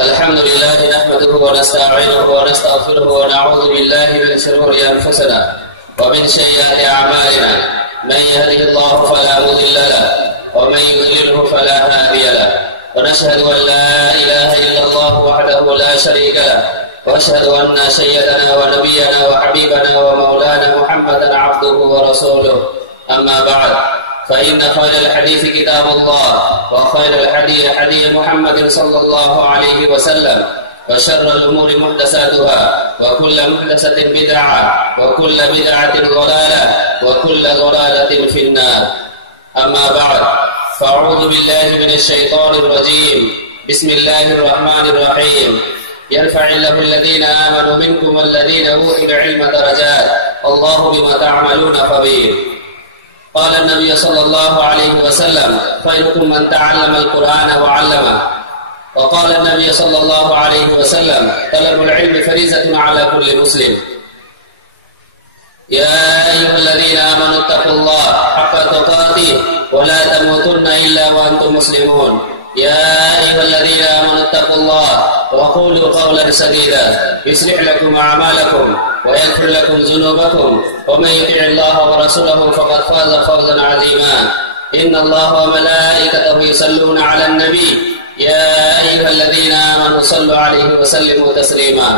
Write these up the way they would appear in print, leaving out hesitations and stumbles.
الحمد لله نحمده ونستعينه ونستغفره ونعوذ بالله من شرور أنفسنا ومن سيئات أعمالنا. من يهده الله فلا مضل له ومن يضلله فلا هادي له، ونشهد أن لا إله إلا الله وحده لا شريك له، وأشهد أن سيدنا ونبينا وحبيبنا ومولانا محمدا عبده ورسوله. أما بعد، فإن خير الحديث كتاب الله، وخير الحديث حديث محمد صلى الله عليه وسلم، وشر الأمور محدثاتها، وكل محدثة بدعة، وكل بدعة ضلالة، وكل ضلالة في النار. أما بعد، فأعوذ بالله من الشيطان الرجيم. بسم الله الرحمن الرحيم. يرفع الله الذين آمنوا منكم والذين أوتوا العلم درجات، الله بما تعملون خبير. قال النبي صلى الله عليه وسلم: خيركم من تعلم القرآن وعلمه. وقال النبي صلى الله عليه وسلم: طلب العلم فريضة على كل مسلم. يا أيها الذين آمنوا اتقوا الله حق تقاته ولا تموتن إلا وأنتم مسلمون. يا أيها الذين آمنوا اتقوا الله وقولوا قولا سديدا يصلح لكم أعمالكم ويغفر لكم ذنوبكم، ومن يطع الله ورسوله فقد فاز فوزا عظيما. إن الله وملائكته يصلون على النبي. يا أيها الذين آمنوا صلوا عليه وسلموا تسليما.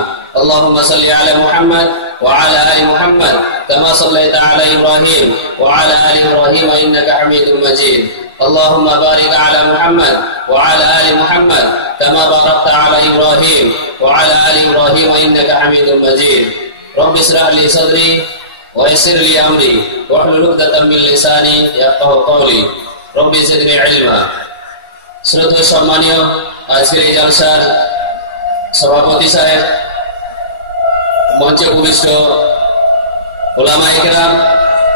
اللهم صل على محمد وعلى آل محمد كما صليت على إبراهيم وعلى آل إبراهيم إنك حميد مجيد. اللهم بارك على محمد وعلى آل محمد كما باركت على إبراهيم وعلى آل إبراهيم إنك حميد مجيد. رب اشرح لي صدري ويسر لي أمري واحلل عقدة من لساني يفقهوا قولي رب زدني علما. শ্রদ্ধেয় সম্মানীয় আজকের এই জলসার সভাপতি সাহেব, মঞ্চে উপবিষ্ট উলামায়ে কেরাম,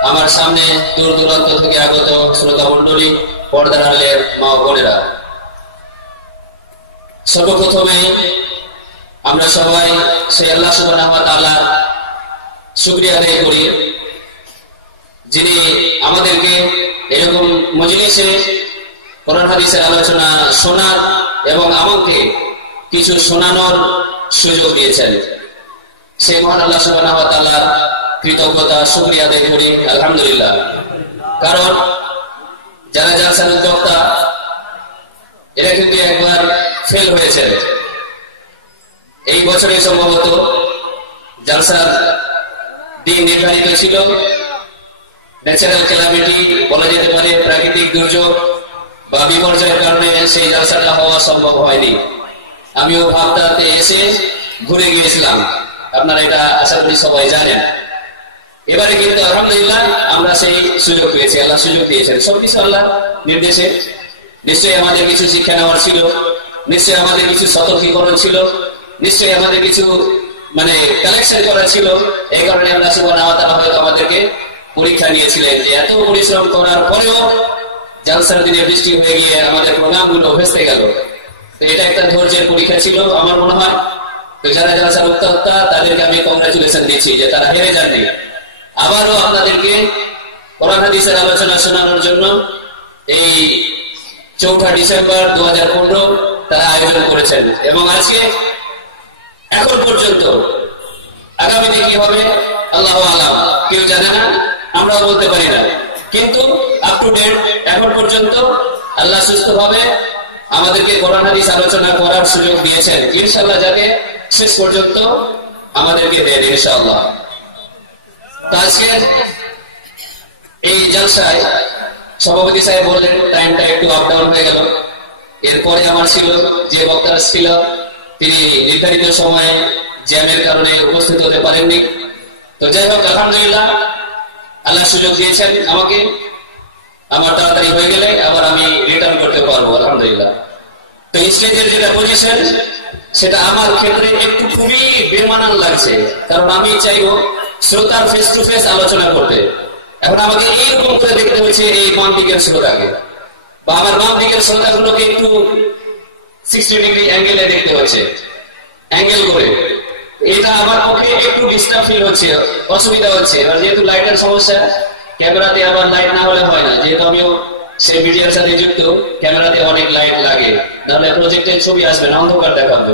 আমার সামনে দূর দূরান্ত থেকে আগত শ্রোতা মণ্ডলী, পর্দার আড়ালের মা ও বোনেরা, সর্বপ্রথমে আমরা সবাই সেই আল্লাহ সুবহানাহু ওয়া তাআলার শুকরিয়া আদায় করি, যিনি আমাদেরকে এরকম মজলিসে কোরআন হাদিসের আলোচনা শোনার এবং আমাকে কিছু শোনানোর সুযোগ দিয়েছেন। সেই মহান আল্লাহ সুবহানাহু ওয়া তাআলার কৃতজ্ঞতা শুকরিয়া আদায় করি, আলহামদুলিল্লাহ। কারণ যারা জালসার উদ্যোক্তা, এরা কিন্তু একবার ফেল হয়েছে। এই বছরে সম্ভবত জালসার দিন নির্ধারিত ছিল, ন্যাচারাল ক্যালামিটি বলা যেতে পারে, প্রাকৃতিক দুর্যোগ বা বিপর্যয়ের কারণে সেই জালসাটা হওয়া সম্ভব হয়নি। আমিও ভাবতাতে এসে ঘুরে গিয়েছিলাম, আপনারা এটা আশা করি সবাই জানেন। এবারে কিন্তু আলহামদুলিল্লাহ আমরা সেই সুযোগ পেয়েছি, আল্লাহ সুযোগ দিয়েছেন। সবকিছু আল্লাহ নির্দেশে। নিশ্চয়ই আমাদের কিছু শিক্ষা নেওয়ার ছিল, নিশ্চয়ই আমাদের কিছু সতর্কীকরণ ছিল, নিশ্চয়ই আমাদের কিছু কালেকশন করা ছিল। এই কারণে আল্লাহ সুবহানাহু ওয়া তাআলা হয়তো আমাদেরকে পরীক্ষা নিয়েছিলেন যে এত পরিশ্রম করার পরেও জালসার দিনে বৃষ্টি হয়ে গিয়ে আমাদের প্রোগ্রামগুলো ভেস্তে গেল। তো এটা একটা ধৈর্যের পরীক্ষা ছিল আমার মনে হয়। তো যারা জালসার উদ্যোক্তা তাদেরকে আমি কংগ্রাচুলেশন দিচ্ছি যে তারা হেরে যাননি। আবারও আপনাদেরকে কোরআন হাদিসের আলোচনা শোনানোর জন্য এই 4 ডিসেম্বর 2015 তারা আয়োজন করেছেন, এবং আজকে এখন পর্যন্ত আগামীতে কি হবে আল্লাহু আলাম, কেউ জানে না, আমরা বলতে পারি না। কিন্তু আপ টু ডেট এখন পর্যন্ত আল্লাহ সুস্থভাবে আমাদেরকে কোরআন হাদিস আলোচনা করার সুযোগ দিয়েছেন। ইনশাআল্লাহ যাতে শেষ পর্যন্ত আমাদেরকে দেন ইনশাআল্লাহ। আজকে এই জলসায় সভাপতি সাহেব বললেন টাইমটা একটু আপ ডাউন হয়ে গেল। এরপরে আমার ছিল যে বক্তারা ছিল, তিনি নির্ধারিত সময়ে জ্যামের কারণে উপস্থিত হতে পারেননি। তো যাই হোক, আলহামদুলিল্লাহ আল্লাহ সুযোগ দিয়েছেন আমাকে। আমার তাড়াতাড়ি হয়ে গেলে আবার আমি রিটার্ন করতে পারবো, আলহামদুলিল্লাহ। তো স্টেজের যেটা পজিশন, সেটা আমার ক্ষেত্রে একটু খুবই বেমানান লাগছে, কারণ আমি চাইবো শ্রোতার ফেস টু ফেস আলোচনা করতে। এখন আমাকে এইরকম করে দেখতে হচ্ছে এই বাম দিকের শ্রোতাকে, বা আমার বাম দিকের শ্রোতাগুলোকে একটু 60 ডিগ্রি অ্যাঙ্গেলে দেখতে হচ্ছে, অ্যাঙ্গেল করে। এটা আমার পক্ষে একটু ডিস্টার্ব ফিল হচ্ছে, অসুবিধা হচ্ছে। আর যেহেতু লাইটের সমস্যা, ক্যামেরাতে আবার লাইট না হলে হয় না, যেহেতু আমিও সে মিডিয়ার সাথে যুক্ত, ক্যামেরাতে অনেক লাইট লাগে, নাহলে প্রজেক্টের ছবি আসবে না, অন্ধকার দেখাবে।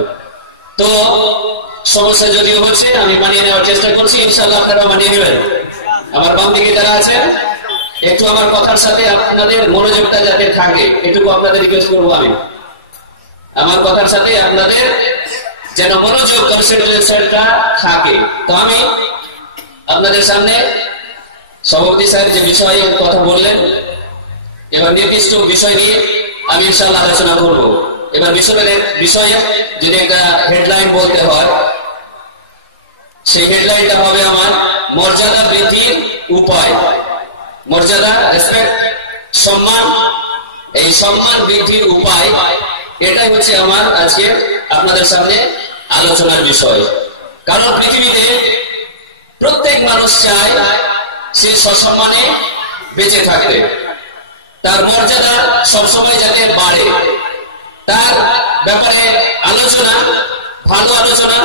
তো সমস্যা যদিও হচ্ছে, আমি মানিয়ে নেওয়ার চেষ্টা করছি, ইনশাআল্লাহ আপনারা মানিয়ে নেবেন। আমার বাম দিকে যারা আছেন, একটু আমার কথার সাথে আপনাদের মনোযোগটা যাতে থাকে, এটুকু আপনাদের রিকোয়েস্ট করবো আমি। আমার কথার সাথে আপনাদের যেন মনোযোগ কনসেন্ট্রেশনটা থাকে। তো আমি আপনাদের সামনে সভাপতি সাহেব যে বিষয়ে কথা বললেন, এবার নির্দিষ্ট বিষয় নিয়ে আমি ইনশাআল্লাহ আলোচনা করব। এবার বিষয়ে যদি একটা হেডলাইন বলতে হয়, সেই হেডলাইনটা হবে আমার মর্যাদা বৃদ্ধির উপায়। মর্যাদা, রেসপেক্ট, সম্মান, এই সম্মান বৃদ্ধির উপায়, এটাই হচ্ছে আমার আজকে আপনাদের সামনে আলোচনার বিষয়। কারণ পৃথিবীতে প্রত্যেক মানুষ চায় সে সসম্মানে বেঁচে থাকবে, তার মর্যাদা সবসময় যাতে বাড়ে, তার ব্যাপারে আলোচনা, ভালো আলোচনা,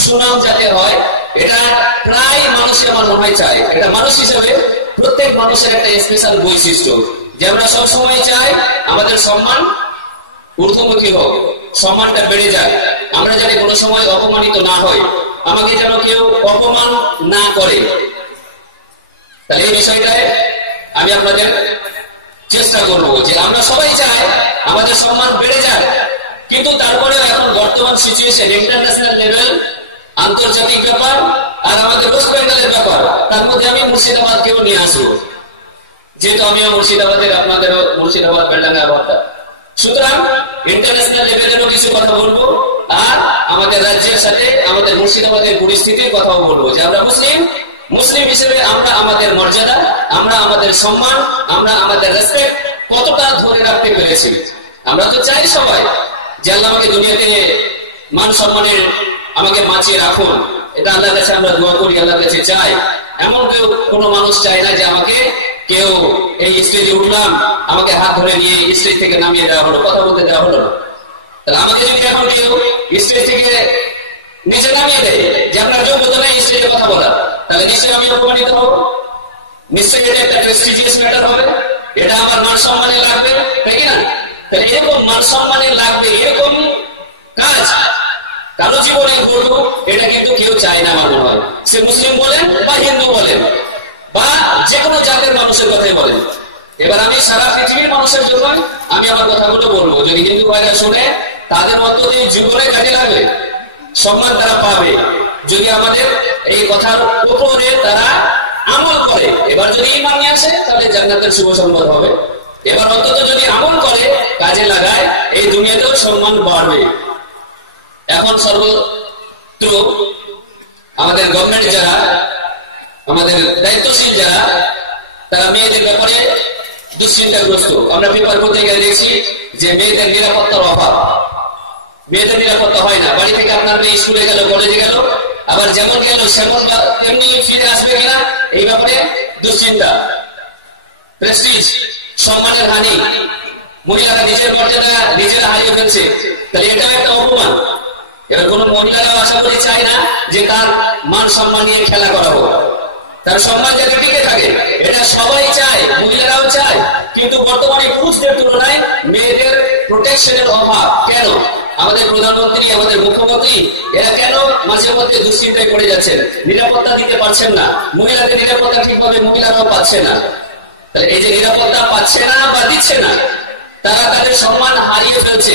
সুনাম যাতে হয়, এটা প্রায় মানুষের আমার মনে হয় চায়। এটা মানুষ হিসেবে প্রত্যেক মানুষের একটা স্পেশাল বৈশিষ্ট্য, যে আমরা সবসময় চাই আমাদের সম্মান ঊর্ধ্বমুখী হোক, সম্মানটা বেড়ে যায়, আমরা যেন কোনো সময় অপমানিত না হই, আমাকে যেন কেউ অপমান না করে। তাহলে এই বিষয়টায় আমি আপনাদের চেষ্টা করব যে আমরা সবাই চাই আমাদের সম্মান বেড়ে যায়, কিন্তু তারপরে এখন বর্তমান সিচুয়েশন, ইন্টারন্যাশনাল লেভেল, আন্তর্জাতিক ব্যাপার, আর আমাদের ওয়েস্ট বেঙ্গলের ব্যাপার, তার মধ্যে আমি মুর্শিদাবাদকেও নিয়ে আসবো, যেহেতু আমিও মুর্শিদাবাদের, আপনাদেরও মুর্শিদাবাদ বেলডাঙ্গা বার্তা। সুতরাং ইন্টারন্যাশনাল লেভেলেরও কিছু কথা বলবো, আর আমাদের রাজ্যের সাথে আমাদের মুর্শিদাবাদের পরিস্থিতির কথাও বলবো, যে আমরা মুসলিম হিসেবে আমরা আমাদের মর্যাদা, আমরা আমাদের সম্মান, আমরা আমাদের রেসপেক্ট কতটা ধরে রাখতে পেরেছি। আমরা তো চাই সবাই যে আল্লাহ আমাকে দুনিয়াতে মান সম্মানের আমাকে বাঁচিয়ে রাখুন, এটা আল্লাহর কাছে আমরা দোয়া করি, আল্লাহর কাছে চাই। এমন কেউ কোনো মানুষ চায় না যে আমাকে কেউ এই স্টেজে উঠলাম, আমাকে হাত ধরে নিয়ে স্টেজ থেকে নামিয়ে দেওয়া হলো, কথা বলতে দেওয়া হলো। তাহলে আমাকে যদি এখন কেউ স্টেজ থেকে নিচে নামিয়ে দেয় যে আপনার যোগ্যতা নেই স্টেজে কথা বলা, তাহলে নিশ্চয়ই আমি অপমানিত হব, নিশ্চয়ই এটা একটা প্রেস্টিজিয়াস ম্যাটার হবে, এটা আমার মান সম্মানে লাগবে, তাই কি না? তাহলে এরকম মান সম্মানে লাগবে, এরকম কাজ কারো জীবনে করবো, এটা কিন্তু কেউ চায় না আমার মনে হয়। সে মুসলিম বলেন বা হিন্দু বলেন বা যে কোনো জাতের মানুষের কথাই বলেন। এবার আমি সারা পৃথিবীর মানুষের জন্য আমি আমার কথাগুলো বলবো, যদি হিন্দু ভাইরা শুনে তাদের মধ্য দিয়ে জীবনে কাজে লাগবে, সম্মান তারা পাবে, যদি আমাদের এই কথার উপরে তারা আমল করে। এবার যদি ঈমান নিয়ে আসে তাহলে জান্নাতের শুভ সংবাদ হবে, এবার অন্তত যদি আমল করে, কাজে লাগায়, এই দুনিয়াতেও সম্মান বাড়বে। এখন সর্বত্র আমাদের গভর্নমেন্ট যারা, আমাদের দায়িত্বশীল যারা, তারা মেয়েদের ব্যাপারে দুশ্চিন্তাগ্রস্ত। আমরা পেপার করতে গেলে দেখছি যে মেয়েদের নিরাপত্তার অভাব, মেয়েদের নিরাপত্তা হয় না। বাড়ি থেকে আপনার মেয়ে স্কুলে গেল, কলেজে গেল, আবার যেমন গেল সেমন তেমনি ফিরে আসবে কিনা, এই ব্যাপারে দুশ্চিন্তা। প্রেস্টিজ, সম্মানের হানি, মহিলারা নিজের মর্যাদা নিজেরা হারিয়ে ফেলছে, তাহলে এটাও একটা অপমান। এবার কোন মহিলারাও আশা করি চায় না যে তার মান সম্মান নিয়ে খেলা করা হোক, তার সম্মান যাতে টিকে থাকে, এটা সবাই চায়, মহিলারাও চায়। কিন্তু বর্তমানে পুরুষদের তুলনায় মেয়েদের প্রোটেকশনের অভাব। কেন? আমাদের প্রধানমন্ত্রী, আমাদের মুখ্যমন্ত্রী, এরা কেন মাঝে মধ্যে দুশ্চিন্তায় পড়ে যাচ্ছেন, নিরাপত্তা দিতে পারছেন না, মহিলাদের নিরাপত্তা ঠিকভাবে মহিলারাও পাচ্ছে না। তাহলে এই যে নিরাপত্তা পাচ্ছে না বা দিচ্ছে না, তারা তাদের সম্মান হারিয়ে ফেলছে,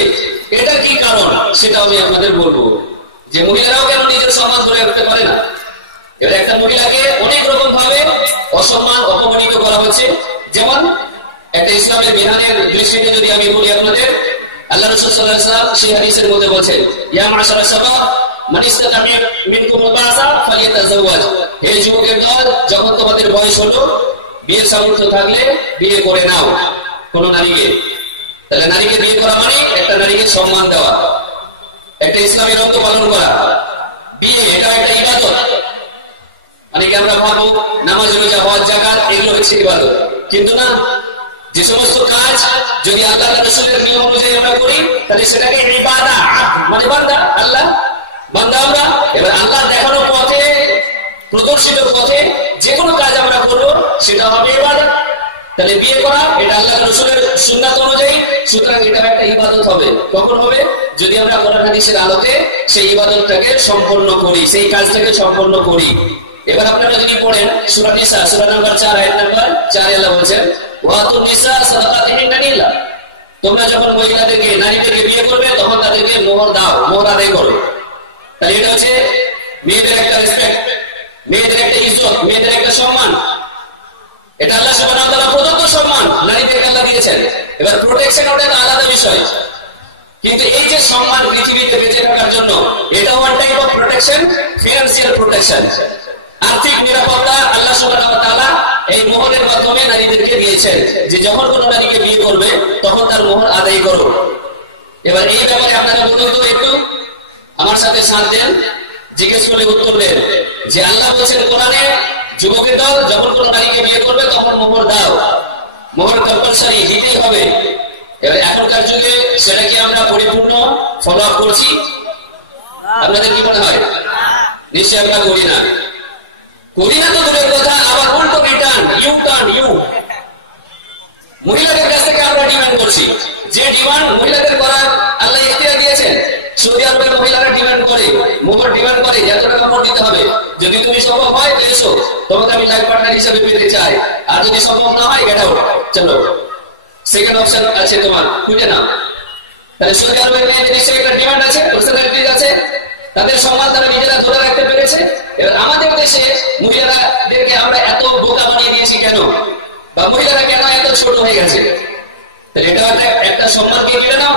এটা কি কারণ সেটা আমি আপনাদের বলবো, যে মহিলারাও কেন নিজের সম্মান ধরে রাখতে পারে না। এবার একটা মহিলাকে অনেক রকম ভাবে অসম্মান, অপমানিত করা হচ্ছে। যেমন একটা ইসলামের বিধানের দৃষ্টিতে যদি আমি বলি আপনাদের, আল্লাহ রাসূল সাল্লাল্লাহু আলাইহি ওয়াসাল্লাম সেই হাদিসের মধ্যে বলেছেন, ইয়া মাশারা শাবাব মান ইসতাতা মিনকুম বাসা ফালিয়াতাজাওয়াজ, হে যুবকের দল, যখন তোমাদের বয়স হলো, বিয়ের সামর্থ্য থাকলে বিয়ে করে নাও কোন নারীকে। তাহলে নারীকে বিয়ে করা মানে একটা নারীকে সম্মান দেওয়া, একটা ইসলামী রত পালন করা। বিয়ে এটা একটা ইবাদত। অনেকে আমরা ভাবো নামাজ, রোজা, হজ, যাকাত এগুলো হচ্ছে ইবাদত, কিন্তু না। যে সমস্ত কাজ যদি আল্লাহ রাসূলের নিয়ম অনুযায়ী আমরা করি, তাহলে সেটাকে ইবাদত, মানে বান্দা, আল্লাহ বান্দা আমরা। এবার আল্লাহ দেখানো পথে, প্রদর্শিত পথে যে কোনো কাজ আমরা করবো, সেটা হবে ইবাদত। তাহলে বিয়ে করা এটা আল্লাহ রাসূলের সুন্নাত অনুযায়ী, সুতরাং এটা একটা ইবাদত হবে। কখন হবে? যদি আমরা কোরআন হাদিসের আলোকে সেই ইবাদতটাকে সম্পন্ন করি, সেই কাজটাকে সম্পন্ন করি। এবার আপনারা যদি পড়েন সূরা নিসা সূরা নাম্বার 4 আয়াত নাম্বার 4 আল্লাহ বলেন ওয়াতুন নিসা সাদাকাতিহিন্না লিল্লাহ, তোমরা যখন মহিলাদেরকে নারীদেরকে বিয়ে করবে তখন তাদেরকে মোহর দাও, মোহর আদায় করো। তাহলে এটা হচ্ছে মেয়েদের একটা রেসপেক্ট, মেয়েদের একটা ইজ্জত, মেয়েদের একটা সম্মান। এটা আল্লাহ সুবহানাহু ওয়া তাআলা প্রদত্ত সম্মান নারীদেরকে আল্লাহ দিয়েছেন। এবার প্রোটেকশন ওটা একটা আলাদা বিষয়, কিন্তু এই যে সম্মান পৃথিবীতে বেঁচে থাকার জন্য এটা one type of protection, financial protection, আর্থিক নিরাপত্তা আল্লাহ সুবহানাহু ওয়া তাআলা এই মোহরের মাধ্যমে নারীদেরকে দিয়েছেন যে যখন কোনো নারীকে বিয়ে করবে তখন তার মোহর আদায় করো। এবার এই ব্যাপারে আপনারা বলুন তো একটু, আমার সাথে সাথ দেন, জিজ্ঞেস করলে উত্তর দেন যে আল্লাহ বলেছেন কোরআনে যুবকের দল যখন কোনো নারীকে বিয়ে করবে তখন মোহর দাও, মোহর কম্পালসারি দিতেই হবে। এবার এখনকার যুগে সেটা কি আমরা পরিপূর্ণ ফলো আপ করছি? আপনাদের কি মনে হয়? নিশ্চয়ই আমরা করি না। করি না তো দূরের কথা, আবার উল্টো রিটার্ন, ইউ মহিলাদের কাছ থেকে আমরা ডিমান্ড করছি। যে ডিমান্ড মহিলাদের করার আল্লাহ ইখতিয়ার দিয়েছেন। সৌদি আরবের মহিলারা ডিমান্ড করে, মোহর ডিমান্ড করে এত টাকা মোহর দিতে হবে, যদি তুমি সম্ভব হয় এসো, তোমাকে আমি লাইফ পার্টনার হিসেবে পেতে চাই, আর যদি সম্ভব না হয় গেট আউট, চলো সেকেন্ড অপশন আছে তোমার, খুঁজে নাও। তাহলে সৌদি আরবের মেয়েদের নিশ্চয়ই একটা ডিমান্ড আছে, পার্সোনালিটি আছে, তাদের সম্মান তারা নিজেরা ধরে রাখতে পেরেছে। এবার আমাদের দেশে মহিলাদেরকে আমরা এত বোকা বানিয়ে দিয়েছি কেন, বা মহিলারা কেন এত ছোট হয়ে গেছে? তাহলে এটা একটা সম্মানকে দিলে না,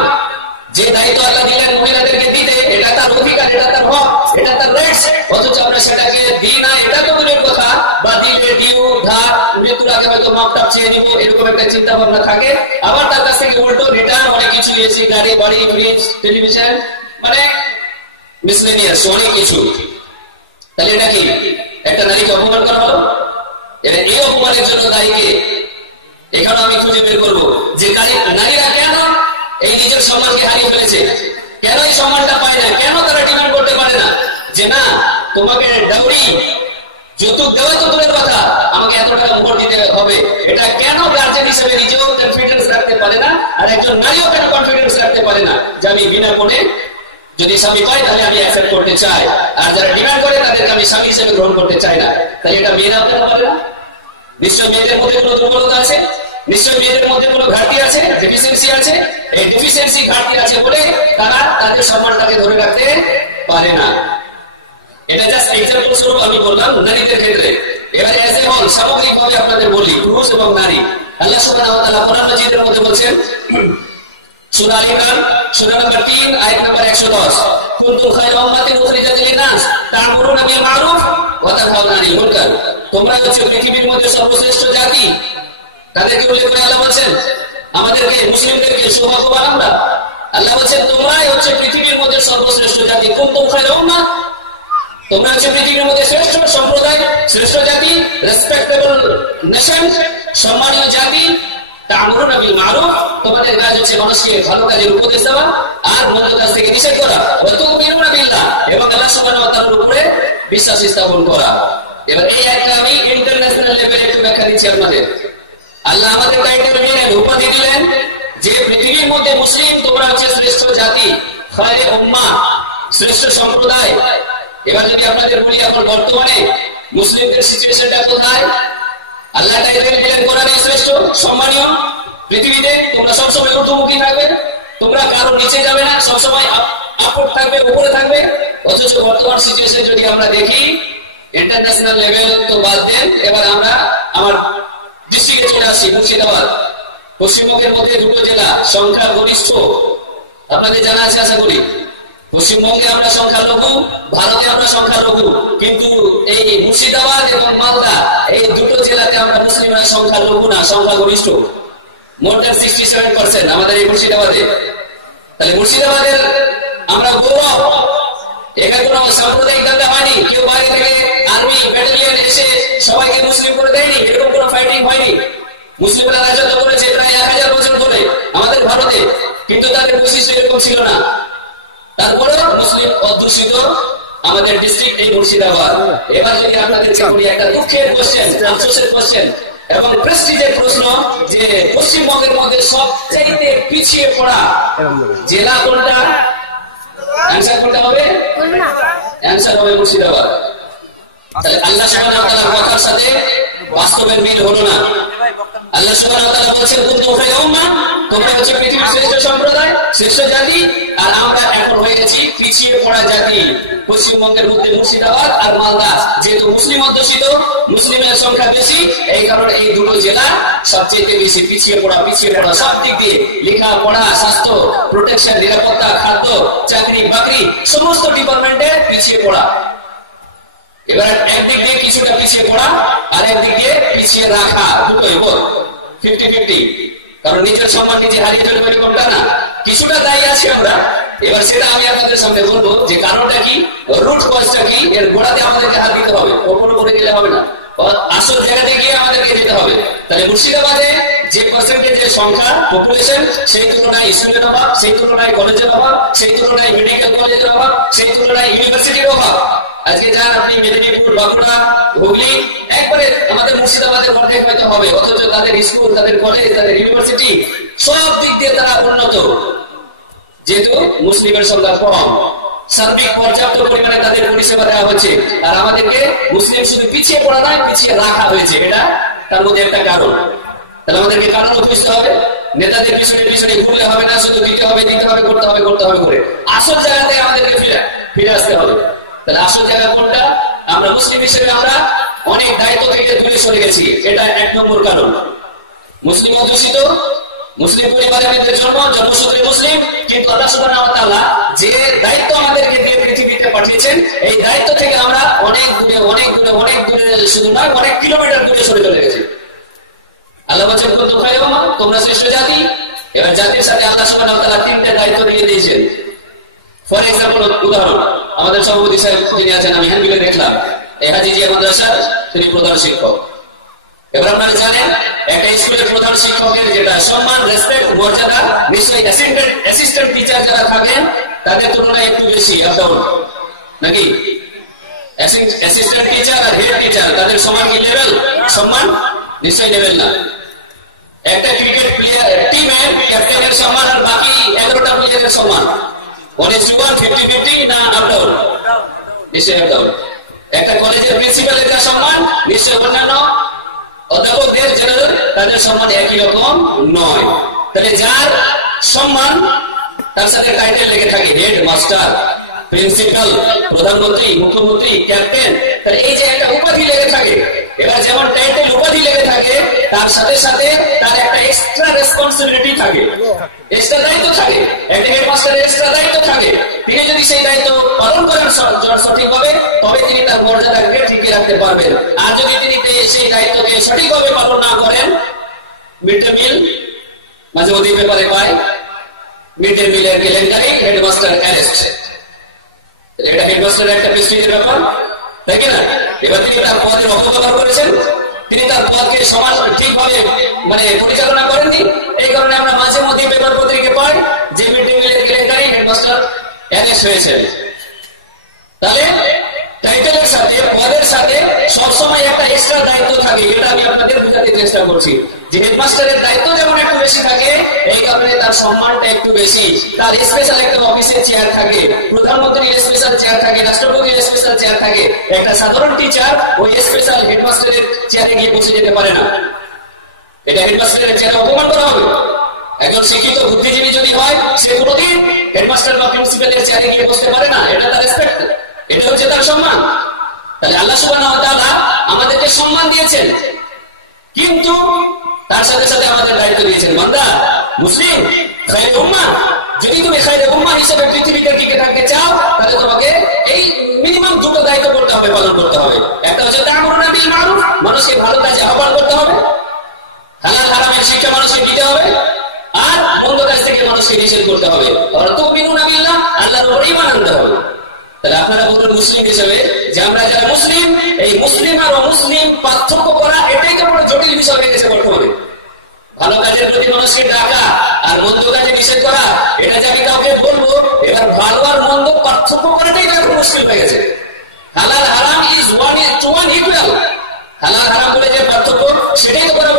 যে দায়িত্ব আল্লাহ দিলেন মহিলাদেরকে দিতে, এটা তার অধিকার, এটা তার হক, এটা তার রাইটস, অথচ আমরা সেটাকে দিই না। এটা তো দূরের কথা, বা দিলে ডিউ ধার মৃত্যুর আগে হয়তো মাপটাপ চেয়ে নিব, এরকম একটা চিন্তা ভাবনা থাকে। আবার তার কাছ থেকে উল্টো রিটার্ন অনেক কিছু, এসি গাড়ি বাড়ি ফ্রিজ টেলিভিশন, মানে মিসলেনিয়াস অনেক কিছু। তাহলে এটা কি একটা নারীকে অপমান করা হলো? এই অপমানের জন্য দায়ী কে? এখানে আমি খুঁজে বের করবো যে নারীরা কেন এই নিজের সম্মানকে হারিয়ে ফেলেছে, কেন এই সম্মানটা পায় না, কেন তারা ডিমান্ড করতে পারে না যে না তোমাকে ডাউরি যৌতুক দেওয়া তো দূরের কথা, আমাকে এত টাকা মোহর দিতে হবে। এটা কেন গার্জেন হিসেবে নিজেও কনফিডেন্স রাখতে পারে না, আর একজন নারীও কেন কনফিডেন্স রাখতে পারে না যে আমি বিনা কোণে যদি স্বামী পাই তাহলে আমি অ্যাকসেপ্ট করতে চাই, আর যারা ডিমান্ড করে তাদেরকে আমি স্বামী হিসেবে গ্রহণ করতে চাই না। তাই এটা মেয়েরা কেন পারে না? নিশ্চয় মেয়েদের মধ্যে কোনো দুর্বলতা আছে, নিশ্চয় মেয়েদের মধ্যে কোনো ঘাটতি আছে, ডেফিসিয়েন্সি আছে। এই ডেফিসিয়েন্সি ঘাটতি আছে বলে তারা তাদের সম্মানটাকে ধরে রাখতে পারে না। এটা জাস্ট এক্সাম্পল স্বরূপ আমি বললাম নারীদের ক্ষেত্রে। এবারে এজ এ হোল সামগ্রিকভাবে আপনাদের বলি, পুরুষ এবং নারী আল্লাহ সুবহানাহু ওয়া তাআলা কোরআন মাজিদের মধ্যে বলছেন, সূরা আল ইমরান সূরা নম্বর 3 আয়াত নম্বর 110, কুনতুম খায়রা উম্মাতিন উখরিজাত লিন-নাস তা'মুরুনা বিল মা'রুফ ওয়া তানহাউনা আনিল মুনকার, তোমরা হচ্ছে পৃথিবীর মধ্যে সর্বশ্রেষ্ঠ জাতি। তাদেরকে উল্লেখ করে আল্লাহ বলছেন আমাদেরকে মুসলিমদেরকে সৌভাগ্যবান আমরা। আল্লাহ বলছেন তোমরাই হচ্ছে পৃথিবীর মধ্যে সর্বশ্রেষ্ঠ জাতি। কুনতুম খায়রা উম্মাহ, তোমরা হচ্ছে পৃথিবীর মধ্যে শ্রেষ্ঠ সম্প্রদায়, শ্রেষ্ঠ জাতি, রেসপেক্টেবল নেশন, সম্মানীয় জাতি। তা'মুরুনা বিল মা'রুফ, তোমাদের কাজ হচ্ছে মানুষকে ভালো কাজের উপদেশ দেওয়া আর মন্দ কাজ থেকে নিষেধ করা। ওয়া তু'মিনুনা বিল্লাহ, এবং আল্লাহ সুবহানাহু ওয়া তাআলার উপরে বিশ্বাস স্থাপন করা। এবার এই একটা আমি ইন্টারন্যাশনাল লেভেলে একটু ব্যাখ্যা দিচ্ছি আপনাদের। আল্লাহ আমাদের টাইটেল দিলেন, উপাধি দিলেন যে পৃথিবীর মধ্যে মুসলিম তোমরা হচ্ছে শ্রেষ্ঠ জাতি, খায়রে উম্মাহ, শ্রেষ্ঠ সম্প্রদায়। এবার যদি আপনাদের বলি এখন বর্তমানে মুসলিমদের সিচুয়েশনটা কোথায়? আল্লাহ টাইটেল দিলেন কোরআনে শ্রেষ্ঠ সম্মানীয় পৃথিবীতে, তোমরা সবসময় ঊর্ধ্বমুখী থাকবে, তোমরা কারো নিচে যাবে না, সবসময় আপর থাকবে, উপরে থাকবে। অথচ বর্তমান সিচুয়েশন যদি আমরা দেখি, ইন্টারন্যাশনাল লেভেল তো বাদ দেন, এবার আমরা আমার ডিস্ট্রিক্টে চলে আসি, মুর্শিদাবাদ। পশ্চিমবঙ্গের মধ্যে দুটো জেলা সংখ্যা গরিষ্ঠ, আপনাদের জানা আছে আশা করি। পশ্চিমবঙ্গে আমরা সংখ্যালঘু, ভারতে আমরা সংখ্যালঘু, কিন্তু এই মুর্শিদাবাদ এবং মালদা এই দুটো জেলাতে আমরা মুসলিমরা সংখ্যালঘু না, সংখ্যাগরিষ্ঠ। মোর দ্যান 67% আমাদের এই মুর্শিদাবাদে। তাহলে মুর্শিদাবাদের আমরা গৌরব। এখানে কোনো সাম্প্রদায়িক দাঙ্গা হয়নি, কেউ বাইরে থেকে আর্মি ব্যাটালিয়ন এসে সবাইকে মুসলিম করে দেয়নি, এরকম কোনো ফাইটিং হয়নি। মুসলিমরা রাজত্ব করেছে প্রায় 1000 বছর ধরে আমাদের ভারতে, কিন্তু তাদের বৈশিষ্ট্য এরকম ছিল না। তারপরেও মুসলিম অধ্যুষিত আমাদের ডিস্ট্রিক্ট এই মুর্শিদাবাদ। এবার যদি আপনাদের একটা দুঃখের কোশ্চেন, আফসোসের কোশ্চেন, এবং প্রেস্টিজের প্রশ্ন যে পশ্চিমবঙ্গের মধ্যে সবচাইতে পিছিয়ে পড়া জেলা কোনটা? অ্যান্সার কোনটা হবে? অ্যান্সার হবে মুর্শিদাবাদ। তাহলে আল্লাহ সুবহানাহু ওয়া তাআলার কথার সাথে বাস্তবের মিল হলো না। আল্লাহ সুবহানাহু ওয়া তাআলা বলেছেন কুনতুম খায়রা উম্মাহ, তোমরা হচ্ছে পৃথিবীর শ্রেষ্ঠ সম্প্রদায়, শ্রেষ্ঠ জাতি, আর আমরা এখন হয়ে গেছি পিছিয়ে পড়া জাতি। পশ্চিমবঙ্গের মধ্যে মুর্শিদাবাদ আর মালদা যেহেতু মুসলিম অধ্যুষিত, মুসলিমের সংখ্যা বেশি, এই কারণে এই দুটো জেলা সবচেয়ে বেশি পিছিয়ে পড়া সব দিক দিয়ে, লেখাপড়া, স্বাস্থ্য, প্রোটেকশন, নিরাপত্তা, খাদ্য, চাকরি বাকরি সমস্ত ডিপার্টমেন্টে পিছিয়ে পড়া। এবার একদিক দিয়ে কিছুটা পিছিয়ে পড়া আর একদিক দিয়ে পিছিয়ে রাখা, দুটোই বল 50-50। কারণ নিজের সম্মান নিজে হারিয়ে চলে পারি কোনটা না, কিছুটা দায়ী আছে আমরা। এবার সেটা আমি আপনাদের সামনে বলবো যে কারণটা কি, রুট কজটা কি, এর গোড়াতে আমাদেরকে হাত দিতে হবে, কখনো করে দিলে হবে না, আসল জায়গাতে গিয়ে আমাদেরকে দিতে হবে। তাহলে মুর্শিদাবাদে যে পার্সেন্টেজের সংখ্যা পপুলেশন, সেই তুলনায় স্কুলের অভাব, সেই তুলনায় কলেজের অভাব, সেই তুলনায় মেডিকেল কলেজের অভাব, সেই তুলনায় ইউনিভার্সিটির অভাব। আজকে যান আপনি মেদিনীপুর, বাঁকুড়া, হুগলি, একবারে আমাদের মুর্শিদাবাদের মধ্যে হয়তো হবে, অথচ তাদের স্কুল, তাদের কলেজ, তাদের ইউনিভার্সিটি সব দিক দিয়ে তারা উন্নত, যেহেতু মুসলিমের সংখ্যা কম, সার্বিক পর্যাপ্ত পরিমাণে তাদের পরিষেবা দেওয়া হচ্ছে। আর আমাদেরকে মুসলিম শুধু পিছিয়ে পড়া নয়, পিছিয়ে রাখা হয়েছে, এটা তার মধ্যে একটা কারণ। তাহলে আমাদেরকে কারণ বুঝতে হবে, নেতাদের পিছনে পিছনে ঘুরলে হবে না, শুধু দিতে হবে করতে হবে করে আসল জায়গাতে আমাদেরকে ফিরে আসতে হবে। তাহলে আসল জায়গা কোনটা? আমরা মুসলিম হিসেবে আমরা অনেক দায়িত্ব থেকে দূরে সরে গেছি, এটা 1 নম্বর কারণ। মুসলিম অধ্যুষিত, মুসলিম পরিবারের মধ্যে জন্মসূত্রে মুসলিম, কিন্তু আল্লাহ সুবহানাহু ওয়া তাআলা যে দায়িত্ব আমাদেরকে দিয়ে পৃথিবীতে পাঠিয়েছেন, এই দায়িত্ব থেকে আমরা অনেক দূরে শুধু নয়, অনেক কিলোমিটার দূরে সরে চলে গেছি। আল্লাহ বলছেন কুনতুম খায়রা উম্মাহ, তোমরা শ্রেষ্ঠ জাতি। এবার জাতির সাথে আল্লাহ সুবহানাহু ওয়া তাআলা 3টে দায়িত্ব দিয়ে দিয়েছেন। ফর এক্সাম্পল, উদাহরণ, আমাদের সভাপতি সাহেব যিনি আছেন, আমি হ্যান্ডবিলে দেখলাম, এই হাজিজিয়া মাদ্রাসার তিনি প্রধান শিক্ষক। এবার আপনারা জানেন একটা স্কুলের প্রধান শিক্ষকের যেটা সম্মান, রেসপেক্ট, মর্যাদা নিশ্চয়ই অ্যাসিস্ট্যান্ট টিচার যারা থাকেন তাদের তুলনায় একটু বেশি, আপডাউন নাকি? অ্যাসিস্ট্যান্ট টিচার আর হেড টিচার তাদের সমান কি লেভেল সম্মান? নিশ্চয়ই লেভেল না। একটা ক্রিকেট প্লেয়ার টিমের ক্যাপ্টেনের সম্মান আর বাকি 11টা প্লেয়ারের সম্মান 1:1, 50-50 না আপডাউন? নিশ্চয়ই আপডাউন। একটা কলেজের প্রিন্সিপালের যা সম্মান, নিশ্চয়ই অন্যান্য অধ্যাপকদের জেনারেল তাদের সম্মান একই রকম নয়। তাহলে যার সম্মান তার সাথে টাইটেল লেগে থাকে হেড মাস্টার, প্রিন্সিপাল, প্রধানমন্ত্রী, মুখ্যমন্ত্রী, ক্যাপ্টেন, তাহলে এই যে একটা উপাধি লেগে থাকে, এবার যেমন টাইটেল উপাধি লেগে থাকে, তার সাথে সাথে তার একটা এক্সট্রা রেসপন্সিবিলিটি থাকে, এক্সট্রা দায়িত্ব থাকে। একটা হেডমাস্টারের এক্সট্রা দায়িত্ব থাকে, তিনি যদি সেই দায়িত্ব পালন করেন সঠিকভাবে, তবে তিনি তার মর্যাদাকে টিকে রাখতে পারবেন। আর যদি তিনি সেই দায়িত্বকে সঠিকভাবে পালন না করেন, মিড ডে মিল মাঝে মধ্যে পেপারে পায়, মিড ডে মিলের কেলেঙ্কারি, হেডমাস্টার অ্যারেস্ট, এটা হেডমাস্টারের একটা প্রেস্টিজের ব্যাপার, তাই কি না? এবার তিনি তার পদের অপব্যবহার করেছেন, তিনি তার পদকে সমাজ ঠিকভাবে পরিচালনা করেননি। এই কারণে আমরা মাঝে মধ্যে পেপার পত্রিকা পাই যে মিড ডে মিলের কেলেঙ্কারি, হেডমাস্টার অ্যারেস্ট হয়েছে। তাহলে টাইটেলের সাথে, পদের সাথে সবসময় একটা এক্সট্রা দায়িত্ব থাকে। এটা আমি আপনাদের বোঝাতে চেষ্টা করছি যে হেডমাস্টারের দায়িত্ব যেমন একটু বেশি থাকে, এই কারণে তার সম্মানটা একটু বেশি। তার স্পেশাল একটা অফিসের চেয়ার থাকে, প্রধানমন্ত্রীর স্পেশাল চেয়ার থাকে, রাষ্ট্রপতির স্পেশাল চেয়ার থাকে। একটা সাধারণ টিচার ওই স্পেশাল হেডমাস্টারের চেয়ারে গিয়ে বসে যেতে পারে না, এটা হেডমাস্টারের চেয়ারে অপমান করা হবে। একজন শিক্ষিত বুদ্ধিজীবী যদি হয়, সে কোনোদিন হেডমাস্টার বা প্রিন্সিপালের চেয়ারে গিয়ে বসতে পারে না, এটা তার রেসপেক্ট, এটা হচ্ছে তার সম্মান। তাহলে আল্লাহ সুবহানাহু ওয়া তাআলা আমাদেরকে সম্মান দিয়েছেন, কিন্তু তার সাথে সাথে আমাদের দায়িত্ব দিয়েছেন, বান্দা মুসলিম খায়রে উম্মাহ, যদি তুমি খায়রে উম্মাহ হিসেবে পৃথিবীতে টিকে থাকতে চাও, তাহলে তোমাকে এই মিনিমাম 2টো দায়িত্ব করতে হবে, পালন করতে হবে। একটা হচ্ছে তা'মুরুনা বিল মা'রুফ, মানুষকে ভালো কাজে আহ্বান করতে হবে, হালাল হারামের শিক্ষা মানুষকে দিতে হবে, আর মন্দ কাজ থেকে মানুষকে নিষেধ করতে হবে। আর তু'মিনুনা বিল্লাহ, আল্লাহর উপর ঈমান আনতে হবে। তাহলে আপনারা বলুন মুসলিম হিসেবে যে আমরা যারা মুসলিম, এই মুসলিম আর অমুসলিম পার্থক্য করা এটাই তো বড় জটিল বিষয় হয়ে গেছে বর্তমানে। ভালো কাজের প্রতি মানুষকে ডাকা আর মন্দ কাজে নিষেধ করা, এটা যে আমি কাউকে বলবো, এবার ভালো আর মন্দ পার্থক্য করাটাই তো এখন মুশকিল হয়ে গেছে। হালাল হারাম ইজ ওয়ান ইকুয়াল, হালাল হারাম বলে যে পার্থক্য, সেটাই তো করা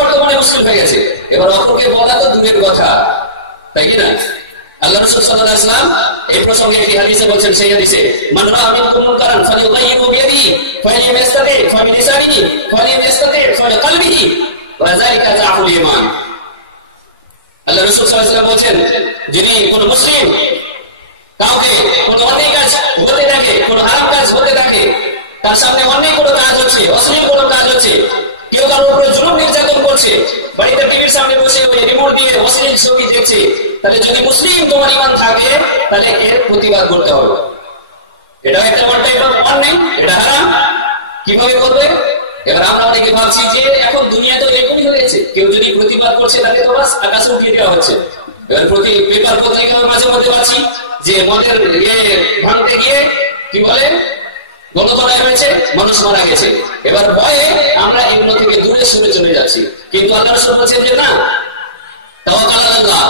এবার অপরকে বলা তো দূরের কথা, তাই কি না? আল্লাহ রাসূল সাল্লাল্লাহু আলাইহি ওয়াসাল্লাম এই প্রসঙ্গে একটি হাদিসে বলেন, সেই হাদিসে মান রাআ মিনকুম মুনকারান ফালিয়ুগাইয়িরহু বিয়াদিহি ফাইন ইয়াস্তাতি ফাবিলিসানিহি ফাইন ইয়াস্তাতি ফাবিকলবিহি ওয়া যালিকা যাহুল ঈমান। আল্লাহ রাসূল সাল্লাল্লাহু আলাইহি ওয়াসাল্লাম বলেন, যিনি কোন মুসলিম কাউকে কোন অন্যায় কাজ হতে থাকে, কোন হারাম কাজ হতে থাকে, তার সামনে অন্যায় কোনো কাজ হচ্ছে, অশ্লীল কোনো কাজ হচ্ছে, কেউ কারোর উপরে জুলুম নির্যাতন করছে, বাড়িতে টিভির সামনে বসে ওই রিমোট দিয়ে অশ্লীল ছবি দেখছে, তাহলে যদি মুসলিম তোমার ঈমান থাকে তাহলে এর প্রতিবাদ করতে হবে। এটা একটা অন্যায়, এটা হারাম, কিভাবে করবে? এবার আমরা অনেকে ভাবছি যে এখন দুনিয়া তো এরকমই হয়েছে, কেউ যদি প্রতিবাদ করছে তাকে তো বাস আকাশে উঠিয়ে দেওয়া হচ্ছে। এবার প্রতি পেপার পত্রিকার মাঝে মধ্যে পাচ্ছি যে মদের ভাঙতে গিয়ে কি বলে গণতনায় হয়েছে, মানুষ মারা গেছে। এবার ভয়ে আমরা এগুলো থেকে দূরে সরে চলে যাচ্ছি, কিন্তু আল্লাহ রাসূল বলেছেন যে না, তাওয়াক্কাল আলাল্লাহ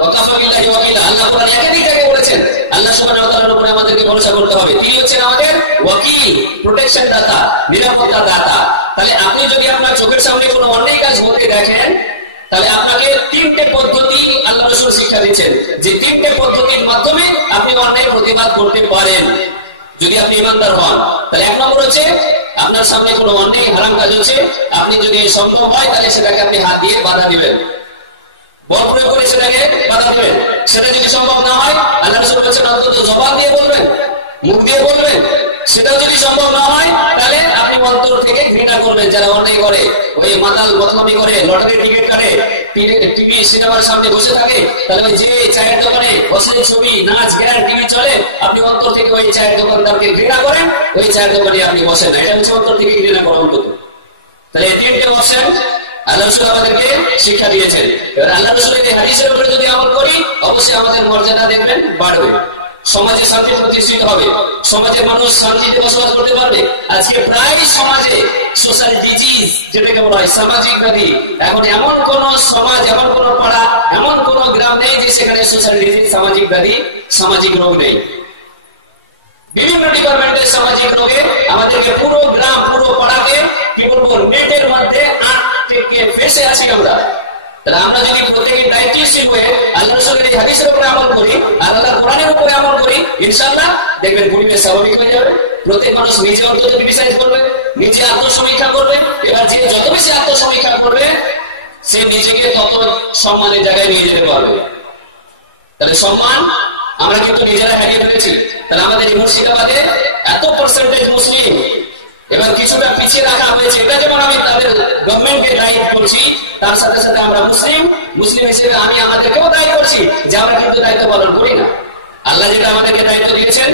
ওয়া কাফা বিল্লাহি ওয়াকিলা। আল্লাহ কোরআনে একাধিক জায়গায় বলেছেন আল্লাহ সুবহানাহু ওয়া তাআলার উপরে আমাদেরকে ভরসা করতে হবে, তিনি হচ্ছেন আমাদের ওয়াকিল, প্রোটেকশন দাতা, নিরাপত্তা দাতা। তাহলে আপনি যদি আপনার চোখের সামনে কোনো অন্যায় কাজ হতে দেখেন, তাহলে আপনাকে তিনটে পদ্ধতি আল্লাহ রাসূল শিক্ষা দিচ্ছেন, যে তিনটে পদ্ধতির মাধ্যমে আপনি অন্যায় প্রতিবাদ করতে পারেন যদি আপনি ইমানদার হন। তাহলে এক নম্বর হচ্ছে, আপনার সামনে কোনো অন্যায় হারাম কাজ হচ্ছে, আপনি যদি সম্ভব হয় তাহলে সেটাকে আপনি হাত দিয়ে বাধা দিবেন, বল প্রয়োগ করে সেটাকে বাধা দিবেন। সেটা যদি সম্ভব না হয় আল্লাহ রাসূল বলেছেন অন্তত জবান দিয়ে বলবেন, মুখ দিয়ে বলবেন। সেটাও যদি সম্ভব না হয় তাহলে আপনি অন্তর থেকে ঘৃণা করবেন যারা অন্যায় করে, ওই মাতাল বদনামি করে, লটারির টিকিট কাটে, টিভি সিনেমার সামনে বসে থাকে, তাহলে ওই যে চায়ের দোকানে অশ্লীল ছবি, নাচ গান, টিভি চলে, আপনি অন্তর থেকে ওই চায়ের দোকানদারকে ঘৃণা করেন, ওই চায়ের দোকানে আপনি বসেন না। এটা হচ্ছে অন্তর থেকে ঘৃণা করা অন্তত। তাহলে এই তিনটে অপশন আল্লাহ রাসূল আমাদেরকে শিক্ষা দিয়েছেন। এবার আল্লাহ রাসূলের এই হাদিসের উপরে যদি আমল করি, অবশ্যই আমাদের মর্যাদা দেখবেন বাড়বে, সমাজে শান্তি প্রতিষ্ঠিত হবে, সমাজে মানুষ শান্তিতে বসবাস করতে পারবে। আজকে প্রায় সমাজে সোশ্যাল ডিজিজ যেটাকে বলা হয়, সামাজিক ব্যাধি, এখন এমন কোন সমাজ, এমন কোন পাড়া, এমন কোন গ্রাম নেই যে সেখানে সোশ্যাল ডিজিজ, সামাজিক ব্যাধি, সামাজিক রোগ নেই। বিভিন্ন ডিপার্টমেন্টের সামাজিক রোগে আমাদেরকে পুরো গ্রাম, পুরো পাড়াকে কি বলবো নেটের মধ্যে আটকে ফেসে আছি আমরা। তাহলে আমরা যদি প্রত্যেকে দায়িত্বশীল হয়ে আল্লাহ রাসূলের এই হাদিসের উপরে আমল করি আর আল্লাহর কোরআনের উপরে আমল করি, ইনশাআল্লাহ দেখবেন পরিবেশ স্বাভাবিক হয়ে যাবে। প্রত্যেক মানুষ নিজে অন্তত ক্রিটিসাইজ করবে, নিজে আত্মসমীক্ষা করবে। এবার যে যত বেশি আত্মসমীক্ষা করবে সে নিজেকে তত সম্মানের জায়গায় নিয়ে যেতে পারবে। তাহলে সম্মান আমরা কিন্তু নিজেরা হারিয়ে ফেলেছি। তাহলে আমাদের এই মুর্শিদাবাদে এত পার্সেন্টেজ মুসলিম, এবার কিছুটা পিছিয়ে রাখা হয়েছে। এটা যেমন আমি তাদের গভর্নমেন্টকে দায়ী করছি, তার সাথে সাথে আমরা মুসলিম হিসেবে আমি আমাদেরকেও দায়ী করছি যে আমরা কিন্তু দায়িত্ব পালন করি না। আল্লাহ যেটা আমাদেরকে দায়িত্ব দিয়েছেন,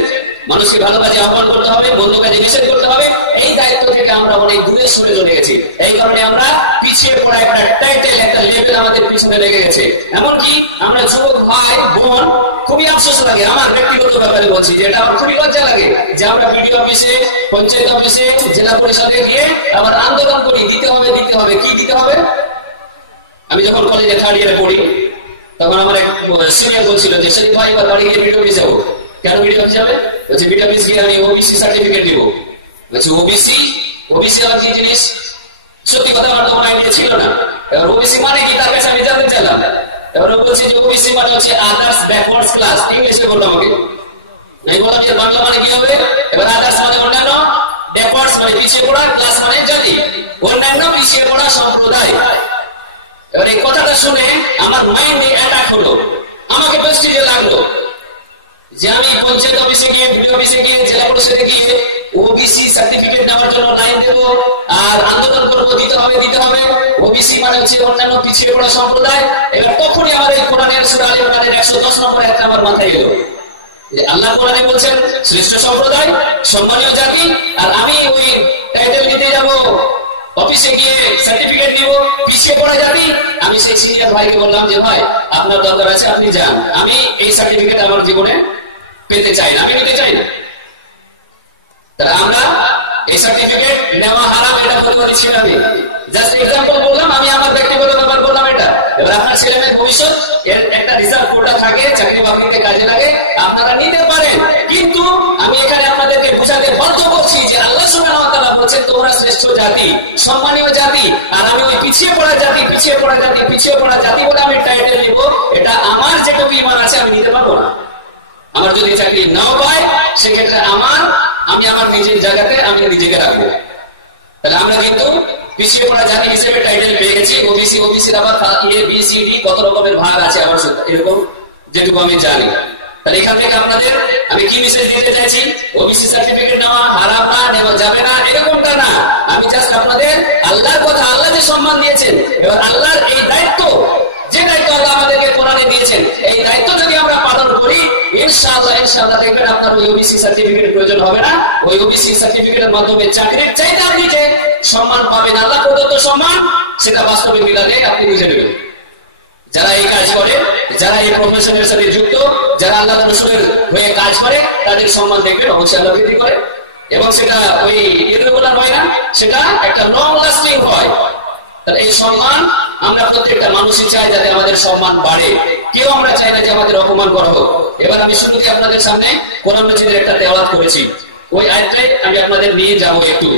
মানুষকে ভালো কাজে আহ্বান করতে হবে, বন্ধু কাজে নিষেধ করতে হবে, এই দায়িত্ব থেকে আমরা অনেক দূরে সরে চলে গেছি। এই কারণে আমরা পিছিয়ে পড়া একটা টাইটেল, একটা লেভেল আমাদের পিছনে লেগে গেছে। এমনকি আমরা যুবক ভাই বোন খুবই আফসোস লাগে, আমার ব্যক্তিগত ব্যাপারে বলছি যে এটা আমার খুবই লজ্জা লাগে যে আমরা বিডিও অফিসে, পঞ্চায়েত অফিসে, জেলা পরিষদে গিয়ে আবার আন্দোলন করি, দিতে হবে। কি দিতে হবে? আমি যখন কলেজে 3rd ইয়ারে পড়ি তখন আমার এক সিনিয়র বলছিল যে সেই ভাই এবার বাড়ি গিয়ে বিডিও অফিস যাবো। কেন বিডিও অফিস যাবে? বলছে বিডিও অফিস গিয়ে আমি ওবিসি সার্টিফিকেট দিব। বলছে ওবিসি আবার কি জিনিস? সত্যি কথা আমার তখন আইডিয়া ছিল না। এবার ওবিসি মানে কি তার কাছে আমি জানতে চাইলাম। এবার বলছি যে ওবিসি মানে হচ্ছে আদার্স ব্যাকওয়ার্ডস ক্লাস, ইংলিশে বললাম আমাকে। আমি বললাম যে বাংলা মানে কি হবে? এবার আদার্স মানে অন্যান্য, ব্যাকওয়ার্ডস মানে পিছিয়ে পড়া, ক্লাস মানে জাতি, অন্যান্য পিছিয়ে পড়া সম্প্রদায়। এবার এই কথাটা শুনে আমার মাইন্ডে অ্যাটাক হলো, আমাকে প্রেস্টিজে লাগলো যে আমি পঞ্চায়েত অফিসে গিয়ে, বিডিও অফিসে গিয়ে, জেলা পরিষদে গিয়ে ওবিসি সার্টিফিকেট নেওয়ার জন্য লাইন দেবো আর আন্দোলন করবো, দিতে হবে। ওবিসি মানে হচ্ছে অন্যান্য পিছিয়ে পড়া সম্প্রদায়। এবার তখনই আমার এই কোরআনের সূরা আলে ইমরানের 110 নম্বর একটা আমার মাথায় এলো যে আল্লাহ কোরআনে বলছেন শ্রেষ্ঠ সম্প্রদায়, সম্মানীয় জাতি, আর আমি ওই টাইটেল নিতে যাবো, অফিসে গিয়ে সার্টিফিকেট দিব, পিছিয়ে পড়া যাবি। আমি সেই সিনিয়র ভাইকে বললাম যে ভাই আপনার দরকার আছে, আপনি যান, আমি এই সার্টিফিকেট আমার জীবনে পেতে চাই না, আমি নিতে চাই না। তাহলে আমরা এই সার্টিফিকেট নেওয়া হারাম, এটা প্রতিবাদী ছিল আমি। জাস্ট এক্সাম্পল বললাম, আমি আমার ব্যক্তিগত ব্যাপার বললাম এটা। এবার আপনার ছেলেমেয়ের ভবিষ্যৎ এর একটা রিজার্ভ কোটা থাকে, চাকরি বাকরিতে কাজে লাগে, আপনারা নিতে পারেন। কিন্তু আমি এখানে আপনাদেরকে বোঝাতে বাধ্য করছি যে আল্লাহ সুবহানাহু ওয়া তাআলা বলেছেন তোমরা শ্রেষ্ঠ জাতি, সম্মানীয় জাতি, আর আমি ওই পিছিয়ে পড়া জাতি বলে আমি টাইটেল নিব, এটা আমার যেটুকু ঈমান আছে আমি নিতে পারবো না। আমার যদি চাকরি নাও পাই সেক্ষেত্রে আমি আমার নিজের জায়গাতে আমি নিজেকে রাখবো। তাহলে আমরা কিন্তু পিছিয়ে পড়া জাতি হিসেবে টাইটেল পেয়ে গেছি। ওবিসির আবার ABCD কত রকমের ভাগ আছে আবার এরকম যেটুকু আমি জানি। তাহলে এখান থেকে আপনাদের আমি কি মেসেজ দিতে চাইছি, ওবিসি সার্টিফিকেট নেওয়া হারাম না, নেওয়া যাবে না, এরকমটা না। আমি জাস্ট আপনাদের আল্লাহর কথা, আল্লাহ যে সম্মান দিয়েছেন, এবার আল্লাহর এই দায়িত্ব, যে দায়িত্ব আল্লাহ আমাদেরকে কোরআনে দিয়েছেন, এই দায়িত্ব যদি আমরা পালন করি ইনশাআল্লাহ দেখবেন আপনার ওই ওবিসি সার্টিফিকেটের প্রয়োজন হবে না। ওই ওবিসি সার্টিফিকেটের মাধ্যমে চাকরির চাইতে আপনি যে সম্মান পাবেন, আল্লাহ প্রদত্ত সম্মান, সেটা বাস্তবে মিলালে আপনি বুঝে নেবেন। যারা এই কাজ করে, যারা এই প্রফেশনের সাথে যুক্ত, যারা আল্লাহ রাসূলের হয়ে কাজ করে, তাদের সম্মান দেখবেন অবশ্যই আল্লাহ বৃদ্ধি করে, এবং সেটা ওই ইররেগুলার হয় না, সেটা একটা লং লাস্টিং হয়। তাহলে এই সম্মান আমরা প্রত্যেকটা মানুষই চাই যাতে আমাদের সম্মান বাড়ে, কেউ আমরা চাই না যে আমাদের অপমান করা হোক। এবার আমি শুরুতে আপনাদের সামনে কোরআন মাজিদের একটা তেলাওয়াত করেছি, ওই আয়াতটাই আমি আপনাদের নিয়ে যাব একটু।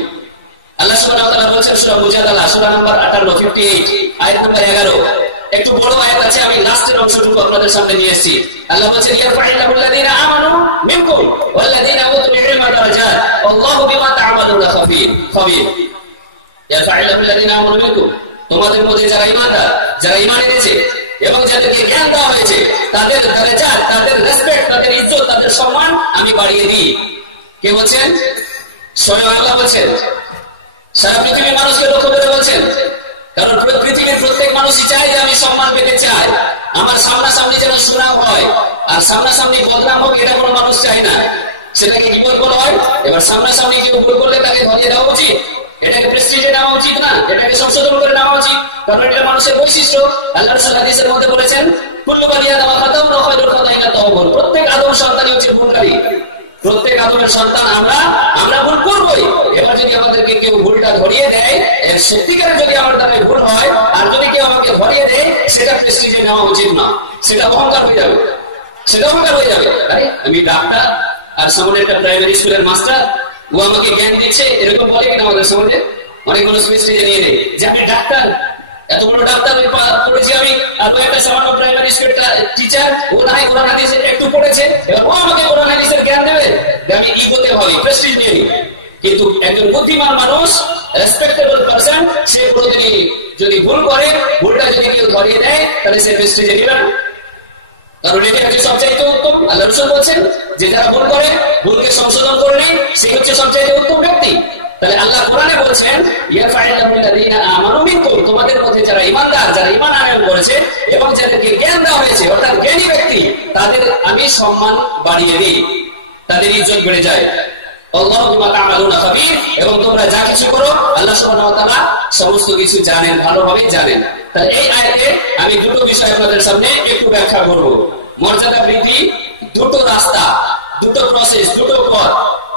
আল্লাহ সুবহানাহু ওয়া তাআলা বলেছেন সূরা মুজাদালা সূরা নাম্বার 58 আয়াত নাম্বার 11, একটু বড় আয়াত আছে, আমি লাস্টের অংশটুকু আপনাদের সামনে নিয়ে এসেছি। আল্লাহ বলেছেন ইয়ারফা'ুল্লাযীনা আমানু মিনকুম ওয়াল্লাযীনা উতুল ইলমা দারাজাত আল্লাহু বিমা তা'মালুনা খাবীর। ইয়ারফা'ুল্লাযীনা আমানু মিনকুম, তোমাদের মধ্যে যারা ঈমানদার, যারা ঈমান এনেছে এবং যাদেরকে জ্ঞান দেওয়া হয়েছে, তাদের দারাজাত, তাদের রেসপেক্ট, তাদের ইজ্জত, তাদের সম্মান আমি বাড়িয়ে দিই। কে বলছেন? স্বয়ং আল্লাহ বলছেন। সারা পৃথিবীর মানুষকে লক্ষ্য করে বলছেন, কারণ পৃথিবীর প্রত্যেক মানুষই চায় যে আমি সম্মান পেতে চাই, আমার সামনাসামনি যেন সুনাম হয়, আর সামনাসামনি বদনাম হোক এটা কোনো মানুষ চায় না, সেটাকে কি বলা হয়? এবার সামনাসামনি কেউ ভুল করলে তাকে ধরিয়ে দেওয়া উচিত, এটাকে প্রেস্টিজে নেওয়া উচিত না, এটাকে সংশোধন করে নেওয়া উচিত, কারণ এটা মানুষের বৈশিষ্ট্য। আল্লাহ রাসূল হাদিসের মধ্যে বলেছেন কুল্লু বানি আদম খাতাউন ওয়া খায়রুল খাতাইনা তাওবাবুন, প্রত্যেক আদম সন্তানই হচ্ছে ভুলকারী, প্রত্যেক আদমের সন্তান আমরা ভুল করবই। এবার যদি আমাদেরকে কেউ ভুলটা ধরিয়ে দেয়, সত্যিকারের যদি আমার দ্বারা ভুল হয় আর যদি কেউ আমাকে ধরিয়ে দেয়, সেটা প্রেস্টিজে নেওয়া উচিত না, সেটা অহংকার হয়ে যাবে, আরে আমি ডাক্তার আর সামনে একটা প্রাইমারি স্কুলের মাস্টার, ও আমাকে জ্ঞান দিচ্ছে, এরকম বলে কিনা আমাদের সমাজে অনেক মানুষ প্রেস্টিজে নিয়ে নেয় যে আমি ডাক্তার, এত বড় ডাক্তার পড়েছি আমি, আর একটা সামান্য প্রাইমারি স্কুলের টিচার, ও নাই কোরআন হাদিসে একটু পড়েছে, এবার ও আমাকে কোরআন হাদিসের জ্ঞান দেবে, আমি ইগোতে ভাবি, প্রেস্টিজ নিয়ে নিই। কিন্তু একজন বুদ্ধিমান মানুষ, রেসপেক্টেবল পারসন, সে প্রতিদিন যদি ভুল করে, ভুলটা যদি কেউ ধরিয়ে দেয়, তাহলে সে প্রেস্টিজে নিবে না, কারণ এটা হচ্ছে সবচাইতে উত্তম। আল্লাহ রাসূল বলছেন যে যারা ভুল করে, ভুলকে সংশোধন করে নেয়, সে হচ্ছে সবচাইতে উত্তম ব্যক্তি। তাহলে আল্লাহ কোরআনে বলছেন ইয়ারফা'ুল্লাযীনা আমানু মিনকুম, তোমাদের মধ্যে যারা ঈমানদার, যারা ঈমান আনয়ন করেছে এবং যাদেরকে জ্ঞান দেওয়া হয়েছে, অর্থাৎ জ্ঞানী ব্যক্তি, তাদের আমি সম্মান বাড়িয়ে দিই, তাদের ইজ্জত বেড়ে যায়। আল্লাহু বিমা তা'মালুনা খাবীর, এবং তোমরা যা কিছু করো আল্লাহ সুবহানাহু ওয়া তাআলা সমস্ত কিছু জানেন, ভালোভাবে জানেন। তাহলে এই আয়াতে আমি দুটো বিষয় আপনাদের সামনে একটু ব্যাখ্যা করব। মর্যাদা বৃদ্ধি দুটো রাস্তা, দুটো প্রসেস, দুটো পথ।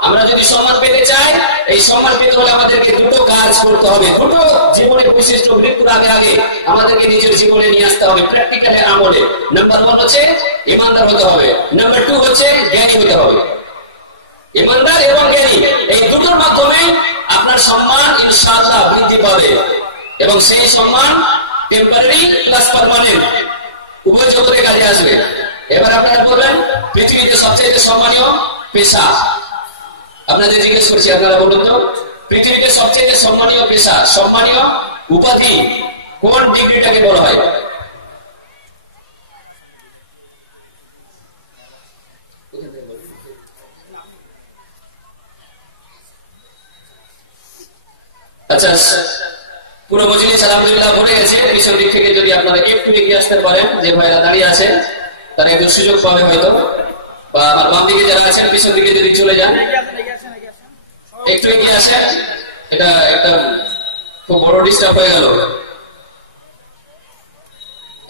আমরা যদি সম্মান পেতে চাই, এই সম্মান পেতে হলে আমাদেরকে দুটো কাজ করতে হবে, দুটো জীবনের বৈশিষ্ট্য মৃত্যুর আগে আমাদেরকে নিজের জীবনে নিয়ে আসতে হবে, প্র্যাকটিক্যালি আমলে। নাম্বার 1 হচ্ছে ঈমানদার হতে হবে, নাম্বার 2 হচ্ছে জ্ঞানী হতে হবে। ঈমানদার এবং জ্ঞানী, এই দুটোর মাধ্যমে আপনার সম্মান ইনশাআল্লাহ বৃদ্ধি পাবে, এবং সেই সম্মান টেম্পোরারি প্লাস পার্মানেন্ট উভয় জগতে কাজে আসবে। এবার আপনারা বলবেন পৃথিবীতে সবচেয়ে সম্মানীয় পেশা, আপনাদের জিজ্ঞেস করছি, আপনারা বলুন তো পৃথিবীতে সবচেয়ে সম্মানীয় পেশা, সম্মানীয় উপাধি কোন ডিগ্রিটাকে বলা হয়? আচ্ছা, পুরো মজলিস আলহামদুলিল্লাহ বলে গেছে। পিছন দিক থেকে যদি আপনারা একটু এগিয়ে আসতে পারেন, যে ভাইরা দাঁড়িয়ে আছে তারা একটু সুযোগ পাবে হয়তো, বা আমার বাম দিকে যারা আছেন পিছন দিকে যদি চলে যান, একটু এগিয়ে আসেন। এটা একটা খুব বড় ডিস্টার্ব হয়ে গেল,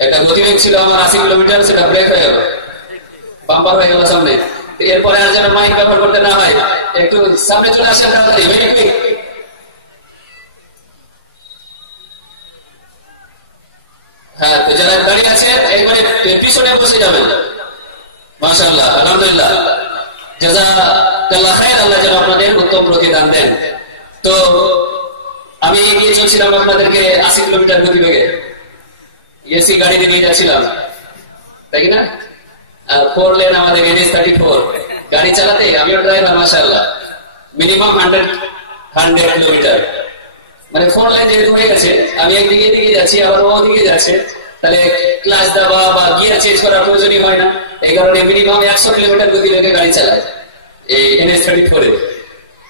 একটা গতিবেগ ছিল আমার 80 কিলোমিটার, সেটা ব্রেক হয়ে গেল, বাম্পার হয়ে গেল সামনে। এরপরে আর যেন মাইক ব্যবহার করতে না হয়, একটু সামনে চলে আসেন তাড়াতাড়ি, ভেরি কুইক। হ্যাঁ, তো যারা দাঁড়িয়ে আছে একবারে পিছনে বসে যাবেন। মাশাআল্লাহ, আলহামদুলিল্লাহ, জাযাকাল্লাহ খাইর, আল্লাহ যেন আপনাদের উত্তম প্রতিদান দেন। তো আমি এগিয়ে চলছিলাম আপনাদেরকে 80 কিলোমিটার গতিবেগে, এসি গাড়িতে নিয়ে যাচ্ছিলাম, তাই না? 4 লেন আমাদের NH-34 গাড়ি চালাতে আমিও ড্রাইভার, মাশাআল্লাহ, মিনিমাম 100 কিলোমিটার, মানে 4 লেন যেহেতু হয়ে গেছে, আমি একদিকে দিকে যাচ্ছি, আবার ও দিকে যাচ্ছে, তাহলে ক্লাচ দেওয়া বা গিয়ার চেঞ্জ করার প্রয়োজনই হয় না। এই কারণে মিনিমাম 100 কিলোমিটার গতিবেগে গাড়ি চালায় এই NH-34।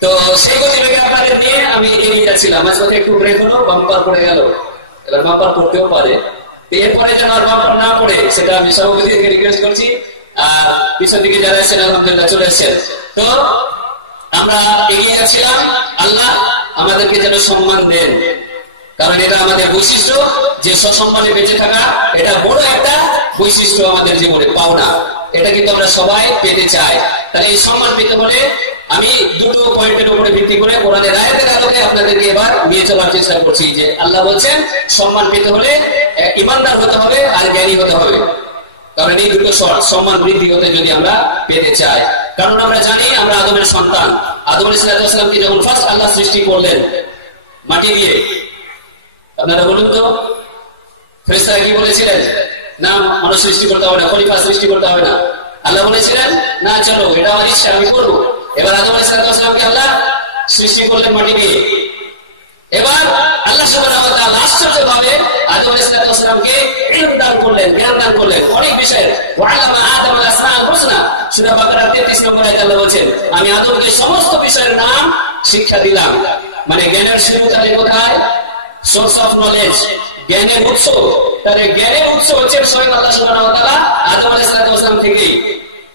তো সেই গতিবেগে আপনাদের নিয়ে আমি এগিয়ে যাচ্ছিলাম, মাঝপথে একটু ব্রেক হলো, বাম্পার পড়ে গেল। এবার বাম্পার পড়তেও পারে, এরপরে যেন আর বাম্পার না পড়ে সেটা আমি সভাপতিকে রিকোয়েস্ট করছি। আর পিছন দিকে যারা এসেছেন আলহামদুলিল্লাহ চলে এসেছেন। তো আমরা এগিয়ে যাচ্ছিলাম, আল্লাহ আমাদেরকে যেন সম্মান দেন, কারণ এটা আমাদের বৈশিষ্ট্য, যে সসম্মানে বেঁচে থাকা এটা বড় একটা বৈশিষ্ট্য আমাদের জীবনে পাওনা, এটা কিন্তু আমরা সবাই পেতে চাই। তাহলে এই সম্মান পেতে হলে আমি দুটো পয়েন্টের উপরে ভিত্তি করে কোরআনের আয়াতের আলোকে আপনাদেরকে এবার নিয়ে চলার চেষ্টা করছি। যে আল্লাহ বলছেন সম্মান পেতে হলে ইমানদার হতে হবে আর জ্ঞানী হতে হবে, কারণ এই দুটো সম্মান বৃদ্ধি হতে যদি আমরা পেতে চাই। কারণ আমরা জানি আমরা আদমের সন্তান। আদম আলাইহিস সালামকে যখন ফার্স্ট আল্লাহ সৃষ্টি করলেন মাটি দিয়ে, আপনারা বলুন তো ফেরেশতারা কি বলেছিলেন? না, মানুষ সৃষ্টি করতে হবে না, খলিফা সৃষ্টি করতে হবে না। আল্লাহ বলেছিলেন না, চলো এটা আমার ইচ্ছা, আমি করবো। এবার আদম আলাইহিস সালামকে আল্লাহ সৃষ্টি করলেন মাটি দিয়ে। এবার আল্লাহ সুবহানাহু ওয়া তাআলা আশ্চর্যভাবে আদম আলাইহিস সালামকে ইলম দান করলেন, জ্ঞান দান করলেন অনেক বিষয়ে। ওয়া আল্লামা আদম আল আসমাআল হুসনা, সূরা বাকারা 33 নম্বর আয়াতে আল্লাহ বলেন আমি আদমকে সমস্ত বিষয়ের নাম শিক্ষা দিলাম। মানে জ্ঞানের শুরু তাহলে কোথায়? সোর্স অফ নলেজ, জ্ঞানের উৎস। তাহলে জ্ঞানের উৎস হচ্ছে স্বয়ং আল্লাহ সুবহানাহু ওয়া তাআলা আদম আলাইহিস সালাম থেকে।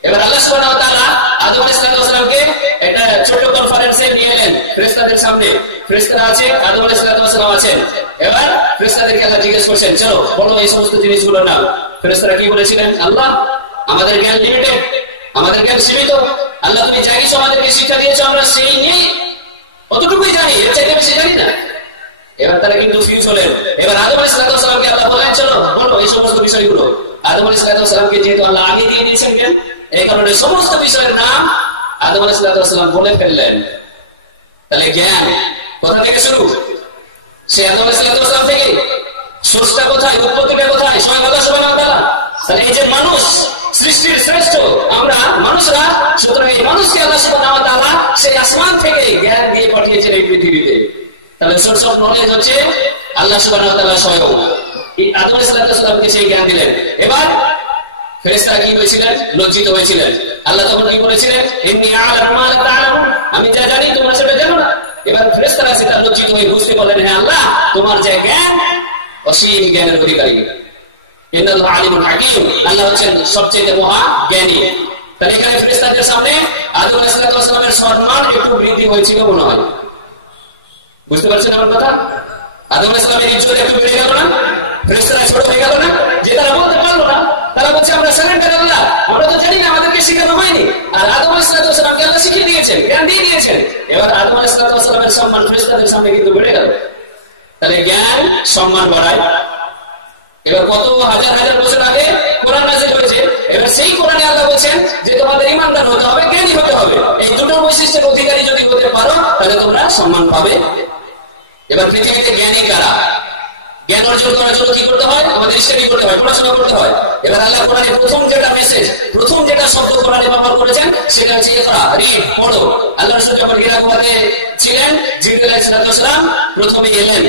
এবার আল্লাহ সুবহানাহু ওয়া তাআলা আদম আলাইহিস সালামকে একটা ছোট কনফারেন্সে নিয়ে এলেন ফেরেশতাদের সামনে। ফেরেশতারা আছে, আদম আলাইহিস সালাম আছেন। এবার ফেরেশতাদেরকে আল্লাহ জিজ্ঞেস করছেন, চলো বলো এই সমস্ত জিনিসগুলোর নাম। ফেরেশতারা কি বলেছিলেন? আল্লাহ আমাদের জ্ঞান লিমিটেড, আমাদের জ্ঞান সীমিত। আল্লাহ তুমি যা কিছু আমাদেরকে শিক্ষা দিয়েছো আমরা সেই নিয়ে অতটুকুই জানি, এর চাইতে বেশি জানি না। এবার তারা কিন্তু ফিউজ হলেন। এবার আদম আলাইহিস সালামকে আল্লাহ বলেন, চলো বলো এই সমস্ত বিষয়গুলো। আদম আলাইহিস সালামকে যেহেতু আল্লাহ আগে দিয়ে দিয়েছেন জ্ঞান, এই কারণে সমস্ত বিষয়ের নাম আদম আলাইহিস সালাম বলে ফেললেন। তাহলে জ্ঞান কোথা থেকে শুরু? সে আদম আলাইহিস সালাম থেকে। সোর্সটা কোথায়? উৎপত্তিটা কোথায়? স্বয়ং আল্লাহ সুবহানাহু ওয়া তাআলা। তাহলে এই যে মানুষ সৃষ্টির শ্রেষ্ঠ আমরা মানুষরা, সুতরাং এই মানুষকে আল্লাহ সুবহানাহু ওয়া তাআলা সেই আসমান থেকে জ্ঞান দিয়ে পাঠিয়েছেন এই পৃথিবীতে। তাহলে সোর্স অফ নলেজ হচ্ছে আল্লাহ সুবহানাহু ওয়া তাআলা স্বয়ং। আদম আলাইহিস সালামকে সেই জ্ঞান দিলেন। এবার ফেরেশতারা কি হয়েছিলেন? লজ্জিত হয়েছিলেন। আল্লাহ তখন কি বলেছিলেন? ইন্নী আ'লামু মা লা তা'লামুন, আমি যা জানি তোমরা সেটা জানো না। এবার ফেরেশতারা সেটা লজ্জিত হয়ে বুঝতে পারলেন, হ্যাঁ আল্লাহ তোমার যে জ্ঞান অসীম জ্ঞানের অধিকারী। ইন্নাল্লাহা আলিমুন হাকীম, আল্লাহ হচ্ছেন সবচেয়ে মহা জ্ঞানী। তাহলে এখানে ফেরেশতাদের সামনে আদম আলাইহিস সালামের সম্মান একটু বৃদ্ধি হয়েছিল মনে হয়। বুঝতে পারছেন আমার কথা? আদম আলাইহিস সালামের ইজ্জত একটু বেড়ে গেল না? ফেরেশতারা ছোট হয়ে গেল না? যে তারা বলতে পারলো না, তারা বলছে আমরা সারেন্ডার আল্লাহ, আমরা তো জানি না, আমাদেরকে শেখানো হয়নি। আর আদম আলাইহিস সালামকে আল্লাহ শিখিয়ে দিয়েছেন, জ্ঞান দিয়ে দিয়েছেন। এবার আদম আলাইহিস সালামের সম্মান ফেরেশতাদের সামনে কিন্তু বেড়ে গেল। তাহলে জ্ঞান সম্মান বাড়ায়। এবার কত হাজার হাজার বছর আগে কোরআন নাযিল হয়েছে। এবার সেই কোরআনে আল্লাহ বলছেন যে তোমাদের ঈমানদার হতে হবে, জ্ঞানী হতে হবে। এই দুটো বৈশিষ্ট্যের অধিকারী যদি হতে পারো তাহলে তোমরা সম্মান পাবে। এবার পৃথিবীতে জ্ঞানী কারা? জ্ঞান অর্জন করার জন্য কি করতে হয়? আমাদের স্টাডি করতে হয়, পড়াশোনা করতে হয়। এবার আল্লাহ কোরআনে প্রথম যেটা মেসেজ, প্রথম যেটা শব্দ কোরআনে ব্যবহার করেছেন সেটা হচ্ছে ইকরা, রিড, পড়ো। আল্লাহ রাসূল যখন হিরা গুহাতে ছিলেন, জিবরিল আলাইহিস সালাম প্রথমে এলেন।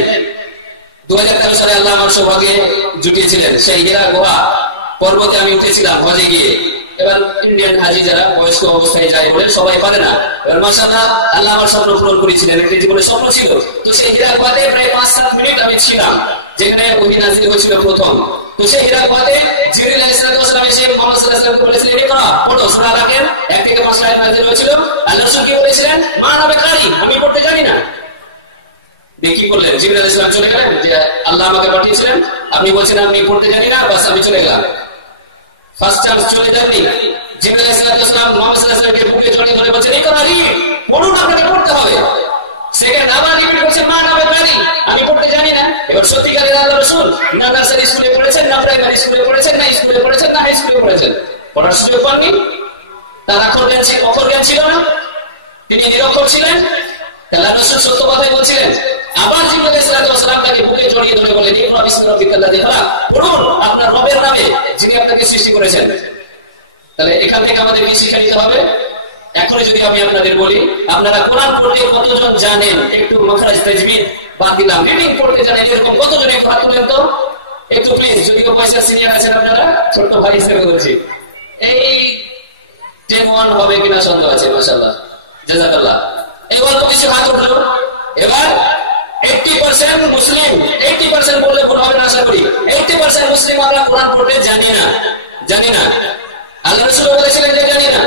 2013 সালে আল্লাহ আমার সৌভাগ্যে জুটিয়েছিলেন। সেই হিরা গুহা পর্বতে আমি উঠেছিলাম হজে গিয়ে। এবার ইন্ডিয়ান হাজি যারা বয়স্ক অবস্থায় যায় বলে সবাই পারে না। এবার মাশাআল্লাহ আল্লাহ আমার স্বপ্ন পূরণ করেছিলেন, একটা জীবনের স্বপ্ন ছিল। তো সেই হিরা গুহাতে প্রায় 5-7 মিনিট আমি ছিলাম, যেখানে ওহী নাযিল হয়েছিল প্রথম। তো সেই হিরা গুহাতে জিবরিল আলাইহিস সালাম এসে মুহাম্মদ সাল্লাল্লাহু আলাইহি ওয়াসাল্লামকে বলেছিলেন, ইকরা, পড়ো সূরা আল-আলাকের 1 থেকে 5 আয়াত নাযিল হয়েছিল। আল্লাহ রাসূল কি বলেছিলেন? মা আনা বিকারি, আমি পড়তে জানি না। কি করলেন? জিবরিল আলাইহিস সালাম চলে গেলেন, যে আল্লাহ আমাকে পাঠিয়েছিলেন, আপনি বলছেন আমি পড়তে জানি না, বাস আমি চলে গেলাম। ফার্স্ট চান্স চলে যায়নি। জিবরিল আলাইহিস সালাম মুহাম্মদ সাল্লাল্লাহু আলাইহি ওয়াসাল্লামকে বুকে জড়িয়ে ধরে বলছেন, ইকরা, রিড, পড়ুন, আপনাকে পড়তে হবে। সেকেন্ড আবার রিপিট করছেন, মা না বিকারি, আমি পড়তে জানি না। এবার সত্যিকারের আল্লাহ রাসূল না নার্সারি স্কুলে পড়েছেন, না প্রাইমারি স্কুলে পড়েছেন, না স্কুলে পড়েছেন, না হাই স্কুলে পড়েছেন, পড়ার সুযোগ পাননি। তার অক্ষর জ্ঞান ছিল না, তিনি নিরক্ষর ছিলেন। আল্লাহ রাসূল সত্য কথাই বলছিলেন। আবার জিবরাইল আলাইহিস সালাম তাকে বুকে জড়িয়ে ধরে বলেন, ইকরা বিসমি রাব্বিকাল্লাযী খালাক, পড়ুন আপনার রবের নামে যিনি আপনাকে সৃষ্টি করেছেন। তাহলে এখান থেকে আমাদের কি শিক্ষা নিতে হবে? এখনই যদি আমি আপনাদের বলি, আপনারা কোরআন পড়তে কতজন জানেন? একটু মাখরাজ তাজবিদ বাদ দিলাম, রিডিং পড়তে জানেন এরকম কতজন একটু হাত তুলেন তো একটু প্লিজ। যদি কেউ পয়সা সিনিয়র আছেন আপনারা, ছোট্ট ভাই হিসেবে বলছি, এই 10-1 হবে কিনা সন্দেহ আছে। মাশাআল্লাহ, জাযাকাল্লাহ। এই অল্প কিছু হাত উঠলো। এবার 80% মুসলিম, 80% বললে ভুল হবে না আশা করি, 80% মুসলিম আমরা কোরআন পড়তে জানি না। জানি না। আল্লাহ রাসূল বলেছিলেন যে জানি না।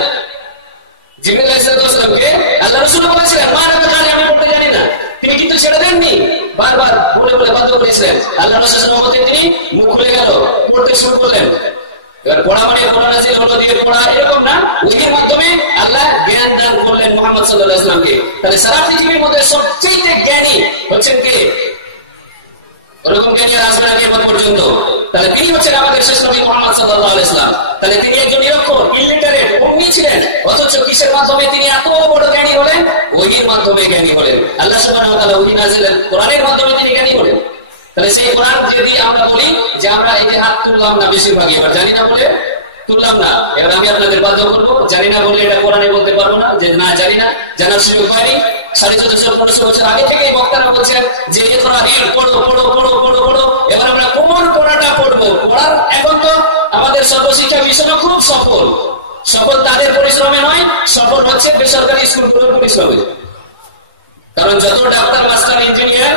জিবরাইল আলাইহিস সালামকে আল্লাহ রাসূল বলেছিলেন, মা আমি জানি, আমি পড়তে জানি না। তিনি কিন্তু ছেড়ে দেননি, বারবার বলে বলে বাধ্য করেছিলেন। আল্লাহ রাসূল সাল্লাল্লাহু আলাইহি ওয়াসাল্লাম তিনি মুখ খুলে গেল, পড়তে শুরু করলেন। এবার পড়া মানে কোরআন নাযিল হলো দিয়ে পড়া এরকম না, ওহির মাধ্যমে আল্লাহ জ্ঞান দান করলেন মুহাম্মদ সাল্লাল্লাহু আলাইহি ওয়াসাল্লামকে। তাহলে সারা পৃথিবীর মধ্যে সবচেয়ে জ্ঞানী হচ্ছেন কে? ওরকম জ্ঞানী আসবে না কেমন পর্যন্ত। তাহলে তিনি হচ্ছেন আমাদের শেষ নবী মুহাম্মদ সাল্লাল্লাহু আলাইহি ওয়াসাল্লাম। তাহলে তিনি একজন নিরক্ষর, ইলিটারেট, অজ্ঞ ছিলেন, অথচ কিসের মাধ্যমে তিনি এত বড় জ্ঞানী হলেন? ওহির মাধ্যমে জ্ঞানী হলেন। আল্লাহ সুবহানাহু ওয়া তাআলা ওহী নাযিল কোরআনের মাধ্যমে তিনি জ্ঞানী হলেন। তাহলে সেই কোরআন যদি আমরা বলি যে আমরা এই যে হাত তুললাম না, বেশিরভাগই এবার জানি না বলে তুললাম না, এবার আমি আপনাদের বাধ্য করবো, জানি না বললে এটা কোরআনে বলতে পারবো না যে না জানি না, জানার সুযোগ হয়নি। 1450-1500 বছর আগে থেকে বক্তারা বলছেন যে পড়ো পড়ো পড়ো পড়ো পড়ো। এবার আমরা কোন পড়াটা পড়বো? পড়ার এখন তো আমাদের সর্বশিক্ষা মিশন খুব সফল। সফল তাদের পরিশ্রমে নয়, সফল হচ্ছে বেসরকারি স্কুলগুলোর পরিশ্রমে। কারণ যত ডাক্তার, মাস্টার, ইঞ্জিনিয়ার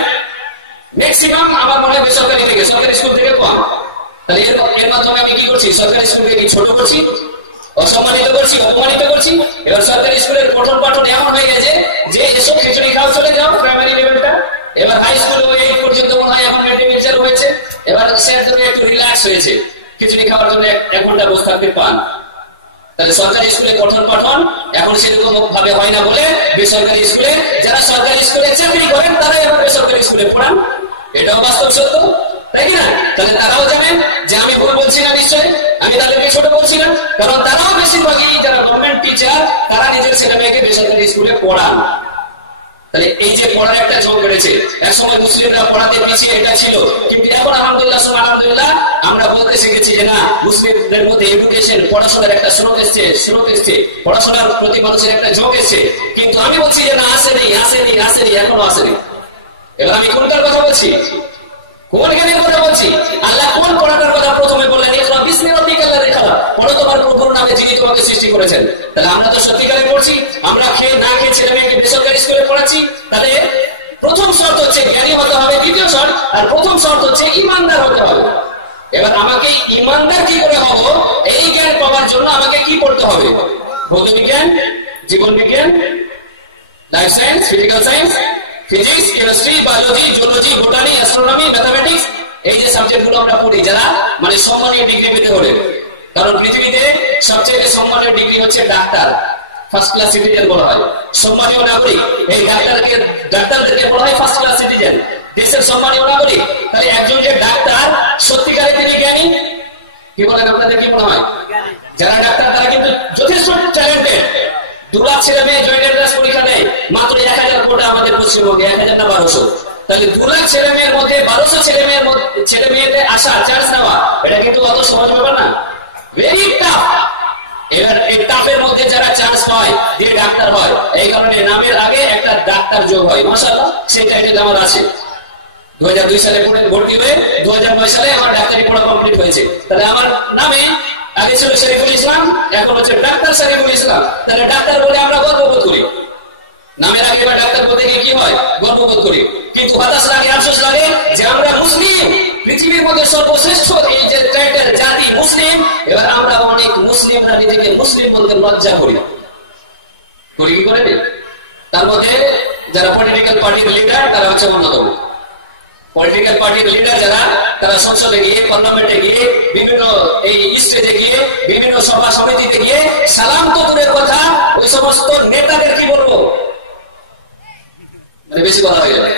ম্যাক্সিমাম আমার মনে হয় বেসরকারি থেকে, সরকারি স্কুল থেকে কম। তাহলে এর মাধ্যমে আমি কি করছি? সরকারি স্কুলকে কি ছোট করছি, অসম্মানিত করছি, অপমানিত করছি। এবার সরকারি স্কুলের পঠন পাঠন এমন হয়ে গেছে যে এসব খিচুড়ি খাওয়া চলে যাও প্রাইমারি লেভেলটা। এবার হাই স্কুল 8 পর্যন্ত মনে হয় এখন মিড চালু হয়েছে। এবার সে একটু রিল্যাক্স হয়েছে, খিচুড়ি খাওয়ার জন্য 1 ঘন্টা বসে থাকতে পান। তাহলে সরকারি স্কুলে পঠন পাঠন এখন সেরকম ভাবে হয় না বলে বেসরকারি স্কুলে, যারা সরকারি স্কুলে চাকরি করেন তারাই এখন বেসরকারি স্কুলে পড়ান। এটাও বাস্তব সত্য, তাই কি না? তাহলে তারাও জানেন যে আমি ভুল বলছি না, নিশ্চয় আমি তাদেরকে ছোট বলছি না, কারণ তারাও বেশিরভাগই যারা গভর্নমেন্ট টিচার তারা নিজের ছেলে মেয়েকে বেসরকারি স্কুলে পড়ান। তাহলে এই যে পড়ার একটা ঝোঁক বেড়েছে, একসময় মুসলিমরা পড়াতে পিছিয়ে এটা ছিল, কিন্তু এখন আলহামদুলিল্লাহ আলহামদুলিল্লাহ আমরা বলতে শিখেছি যে না, মুসলিমদের মধ্যে এডুকেশন, পড়াশোনার একটা স্রোত এসছে, পড়াশোনার প্রতি মানুষের একটা ঝোঁক এসছে। কিন্তু আমি বলছি যে না, আসেনি, এখনো আসেনি। এবার আমি কোনটার কথা বলছি? কোন জ্ঞানের কথা বলছি? আল্লাহ কোন পড়াটার কথা প্রথমে বললেন? ইকরা বিসমি রাব্বিকাল্লাযী খালাক, পড়ো তোমার প্রভুর নামে যিনি তোমাকে সৃষ্টি করেছেন। তাহলে আমরা তো সত্যিকারে পড়ছি, আমরা খেয়ে না খেয়ে ছেলে মেয়েকে বেসরকারি স্কুলে পড়াচ্ছি। তাহলে প্রথম শর্ত হচ্ছে জ্ঞানী হতে হবে, দ্বিতীয় শর্ত আর প্রথম শর্ত হচ্ছে ইমানদার হতে হবে। এবার আমাকে ইমানদার কি করে হব? এই জ্ঞান পাওয়ার জন্য আমাকে কি পড়তে হবে? ভৌত বিজ্ঞান, জীবন বিজ্ঞান, life science, physical science, physics, chemistry, biology, zoology, botany, astronomy, mathematics, এই যে সাবজেক্টগুলো আমরা পড়ি যারা মানে সম্মানীয় ডিগ্রি পেতে হলে। কারণ পৃথিবীতে সবচেয়ে সম্মানীয় ডিগ্রি হচ্ছে ডাক্তার, ফার্স্ট ক্লাস সিটিজেন বলা হয়, সম্মানীয় নাগরিক। এই ডাক্তারদেরকে বলা হয় ফার্স্ট ক্লাস সিটিজেন, দেশের সম্মানীয় নাগরিক। তাহলে একজন যে ডাক্তার সত্যিকারে তিনি জ্ঞানী। কি বলেন আপনাদের, কি মনে হয়? যারা ডাক্তার তারা কিন্তু যথেষ্ট ট্যালেন্টেড। 2 লাখ ছেলে মেয়ে জয়েন্ট এন্ট্রান্স পরীক্ষা দেয়, মাত্র 1000 কোটা আমাদের পশ্চিমবঙ্গে, 1000 না 1200। তাহলে 2 লাখ ছেলে মেয়ের মধ্যে 1200 ছেলে মেয়েদের আসা, চান্স নেওয়া, এটা কিন্তু অত সহজ ব্যাপার না, ভেরি টাফ। এবার এই টাফের মধ্যে যারা চান্স পায় দিয়ে ডাক্তার হয়, এই কারণে নামের আগে একটা ডাক্তার যোগ হয়। মাশাআল্লাহ, সেই টাইটেল আমার আছে। 2002 সালে ভর্তি হয়ে 2009 সালে আমার ডাক্তারি পড়া কমপ্লিট হয়েছে। তাহলে আমার নামে আগে ছিল শরীফুল ইসলাম, এখন হচ্ছে ডাক্তার শরীফুল ইসলাম। তাহলে ডাক্তার বলে আমরা গর্ববোধ করি, নামের আগে বা ডাক্তার বলতে গিয়ে কি হয়? গর্ববোধ করি। কিন্তু হতাশ লাগে, আফসোস লাগে যে আমরা মুসলিম, পৃথিবীর মধ্যে সর্বশ্রেষ্ঠ এই যে টাইটেল জাতি মুসলিম, এবার আমরা অনেক মুসলিমরা নিজেকে মুসলিম বলতে লজ্জা করি। কি করে? তার মধ্যে যারা পলিটিক্যাল পার্টির লিডার তারা হচ্ছে অন্যতম। পলিটিক্যাল পার্টির লিডার যারা, তারা সংসদে গিয়ে, পার্লামেন্টে গিয়ে, বিভিন্ন এই স্টেজে গিয়ে, বিভিন্ন সভা সমিতিতে গিয়ে সালাম তো দূরের কথা, ওই সমস্ত নেতাদের কি বলবো, মানে বেশি কথা হয়ে যাবে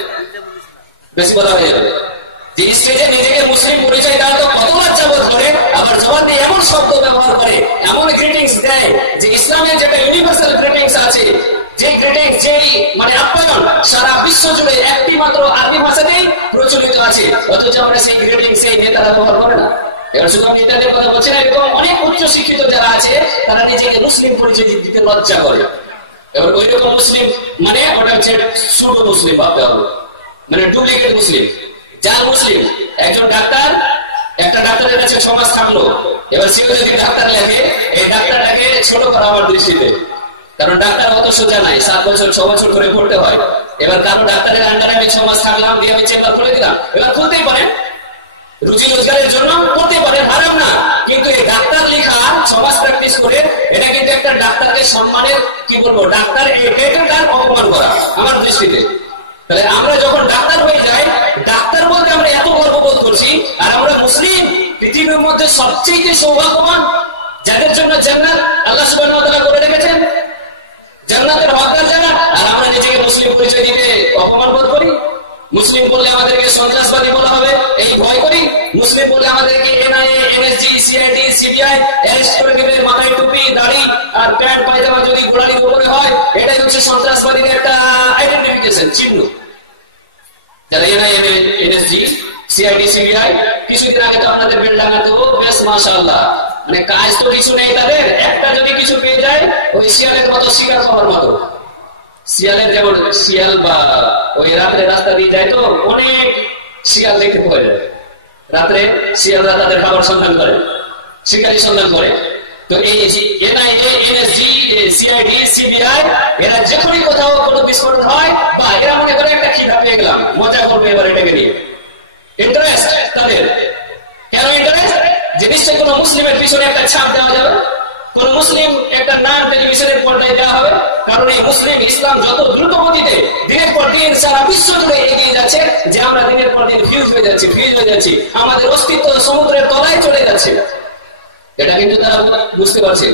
যে স্টেজে নিজেকে মুসলিম পরিচয় দেওয়া তো কত লজ্জা বোধ করে, আবার জবান দিয়ে এমন শব্দ ব্যবহার করে, এমন গ্রিটিংস দেয় যে ইসলামের যেটা ইউনিভার্সাল গ্রিটিংস আছে, যে গ্রিটিংস যে মানে আপ্যায়ন সারা বিশ্ব জুড়ে একটি মাত্র আরবি ভাষাতেই প্রচলিত আছে, অথচ আমরা সেই গ্রেডিং সেই নেতারা ব্যবহার করে না। এবার শুধু আমি নেতাদের কথা বলছি না, এরকম অনেক উচ্চ শিক্ষিত যারা আছে তারা নিজেকে মুসলিম পরিচয় দিতে লজ্জা করে। এবার ওই রকম মুসলিম মানে ওটা হচ্ছে ছোট মুসলিম ভাবতে হবে, মানে ডুপ্লিকেট মুসলিম। যার মুসলিম একজন ডাক্তার, একটা ডাক্তারের কাছে 6 মাস থাকলো, এবার সে যদি ডাক্তার লেখে, এই ডাক্তারটাকে ছোট করা আমার দৃষ্টিতে, কারণ ডাক্তার অত সোজা নাই, 7 বছর 6 বছর করে পড়তে হয়। এবার কারো ডাক্তারের আন্ডারে আমি 6 মাস থাকলাম, দিয়ে আমি চেম্বার খুলে দিলাম, এবার খুলতেই পারে, রুজি রোজগারের জন্য করতে পারে, হারাম না। কিন্তু এই ডাক্তার লেখা 6 মাস প্র্যাকটিস করে, এটা কিন্তু একটা ডাক্তারকে সম্মানের কি বলবো, ডাক্তার তার অপমান করা আমার দৃষ্টিতে। তাহলে আমরা যখন ডাক্তার হয়ে যাই, ডাক্তার বলতে আমরা এত গর্ববোধ করছি, আর আমরা মুসলিম পৃথিবীর মধ্যে সবচেয়ে সৌভাগ্যবান, যাদের জন্য জান্নাত আল্লাহ সুবহানাহু ওয়া তাআলা করে রেখেছেন, জান্নাতের হকদার যারা, আর আমরা নিজেকে মুসলিম পরিচয় দিতে অপমান বোধ করি। মুসলিম বললে আমাদেরকে সন্ত্রাসবাদী বলা হবে, এই ভয় করি। মুসলিম বললে আমাদেরকে NIA, NSG, CID, CBI arrest করে দেবে, মাথায় টুপি, দাড়ি আর প্যান্ট পায়জামা যদি গোড়ালির উপরে হয়, এটাই হচ্ছে সন্ত্রাসবাদীদের একটা আইডেন্টিফিকেশন চিহ্ন। যারা এনআইএ, এনএসজি, সিআইডি, সিবিআই, কিছুদিন আগে তো আপনাদের বেলডাঙ্গাতে বেশ মাশাআল্লাহ, মানে কাজ তো কিছু নেই তাদের, একটা যদি কিছু পেয়ে যায় ওই শিয়ালের মতো শিকার করার মতো। শিয়ালের যেমন শিয়াল বা ওই রাত্রে রাস্তা দিয়ে যায়, তো অনেক শিয়াল দেখতে পাওয়া যায় রাত্রে, শিয়ালরা তাদের খাবার সন্ধান করে, শিকারী সন্ধান করে। তো এই এনআইএ, এনএসজি, সিআইডি, সিবিআই এরা যখনই কোথাও কোনো বিস্ফোরণ হয়, বা এরা মনে করে একটা খিদা পেয়ে গেলাম, মজা করবে এবার এটাকে নিয়ে, ইন্টারেস্ট তাদের। কেন ইন্টারেস্ট? যে নিশ্চয়ই কোনো মুসলিমের পিছনে একটা ছাপ দেওয়া যাবে, কোন মুসলিম একটা নাম টেলিভিশনের পর্দায় দেওয়া হবে, কারণ এই মুসলিম ইসলাম যত দ্রুত গতিতে দিনের পর দিন সারা বিশ্ব জুড়ে এগিয়ে যাচ্ছে, যে আমরা দিনের পর দিন ফিউজ হয়ে যাচ্ছি, আমাদের অস্তিত্ব সমুদ্রের তলায় চলে যাচ্ছে। এটা কিন্তু তারা বুঝতে পারছে।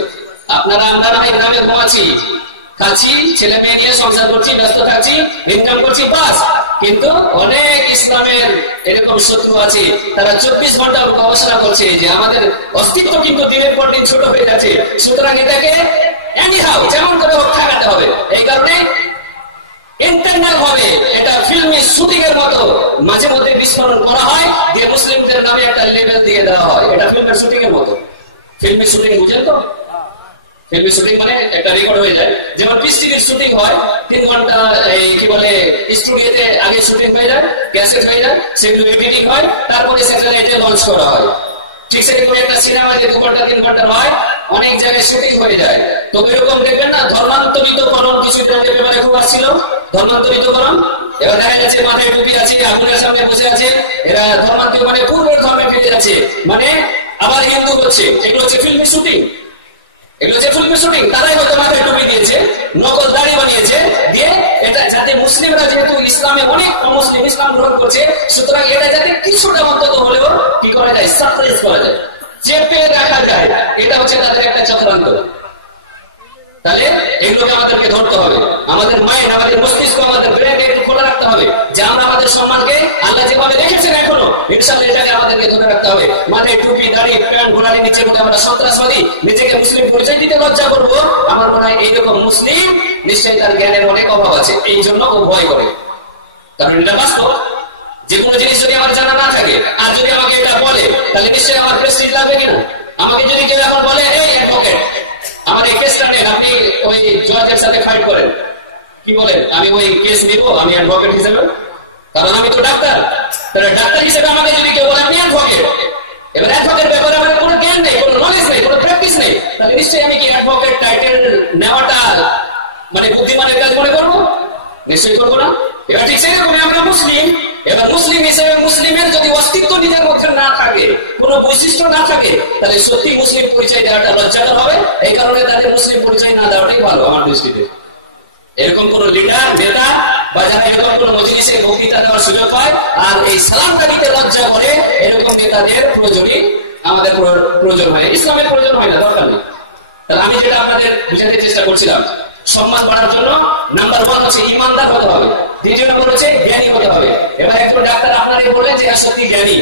আপনারা আমরা এই গ্রামে ঘুমাচ্ছি, খাচ্ছি, ছেলে মেয়ে নিয়ে সংসার করছি, ব্যস্ত থাকছি, ইনকাম করছি, বাস। কিন্তু অনেক ইসলামের এরকম শত্রু আছে, তারা 24 ঘন্টা গবেষণা করছে যে আমাদের অস্তিত্ব কিন্তু দিনের পর দিন ছোট হয়ে যাচ্ছে, সুতরাং এটাকে এনিহাউ যেমন করে হোক ঠেকাতে হবে। এই কারণে ইন্টারনাল ভাবে এটা ফিল্মি শুটিং এর মতো মাঝে মধ্যে বিস্ফোরণ করা হয়, দিয়ে মুসলিমদের নামে একটা লেবেল দিয়ে দেওয়া হয়, এটা ফিল্মের শুটিং এর মতো। ফিল্মি শুটিং বুঝেন তো? ফিল্মি শুটিং মানে একটা রেকর্ড হয়ে যায়, যেমন 20 টিভির শুটিং হয়, 3 ঘন্টা এই কি বলে স্টুডিওতে আগে শুটিং হয়ে যায়, ক্যাসেট হয়ে যায়, সেগুলো এডিটিং হয়, তারপরে স্যাটেলাইটে লঞ্চ করা হয়। ঠিক সেরকম একটা সিনেমা যে 2 ঘন্টা 3 ঘন্টা হয়, অনেক জায়গায় শুটিং হয়ে যায়। তো এরকম দেখবেন না ধর্মান্তরিতকরণ কিছু ব্যাপারে খুব আসছিল, ধর্মান্তরিতকরণ। এবার দেখা যাচ্ছে মাথায় টুপি আছে, আগুনের সামনে বসে আছে, এরা ধর্মান্তরিত মানে পূর্বের ধর্মে ফিরে যাচ্ছে, মানে আবার হিন্দু হচ্ছে। এগুলো হচ্ছে ফিল্মি শুটিং, এগুলো যে ফিল্মের শুটিং। তারাই হয়তো মাথায় টুপি দিয়েছে, নকল দাড়ি বানিয়েছে, দিয়ে এটা যাতে মুসলিমরা যেহেতু ইসলামে অনেক মুসলিম ইসলাম গ্রহণ করছে, সুতরাং এটা যাতে কিছুটা অন্তত হলেও কি করা যায়, সাপ্রেস করা যায়, চেপে রাখা যায়, এটা হচ্ছে তাদের একটা চক্রান্ত। তাহলে এগুলোকে আমাদেরকে ধরতে হবে, আমাদের মাইন্ড, আমাদের মস্তিষ্ক, আমাদের ব্রেন একটু খোলা রাখতে হবে, যে আমরা আমাদের সম্মানকে আল্লাহ যেভাবে রেখেছেন এখনো, ইনশাআল্লাহ এটাকে আমাদেরকে ধরে রাখতে হবে। মাথায় টুপি, দাড়ি, প্যান্ট, গোড়ালি নিচে বলে আমরা সন্ত্রাসবাদী, নিজেকে মুসলিম পরিচয় দিতে লজ্জা করবো, আমার মনে হয় এইরকম মুসলিম নিশ্চয়ই তার জ্ঞানের অনেক অভাব আছে, এই জন্য ও ভয় করে। কারণ এটা বাস্তব, যে কোনো জিনিস যদি আমার জানা না থাকে, আর যদি আমাকে এটা বলে, তাহলে নিশ্চয়ই আমার প্রেস্টিজ লাগবে কিনা। আমাকে যদি কেউ এখন বলে, এই অ্যাডভোকেট আমার এই কেসটা নেন, আপনি ওই জজের সাথে ফাইট করেন, কি বলেন, আমি ওই কেস নিব, আমি অ্যাডভোকেট হিসেবে, কারণ আমি তো ডাক্তার। তাহলে ডাক্তার হিসেবে আমাকে যদি কেউ বলে আপনি অ্যাডভোকেট, এবার অ্যাডভোকেট ব্যাপারে আমাদের কোনো জ্ঞান নেই, কোনো নলেজ নেই, কোনো প্র্যাকটিস নেই, তাহলে নিশ্চয়ই আমি কি অ্যাডভোকেট টাইটেল নেওয়াটা মানে বুদ্ধিমানের কাজ মনে করবো? নিশ্চয়ই করবো না। এবার ঠিক সেরকমই আমরা মুসলিম, এবার মুসলিম হিসেবে মুসলিমের যদি অস্তিত্ব নিজের মধ্যে না থাকে, কোনো বৈশিষ্ট্য না থাকে, তাহলে সত্যি মুসলিম পরিচয় দেওয়াটা লজ্জাকর হবে। এই কারণে তাদের মুসলিম পরিচয় না দেওয়াটাই ভালো আমার দৃষ্টিতে। এরকম কোন লিডার, নেতা বা যারা এরকম কোন মজলিসে বক্তৃতা দেওয়ার সুযোগ পায় আর এই সালামটা দিতে লজ্জা করে, এরকম নেতাদের প্রয়োজনই আমাদের প্রয়োজন হয়, ইসলামের প্রয়োজন হয় না, দরকার নেই। তাহলে আমি যেটা আপনাদের বুঝাতে চেষ্টা করছিলাম, সম্মান বাড়ার জন্য নাম্বার 1 হচ্ছে ইমানদার হতে হবে, দ্বিতীয় নম্বর হচ্ছে জ্ঞানী হতে হবে। এবার একজন ডাক্তার আপনাদের বললেন যে সত্যি জ্ঞানী,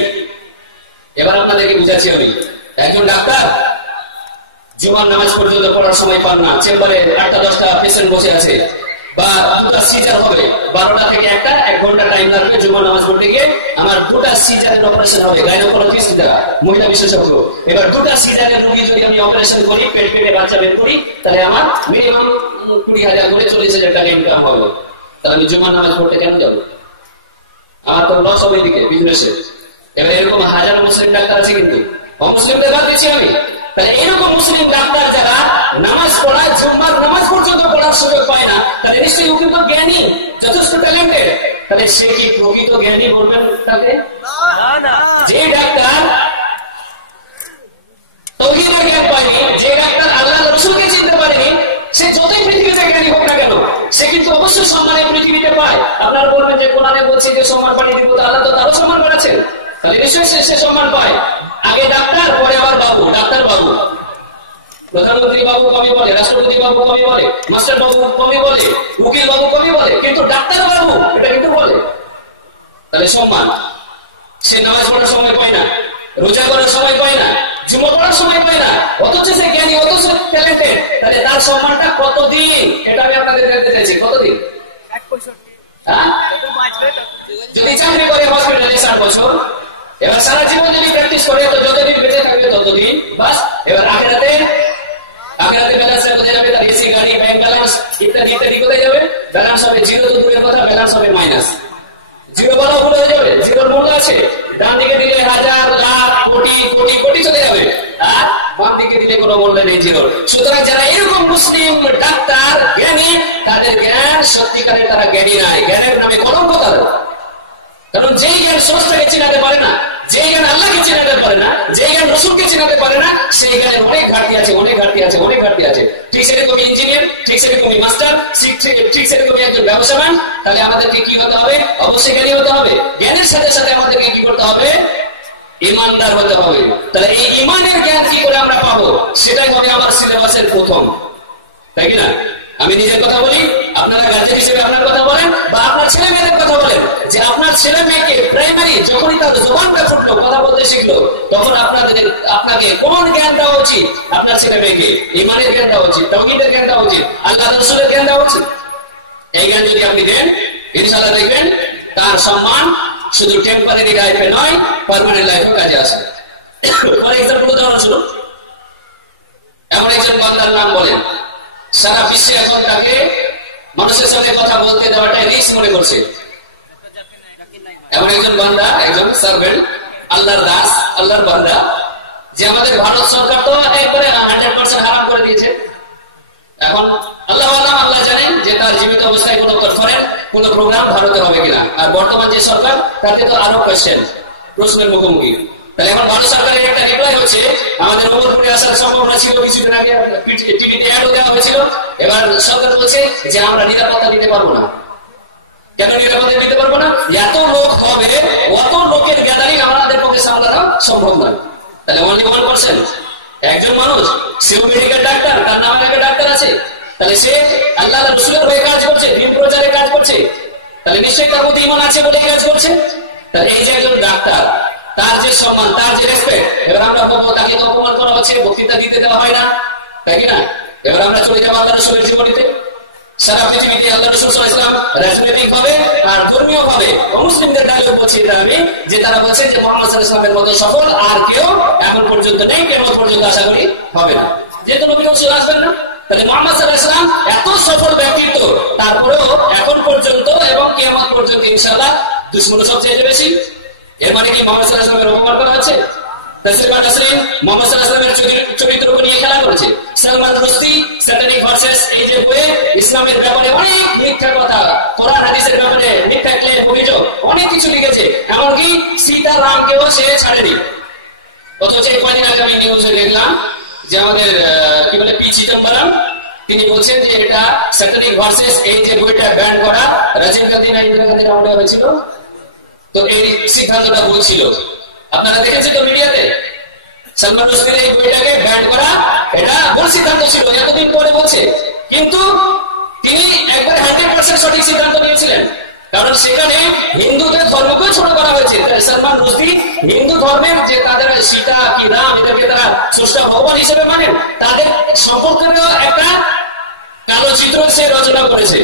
এবার আপনাদেরকে বুঝাচ্ছি আমি, একজন ডাক্তার জুমার নামাজ পর্যন্ত পড়ার সময় পান না, চেম্বারে 8টা 10টা পেশেন্ট বসে আছে, বা দুটা সিজার হবে, 12টা থেকে 1টা, 1 ঘন্টা টাইম লাগবে জুমার নামাজ পড়তে গিয়ে। আমার দুটা সিজারের অপারেশন হবে, গাইনোকোলজিস্ট দ্বারা, মহিলা বিশেষজ্ঞ। এবার দুটা সিজারের রোগী যদি আমি অপারেশন করি, পেটে বাচ্চা বের করি, তাহলে আমার মিনিমাম 20,000 করে 40,000 টাকা ইনকাম হবে। তাহলে আমি জুমার নামাজ পড়তে কেন যাবো? আমার তো লস হবে এদিকে বিজনেসে। এবার এরকম হাজার মুসলিম ডাক্তার আছে, কিন্তু অমুসলিমদের বাদ দিচ্ছি আমি। তাহলে এরকম মুসলিম ডাক্তার যারা নামাজ পড়ায়, জুম্মার নামাজ পর্যন্ত পড়ার সুযোগ পায় না, তাহলে নিশ্চয়ই ও কিন্তু জ্ঞানী, যথেষ্ট ট্যালেন্টেড। তাহলে সে কি প্রকৃত জ্ঞানী বলবেন তাকে? যে ডাক্তার তাওহীদের জ্ঞান পায়নি, যে ডাক্তার আল্লাহ রাসূলকে চিনতে পারেনি, সে যতই পৃথিবীতে জ্ঞানী হোক না কেন, সে কিন্তু অবশ্যই সম্মানের পৃথিবীতে পায়। আপনারা বলবেন যে কোরআনে বলছে যে সম্মান পাঠিয়ে দিব, আল্লাহ তো তারও সম্মান করেছেন, তাহলে নিশ্চয়ই সে সম্মান পায়। আগে ডাক্তার, পরে আবার বাবু, ডাক্তার বাবু। প্রধানমন্ত্রী বাবু কমই বলে, রাষ্ট্রপতি বাবু কমই বলে, মাস্টার বাবু কমই বলে, উকিল বাবু কমই বলে, কিন্তু ডাক্তার বাবু এটা কিন্তু বলে। তাহলে সম্মান। সে নামাজ পড়ার সময় পায় না, রোজা করার সময় পায় না, জুমা পড়ার সময় পায় না, অথচ সে জ্ঞানী, অথচ ট্যালেন্টেড। তাহলে তার সম্মানটা কতদিন, এটা আমি আপনাদের জানতে চাইছি, কতদিন? যদি চাকরি করে হসপিটালে 7 বছর, এবার সারা জীবন যদি প্র্যাকটিস করে, তো যতদিন বেঁচে থাকবে ততদিন বাস। এবার আখিরাতে ব্যালেন্স কোথায় যাবে? তার এসি গাড়ি, ব্যাংক ব্যালেন্স ইত্যাদি ইত্যাদি কোথায় যাবে? ব্যালেন্স হবে জিরো, তো দূরের কথা, ব্যালেন্স হবে মাইনাস। জিরো বলা ভুল হয়ে যাবে, জিরোর মূল্য আছে। ডান দিকে দিলে হাজার, লাখ, কোটি কোটি কোটি চলে যাবে, আর বাম দিকে দিলে কোনো মূল্য নেই, জিরো। সুতরাং যারা এরকম মুসলিম ডাক্তার জ্ঞানী, তাদের জ্ঞান সত্যিকারের তারা জ্ঞানী নাই, জ্ঞানের নামে কলঙ্ক তাদের। কারণ যেই জ্ঞান স্রষ্টাকে চিনাতে পারে না, যেই জ্ঞান আল্লাহকে চিনাতে পারে না, যেই জ্ঞান রসুলকে চিনাতে পারে না, সেই জ্ঞানের অনেক ঘাটতি আছে, অনেক ঘাটতি আছে, অনেক ঘাটতি আছে। ঠিক সেরকমই ইঞ্জিনিয়ার, ঠিক সেরকমই মাস্টার, ঠিক সেরকমই একজন ব্যবসায়ী। তাহলে আমাদেরকে কি হতে হবে? অবশ্যই জ্ঞানী হতে হবে। জ্ঞানের সাথে সাথে আমাদেরকে কি করতে হবে? ইমানদার হতে হবে। তাহলে এই ইমানের জ্ঞান কি করে আমরা পাবো? সেটাই হবে আমার সিলেবাসের প্রথম, তাই কি না? আমি নিজের কথা বলি, আপনারা গার্জেন হিসেবে আপনার কথা বলেন, বা আপনার ছেলে মেয়েদের কথা বলেন, যে আপনার ছেলে মেয়েকে প্রাইমারি যখনই তার জবানটা ফুটলো, কথা বলতে শিখলো, তখন আপনাকে কোন জ্ঞান দেওয়া উচিত? আপনার ছেলে মেয়েকে ইমানের জ্ঞান দেওয়া উচিত, তাওহীদের জ্ঞান দেওয়া উচিত, আল্লাহ রাসূলের জ্ঞান দেওয়া উচিত। এই জ্ঞান যদি আপনি দেন, ইনশাআল্লাহ দেখবেন তার সম্মান শুধু টেম্পোরারি লাইফে নয়, পার্মানেন্ট লাইফেও কাজে আসে। ফর এক্সাম্পল, উদাহরণস্বরূপ, এমন একজন বান্দার নাম বলেন, সারা বিশ্বে এখন তাকে মানুষের সঙ্গে কথা বলতে দেওয়াটাই রিস্ক মনে করছে। এমন একজন বান্দা, একজন সার্ভেন্ট, আল্লাহর দাস, আল্লাহর বান্দা, যে আমাদের ভারত সরকার তো একবারে 100% হারাম করে দিয়েছে। এখন আল্লাহ জানেন যে তার জীবিত অবস্থায় কোনো কনফারেন্স, কোনো প্রোগ্রাম ভারতে হবে কিনা। আর বর্তমান যে সরকার, তাতে তো আরো প্রশ্নের মুখোমুখি। তাহলে এখন ভারত সরকারের একটা রিপ্লাই হচ্ছে, আমাদের ওমরপুরে আসার সম্ভাবনা ছিল, কিছুদিন আগে টিভিতে অ্যাডও দেওয়া হয়েছিল। এবার সরকার বলছে যে আমরা নিরাপত্তা দিতে পারবো না। কেন নিরাপত্তা দিতে পারবো না? এত লোক হবে, অত লোকের গ্যাদারিং আমাদের পক্ষে সামলানো সম্ভব নয়। তাহলে অনলি 1%, একজন মানুষ, সেও মেডিকেল ডাক্তার, তার নামে একটা ডাক্তার আছে, তাহলে সে আল্লাহ রাসূলের হয়ে কাজ করছে, দিন প্রচারে কাজ করছে, তাহলে নিশ্চয়ই তার প্রতি ঈমান আছে বলে কাজ করছে। তাহলে এই যে একজন ডাক্তার, তার যে সম্মান, তার যে রেসপেক্ট, এবার আমরা বলবো তাকে তো অপমান করা হচ্ছে, বক্তৃতা দিতে দেওয়া হয় না, তাই কি না? এবার আমরা চলে যাবো আল্লাহ রাসূলের জীবনীতে। সারা পৃথিবীতে আল্লাহ রাসূল সাল্লাল্লাহু আলাইহি ওয়াসাল্লাম রাজনৈতিক ভাবে আর ধর্মীয় ভাবে অমুসলিমদের ডায়লগ বলছি এটা আমি, যে তারা বলছে যে মুহাম্মদ সাল্লাল্লাহু আলাইহি ওয়াসাল্লামের মতো সফল আর কেউ এখন পর্যন্ত নেই, কিয়ামত পর্যন্ত আশা করি হবে না। যেহেতু নবী রাসূল আসবেন না, তাহলে মুহাম্মদ সাল্লাল্লাহু আলাইহি ওয়াসাল্লাম এত সফল ব্যক্তিত্ব, তারপরেও এখন পর্যন্ত এবং কিয়ামত পর্যন্ত ইনশাআল্লাহ দুশমন সবচেয়ে বেশি। এর মানে কি মুহাম্মদ সাল্লাল্লাহু আলাইহি ওয়াসাল্লামের অপমান করা হচ্ছে? মুহাম্মদ সাল্লাল্লাহু আলাইহি ওয়াসাল্লামের চরিত্রকে নিয়ে খেলা করেছে। সালমান রুশদি স্যাটানিক ভার্সেস এই যে বইয়ে ইসলামের ব্যাপারে অনেক মিথ্যা কথা, কোরআন হাদিসের ব্যাপারে মিথ্যা ক্লেম, অভিযোগ অনেক কিছু লিখেছে, এমনকি সীতা রামকেও সে ছাড়েনি। অথচ এই কয়েকদিন আগে আমি নিউজে দেখলাম যে আমাদের কি বলে পি চিদম্বরম, তিনি বলছেন যে এটা স্যাটানিক ভার্সেস এই যে বইটা ব্যান করা রাজীব গান্ধী না ইন্দিরা গান্ধীর আমলে হয়েছিল, তো এই সিদ্ধান্তটা বলছিল। আপনারা দেখেছেন তো মিডিয়াতে, সালমান রুশদির এই বইটাকে ব্যান করা এটা ভুল সিদ্ধান্ত ছিল, এতদিন পরে বলছে, কিন্তু তিনি একবার 100% সঠিক সিদ্ধান্ত নিয়েছিলেন। কারণ সেখানে হিন্দুদের ধর্মকেও ছোট করা হয়েছে। সালমান রুশদি হিন্দু ধর্মের যে তাদের সীতা কি রাম, এদেরকে তারা স্রষ্টা ভগবান হিসেবে মানেন, তাদের সম্পর্কের একটা কালো চিত্র সে রচনা করেছে।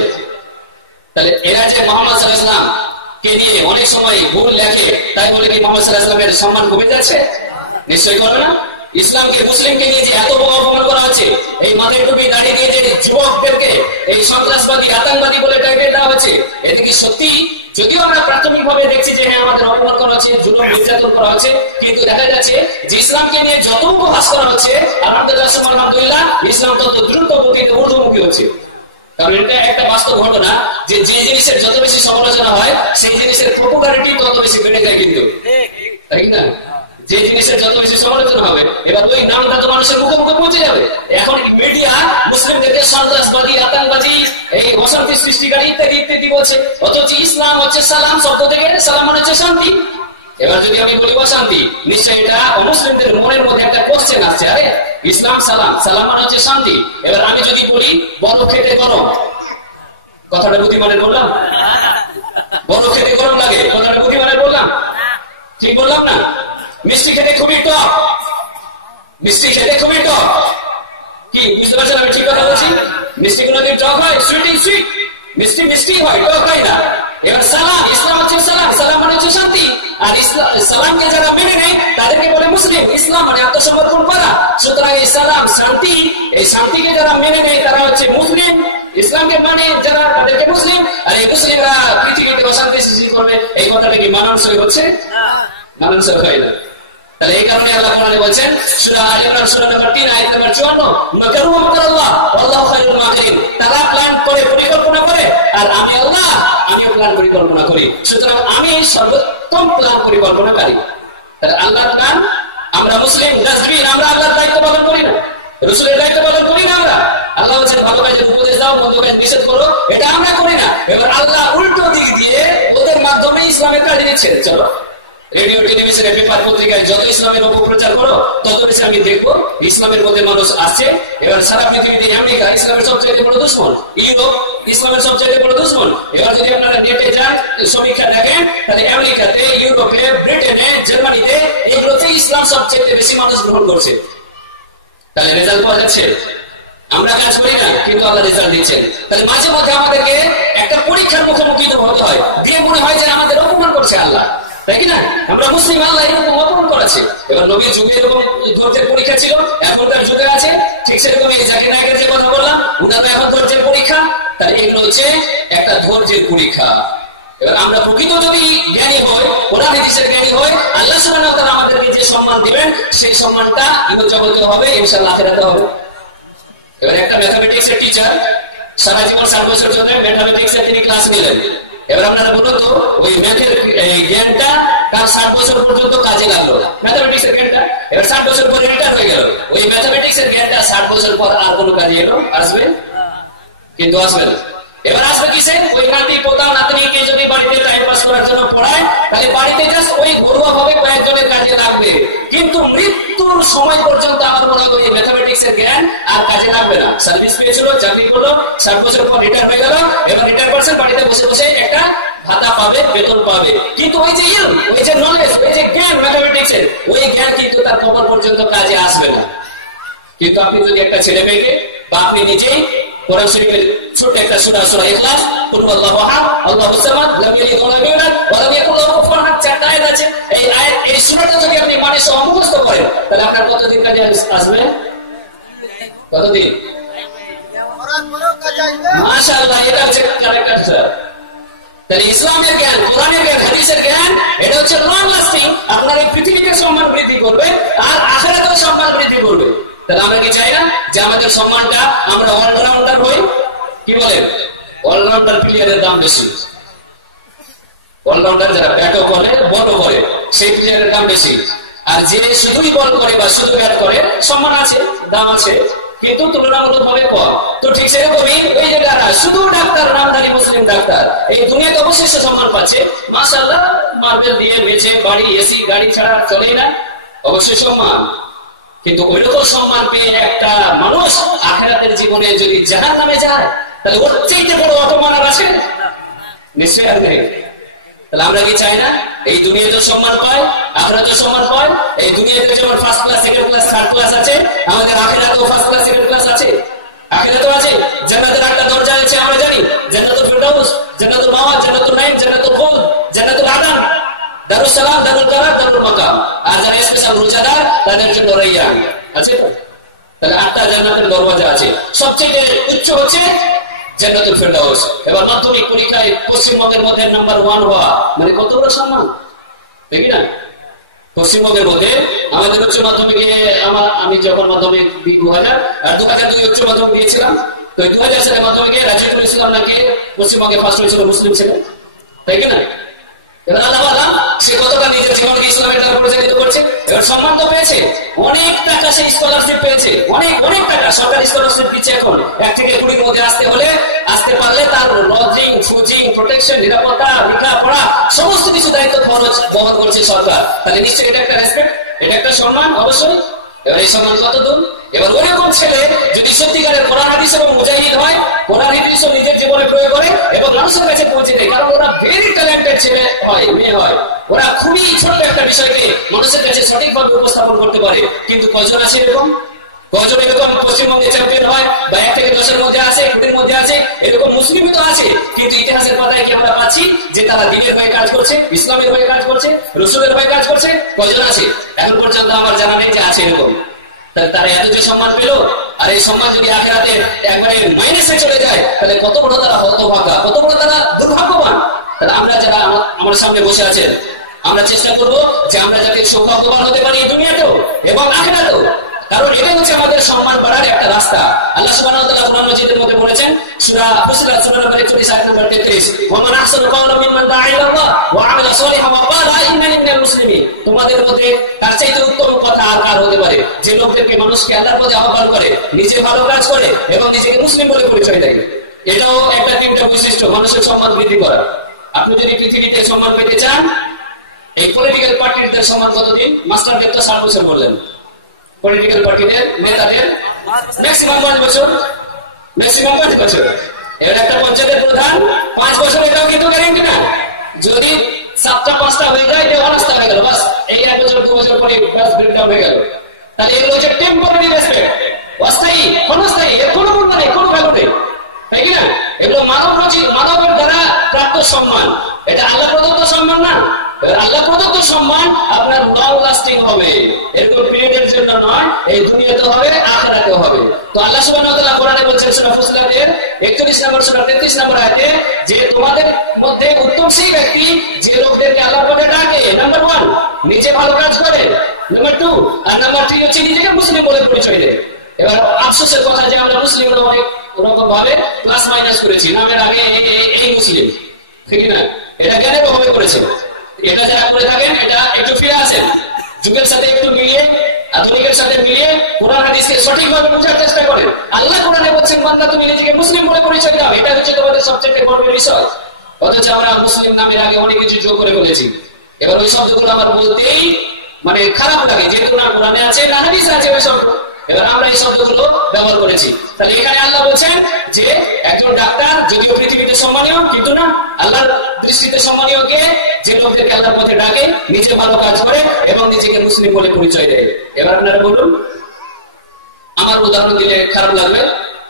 তাহলে এরা যে মোহাম্মদ সাল্লাল্লাহু আলাইহি ওয়াসাল্লাম কে নিয়ে অনেক সময় ভুল লেখে, তাই বলে কি মোহাম্মদ সাল্লাল্লাহু আলাইহি ওয়াসাল্লামের সম্মান কমে যাচ্ছে? নিশ্চয়ই করে না। ইসলামকে, মুসলিমকে নিয়ে যে এত বড় অপমান করা হচ্ছে, এই মাথায় টুপি দাঁড়িয়ে নিয়ে যে যুবকদেরকে এই সন্ত্রাসবাদী আতঙ্কবাদী বলে টাইটেল দেওয়া হচ্ছে, এতে কি সত্যি? যদিও আমরা প্রাথমিকভাবে দেখছি যে হ্যাঁ আমাদের অপমান করা হচ্ছে, জুলুম নির্যাতন করা হচ্ছে, কিন্তু দেখা যাচ্ছে যে ইসলামকে নিয়ে যত উপহাস করা হচ্ছে, আলহামদুলিল্লাহ ইসলাম তত দ্রুত গতিতে ঊর্ধ্বমুখী হচ্ছে। কারণ এটা একটা বাস্তব ঘটনা যে যে জিনিসের যত বেশি সমালোচনা হয় সেই জিনিসের পপুলারিটি তত বেশি বেড়ে যায়, কিন্তু তাই না? যে জিনিসের যত বেশি সমালোচনা হবে, এবার ওই নামটা তো মানুষের মুখে মুখে পৌঁছে যাবে। এখন মিডিয়া মুসলিমদেরকে সন্ত্রাসবাদী, আতঙ্কবাদী, এই অশান্তি সৃষ্টিকারী ইত্যাদি ইত্যাদি বলছে, অথচ ইসলাম হচ্ছে সালাম শব্দ থেকে, সালাম মানে হচ্ছে শান্তি। এবার যদি আমি বলি অশান্তি, নিশ্চয়ই এটা অমুসলিমদের মনের মধ্যে একটা কোশ্চেন আসছে, আরে ইসলাম সালাম, সালাম মানে হচ্ছে শান্তি। এবার আমি যদি বলি বড় খেতে গরম, কথাটা বুদ্ধিমানের বললাম? বড় খেতে গরম লাগে, কথাটা বুদ্ধিমানের বললাম? ঠিক বললাম না? মিষ্টি খেতে খুবই টক, মিষ্টি খেতে খুবই টক, কি বুঝতে পারছেন আমি ঠিক কথা বলছি? মিষ্টি গুলো কি টক হয়? সুইট সুইট, মিষ্টি মিষ্টি হয়, টক হয় না। এবার সালাম, ইসলাম হচ্ছে সালাম, সালাম মানে হচ্ছে শান্তি। আর সালামকে যারা মেনে নেয় তাদেরকে বলে মুসলিম। ইসলাম মানে আত্মসমর্পণ করা। সুতরাং এই সালাম শান্তি, এই শান্তিকে যারা মেনে নেয় তারা হচ্ছে মুসলিম। ইসলামকে মানে যারা তাদেরকে মুসলিম। আর এই মুসলিমরা পৃথিবীতে অশান্তি সৃষ্টি করবে, এই কথাটা কি মানানসই হচ্ছে? মানানসই হয় না। তাহলে এই কারণে আল্লাহ কোরআনে বলেন, সূরা আল ইমরান সূরা নম্বর 3 আয়াত নম্বর 54, মাকারু মাকারাল্লাহ আল্লাহু খায়রুল মাকিরিন। তারা প্ল্যান করে, পরিকল্পনা করে, আর আমি আল্লাহ, আমিও প্ল্যান পরিকল্পনা করি। সুতরাং আমি সর্বোত্তম প্ল্যান পরিকল্পনাকারী। তাহলে আল্লাহর প্ল্যান, আমরা মুসলিম ডাস্টবিন, আমরা আল্লাহর দায়িত্ব পালন করি না, রাসূলের দায়িত্ব পালন করি না। আমরা আল্লাহ বলেন ভালো কাজের উপদেশ দাও, মন্দ কাজ নিষেধ করো, এটা আমরা করি না। এবার আল্লাহ উল্টো দিক দিয়ে ওদের মাধ্যমে ইসলামের কাজ নিচ্ছে। চলো রেডিও, টেলিভিশনে, পেপার, পত্রিকায় যত ইসলামের অপপ্রচার করো তত বেশি আমি দেখবো ইসলামের মধ্যে মানুষ আসছে। এবার সারা পৃথিবীতে আমেরিকা ইসলামের সবচেয়ে বড় দুশ্মন, ইউরোপ ইসলামের সবচেয়ে বড় দুশ্মন। এবার যদি আপনারা নেটে যান, সমীক্ষা দেখেন, তাহলে আমেরিকাতে, ইউরোপে, ব্রিটেনে, জার্মানিতে এগুলোতে ইসলাম সবচেয়ে বেশি মানুষ গ্রহণ করছে। তাহলে রেজাল্ট পাওয়া যাচ্ছে। আমরা কাজ করি না, কিন্তু আল্লাহ রেজাল্ট দিচ্ছেন। তাহলে মাঝে মধ্যে আমাদেরকে একটা পরীক্ষার মুখোমুখি হতে হয়, দিয়ে মনে হয় যে আমাদের অপমান করছে আল্লাহ, তাই কি না? আমরা মুসলিম, আল্লাহ এরকম অপমান করেছে। এবার নবীর যুগে এরকম ধৈর্যের পরীক্ষা ছিল, এখনকার যুগে আছে ঠিক সেরকম। এই জাকির নায়কের যে কথা বললাম, ওনার তো এখন ধৈর্যের পরীক্ষা। তাহলে এগুলো হচ্ছে একটা ধৈর্যের পরীক্ষা। এবার আমরা প্রকৃত যদি জ্ঞানী হই, কোরআন হাদিসের জ্ঞানী হই, আল্লাহ সুবহানাহু ওয়া তাআলা আমাদেরকে যে সম্মান দিবেন সেই সম্মানটা ইহল জগতে হবে, ইনশাআল্লাহ আখিরাতে হবে। এবার একটা ম্যাথমেটিক্সের টিচার সারা জীবন 60 বছর ধরে ম্যাথমেটিক্সের তিনি ক্লাস নিলেন। এবার আপনারা বলুন তো, ওই ম্যাথের জ্ঞানটা তার 60 বছর পর্যন্ত কাজে লাগলো, ম্যাথমেটিক্সের জ্ঞানটা। এবার 60 বছর পর রিটায়ার হয়ে গেল, ওই ম্যাথমেটিক্সের জ্ঞানটা 60 বছর পর আর কোনো কাজে এলো? আসবে? কিন্তু আসবে না। এবার আসবে কিসে? ওই নাতি পোতা নাতনিকে যদি বাড়িতে টাইম পাস করার জন্য পড়ায়, তাহলে বাড়িতে জাস্ট ওই ঘরোয়া ভাবে কয়েকজনের কাজে লাগবে, কিন্তু মৃত্যুর সময় পর্যন্ত আমার মনে হয় ওই ম্যাথমেটিক্সের জ্ঞান আর কাজে লাগবে না। সার্ভিস পেয়েছিল, চাকরি করলো, 60 বছর পর রিটায়ার হয়ে গেল। এবার রিটায়ার পারছেন, বাড়িতে বসে বসে একটা ভাতা পাবে, বেতন পাবে, কিন্তু ওই যে ওই যে নলেজ, ওই যে জ্ঞান ম্যাথমেটিক্সের, ওই জ্ঞান কিন্তু তার কবর পর্যন্ত কাজে আসবে না। কিন্তু আপনি যদি একটা ছেলে মেয়েকে বা আপনি নিজেই কোরআন শরীফের ছোট একটা সূরা, সূরা ইখলাস, কুল হুয়াল্লাহু আহাদ, আল্লাহুস সামাদ, লাম ইয়ালিদ ওয়া লাম ইউলাদ ওয়া লাম ইয়াকুল লাহু কুফুয়ান আহাদ, চারটা আয়াত আছে। এই আয়াত, এই সূরাটা যদি আপনি মানে সহ মুখস্থ করেন, তাহলে আপনার কতদিন কাজে আসবে? কতদিন? মাশাআল্লাহ, এটা হচ্ছে কারেক্ট আনসার। তাহলে ইসলামের জ্ঞান, কোরআনের জ্ঞান, হাদিসের জ্ঞান, এটা হচ্ছে লং লাস্টিং। আপনার এই পৃথিবীতে সম্মান বৃদ্ধি করবে আর আখিরাতেও সম্মান বৃদ্ধি করবে। তাহলে আমরা কি চাই না যে আমাদের সম্মানটা আমরা অলরাউন্ডার হই? কি বলেন? অলরাউন্ডার প্লেয়ারের দাম বেশি। অলরাউন্ডার যারা ব্যাটও করে, বলও করে, সেই প্লেয়ারের দাম বেশি। আর যে শুধুই বল করে বা শুধু ব্যাট করে, সম্মান আছে, দাম আছে, কিন্তু তুলনামূলক ভাবে কম। তো ঠিক সেরকমই ওই যে যারা শুধু ডাক্তার, নামধারী মুসলিম ডাক্তার, এই দুনিয়াতে অবশ্যই সম্মান পাচ্ছে, মাশাআল্লাহ, মার্বেল দিয়ে মেঝে, বাড়ি, এসি, গাড়ি ছাড়া চলেই না, অবশ্যই সম্মান। কিন্তু ওইরকম সম্মান পেয়ে একটা মানুষ আখিরাতের জীবনে যদি জাহান্নামে যায়, তাহলে ওর চাইতে বড় অপমান আর আছে? নিশ্চয়ই আর নেই। তাহলে আমরা কি চাই না এই দুনিয়াতে সম্মান পায়, আখিরাতে সম্মান পায়? এই দুনিয়াতে যেমন first class, second class, third class আছে, আমাদের আখিরাতেও ফার্স্ট ক্লাস, সেকেন্ড ক্লাস আছে, আখিরাতেও আছে। জান্নাতের একটা দরজা আছে আমরা জানি, জান্নাতুল ফেরদাউস, জান্নাতুল হচ্ছে জান্নাতুল ফেরদাউস। এবার মাধ্যমিক পরীক্ষায় পশ্চিমবঙ্গের মধ্যে নাম্বার 1 হওয়া মানে কত বড় সম্মান, ঠিক না? পশ্চিমবঙ্গের মধ্যে আমাদের উচ্চ মাধ্যমিকে আমি যখন মাধ্যমিক দিই 2000 আর 2002 উচ্চ মাধ্যমিক দিয়েছিলাম, তো 2000 সালে মাধ্যমিকে রাজিকুল ইসলাম নাকি পশ্চিমবঙ্গে ফার্স্ট হয়েছিল, মুসলিম ছিল, তাই না? এবার আল্লাহ সে কতটা নিজের জীবনকে ইসলামের দ্বারা পরিচালিত করছে, এবার সম্মান তো পেয়েছে, অনেক টাকা সে স্কলারশিপ পেয়েছে, অনেক টাকা সরকারি স্কলারশিপ দিচ্ছে। এখন 1 থেকে 20 মধ্যে আসতে পারলে তার লজিং, ফুজিং, প্রোটেকশন, নিরাপত্তা, লেখাপড়া সমস্ত কিছু দায়িত্ব বহন করছে সরকার। তাহলে নিশ্চয়ই এটা একটা রেসপেক্ট, এটা একটা সম্মান অবশ্যই। এবার এই সম্মান কত দূর? এবার ওরকম ছেলে যদি সত্যিকারের কোরআন হাদিস এবং মুজাহিদ হয়, কোরআন হাদিস নিজের জীবনে প্রয়োগ করে এবং মানুষের কাছে পৌঁছে দেয়, কারণ ওরা ভেরি ট্যালেন্টেড ছেলে হয়, মেয়ে হয়, ওরা খুবই ছোট্ট একটা বিষয়কে মানুষের কাছে সঠিকভাবে উপস্থাপন করতে পারে। কিন্তু কজন আছে এরকম? কজন এরকম পশ্চিমবঙ্গে চ্যাম্পিয়ন হয় বা 1 থেকে 10-এর মধ্যে আছে, 20-এর মধ্যে আছে? এরকম মুসলিমই তো আছে, কিন্তু ইতিহাসের পাতায় কি আমরা পাচ্ছি যে তারা দ্বীনের হয়ে কাজ করছে, ইসলামের হয়ে কাজ করছে, রসুলের হয়ে কাজ করছে? কজন আছে? এখন পর্যন্ত আমার জানা নেই যে আছে এরকম। তারা এত যে সম্মান পেল, আর এই সম্মান যদি আখিরাতে একবারে মাইনাসে চলে যায়, তাহলে কত বড় তারা হতভাগা, কত বড় তারা দুর্ভাগ্যবান। তাহলে আমরা যারা আমার সামনে বসে আছেন, আমরা চেষ্টা করব যে আমরা যাতে সৌভাগ্যবান হতে পারি এই দুনিয়াতেও এবং আখিরাতেও, কারণ এটা হচ্ছে আমাদের সম্মান করার একটা রাস্তা। আল্লাহ সুবহানাহু ওয়া তাআলা কুরআন মাজিদের মধ্যে বলেছেন, সূরা ফুসিলাত সূরা নম্বর 41 আয়াত নম্বর 33, ওয়া মান আহসানু কাওলাম মিম্মান দাআ ইলাল্লাহ ওয়া আমিলা সালিহান ওয়া ক্বালা ইন্নানি মিনাল মুসলিমিন। তোমাদের মধ্যে তার চাইতে উত্তম কথা আর কার হতে পারে, যে লোকদেরকে মানুষকে আল্লাহর পথে আহ্বান করে, নিজে ভালো কাজ করে এবং নিজেকে মুসলিম বলে পরিচয় দেয়। এটাও একটা 3টা বৈশিষ্ট্য মানুষের সম্মান বৃদ্ধি করা। আপনি যদি পৃথিবীতে সম্মান পেতে চান, এই পলিটিক্যাল পার্টিদের সম্মান কতদিন? মাস্টারদের তো 60 বছর বললেন, পলিটিক্যাল পার্টিদের নেতাদের ম্যাক্সিমাম 5 বছর, ম্যাক্সিমাম 5 বছর। এবার একটা পঞ্চায়েতের প্রধান 5 বছর, এটাও কিন্তু গ্যারান্টি না। যদি 7টা 5টা হয়ে যায়, এটা অনাস্থা হয়ে গেল, বাস এই 1 বছর 2 বছর পরে ব্রেকডাউন হয়ে গেল। তাহলে এগুলো হচ্ছে টেম্পোরারি রেসপেক্ট, অস্থায়ী, ক্ষণস্থায়ী, এর কোনো মূল্য নেই, কোনো ভ্যালু নেই, তাই কিনা? এগুলো মানবের দ্বারা প্রাপ্ত সম্মান, এটা আল্লাহ প্রদত্ত সম্মান না। আল্লাহ প্রদত্ত সম্মান আপনার লং লাস্টিং হবে, এরকম পিরিয়ডের জন্য নয়, এই দুনিয়াতে হবে, আখিরাতেও হবে। তো আল্লাহ সুবহানাহু ওয়া তাআলা কোরআনে বলছেন সূরা ফুসিলাতের 41 নম্বর সূরা 33 নম্বর আয়াতে, যে তোমাদের মধ্যে উত্তম সেই ব্যক্তি যে লোকদেরকে আল্লাহর পথে ডাকে, নাম্বার 1 নিজে ভালো কাজ করে, নাম্বার 2 আর নাম্বার 3 হচ্ছে নিজেকে মুসলিম বলে পরিচয় দেয়। এবার আফসোসের কথা যে আমরা মুসলিমরা অনেক রকম ভাবে প্লাস মাইনাস করেছি, নামের আগে এই মুসলিম, ঠিক না? এটা জ্ঞানের অভাবে করেছে। এটা যারা করে থাকেন, এটা একটু ফিরে আসেন, যুগের সাথে একটু মিলিয়ে, আধুনিকের সাথে মিলিয়ে কোরআন হাদিসকে সঠিকভাবে বোঝার চেষ্টা করেন। আল্লাহ কোরআনে বলছেন, বান্দা তুমি নিজেকে মুসলিম বলে পরিচয় দাও, এটা হচ্ছে তোমাদের সবচেয়ে গর্বের বিষয়। অথচ আমরা মুসলিম নামের আগে অনেক কিছু যোগ করে ফেলেছি। এবার ওই শব্দগুলো আমার বলতেই মানে খারাপ লাগে, যেহেতু না কোরআনে আছে না হাদিসে আছে ওই শব্দ, এবার আমরা এই শব্দগুলো ব্যবহার করেছি। তাহলে এখানে আল্লাহ বলছেন যে একজন ডাক্তার যদিও পৃথিবীতে সম্মানীয়, কিন্তু না আল্লাহর দৃষ্টিতে সম্মানীয় কে? যে লোকদেরকে আল্লাহর পথে ডাকে, নিজে ভালো কাজ করে এবং নিজেকে মুসলিম বলে পরিচয় দেয়। এবার আপনারা বলুন, আমার উদাহরণ দিলে খারাপ লাগবে,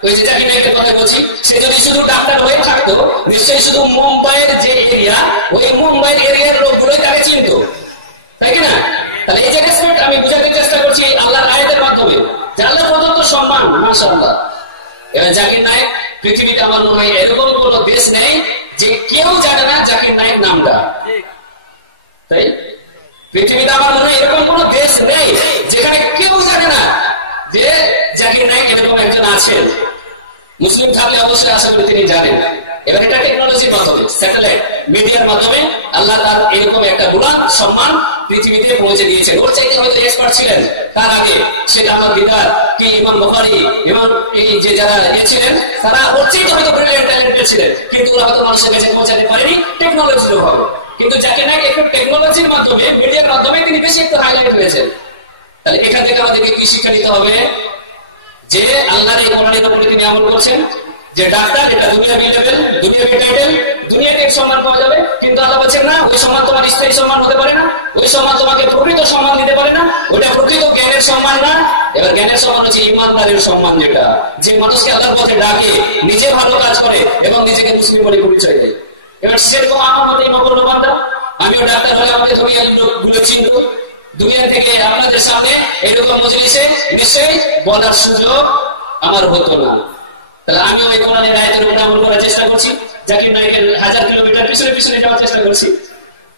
ওই যে জাকির নাইকের কথা বলছি, সে যদি শুধু ডাক্তার হয়ে থাকতো, নিশ্চয়ই শুধু মুম্বাইয়ের যে এরিয়া, ওই মুম্বাইয়ের এরিয়ার লোকগুলোই তাকে চিনত, তাই কিনা? তাহলে এই যে রেসপেক্ট আমি বুঝাতে চেষ্টা করছি আল্লাহর আয়াতের মাধ্যমে, যে আল্লাহ প্রদত্ত সম্মান, মাশাআল্লাহ। এবার জাকির নাইক পৃথিবীতে আমার মনে হয় এরকম কোন দেশ নেই যে কেউ জানে না জাকির নাইক নামটা, তাই পৃথিবীতে আমার মনে হয় এরকম কোন দেশ নেই যেখানে কেউ জানে না যে জাকির নাইক এরকম একজন আছেন। মুসলিম থাকলে অবশ্যই আশা করি তিনি জানেন। এবার এটা টেকনোলজির মাধ্যমে, স্যাটেলাইট মিডিয়ার মাধ্যমে আল্লাহ তার এরকম একটা বুলান্দ সম্মান পৃথিবীতে পৌঁছে দিয়েছেন। ওর চাইতে হয়তো এক্সপার্ট ছিলেন তার আগে, সেটা আমার বিদার কি ইমাম বুখারী, ইমাম এই যে যারা ছিলেন, তারা ওর চাইতে হয়তো ব্রিলিয়ান্ট ট্যালেন্টেড ছিলেন, কিন্তু ওরা হয়তো মানুষের কাছে পৌঁছাতে পারেনি টেকনোলজির অভাবে। কিন্তু জাকির নাইক একটু টেকনোলজির মাধ্যমে, মিডিয়ার মাধ্যমে তিনি বেশি একটু হাইলাইট হয়েছেন। তাহলে এখান থেকে আমাদেরকে কি শিক্ষা নিতে হবে? যে আল্লাহর এই কোরআনের উপরে তিনি আমল করছেন, যে ডাক্তার এটা দুনিয়াবি লেভেল, দুনিয়াবি টাইটেল, দুনিয়াতে এক সম্মান পাওয়া যাবে, কিন্তু আল্লাহ বলছেন না, ওই সম্মান তোমার স্থায়ী সম্মান হতে পারে না, ওই সম্মান তোমাকে প্রকৃত সম্মান দিতে পারে না, ওটা প্রকৃত জ্ঞানের সম্মান না। এবার জ্ঞানের সম্মান হচ্ছে ইমানদারের সম্মান, যেটা যে মানুষকে আল্লাহর পথে ডাকে, নিজে ভালো কাজ করে এবং নিজেকে মুসলিম বলে পরিচয় দেয়। এবার সেরকম আমার মধ্যে নগণ্য বান্দা, আমিও ডাক্তার হলে আমাকে দুনিয়ার লোকগুলো চিনত, দুনিয়া থেকে আপনাদের সামনে এরকম মজলিসে নিশ্চয়ই বলার সুযোগ আমার হতো না। তাহলে আমিও ওই কোরআনের আয়াতের উপর আমল করার চেষ্টা করছি। জাকির নায়েকের 1000 কিলোমিটার পিছনে পিছনে যাওয়ার চেষ্টা করছি।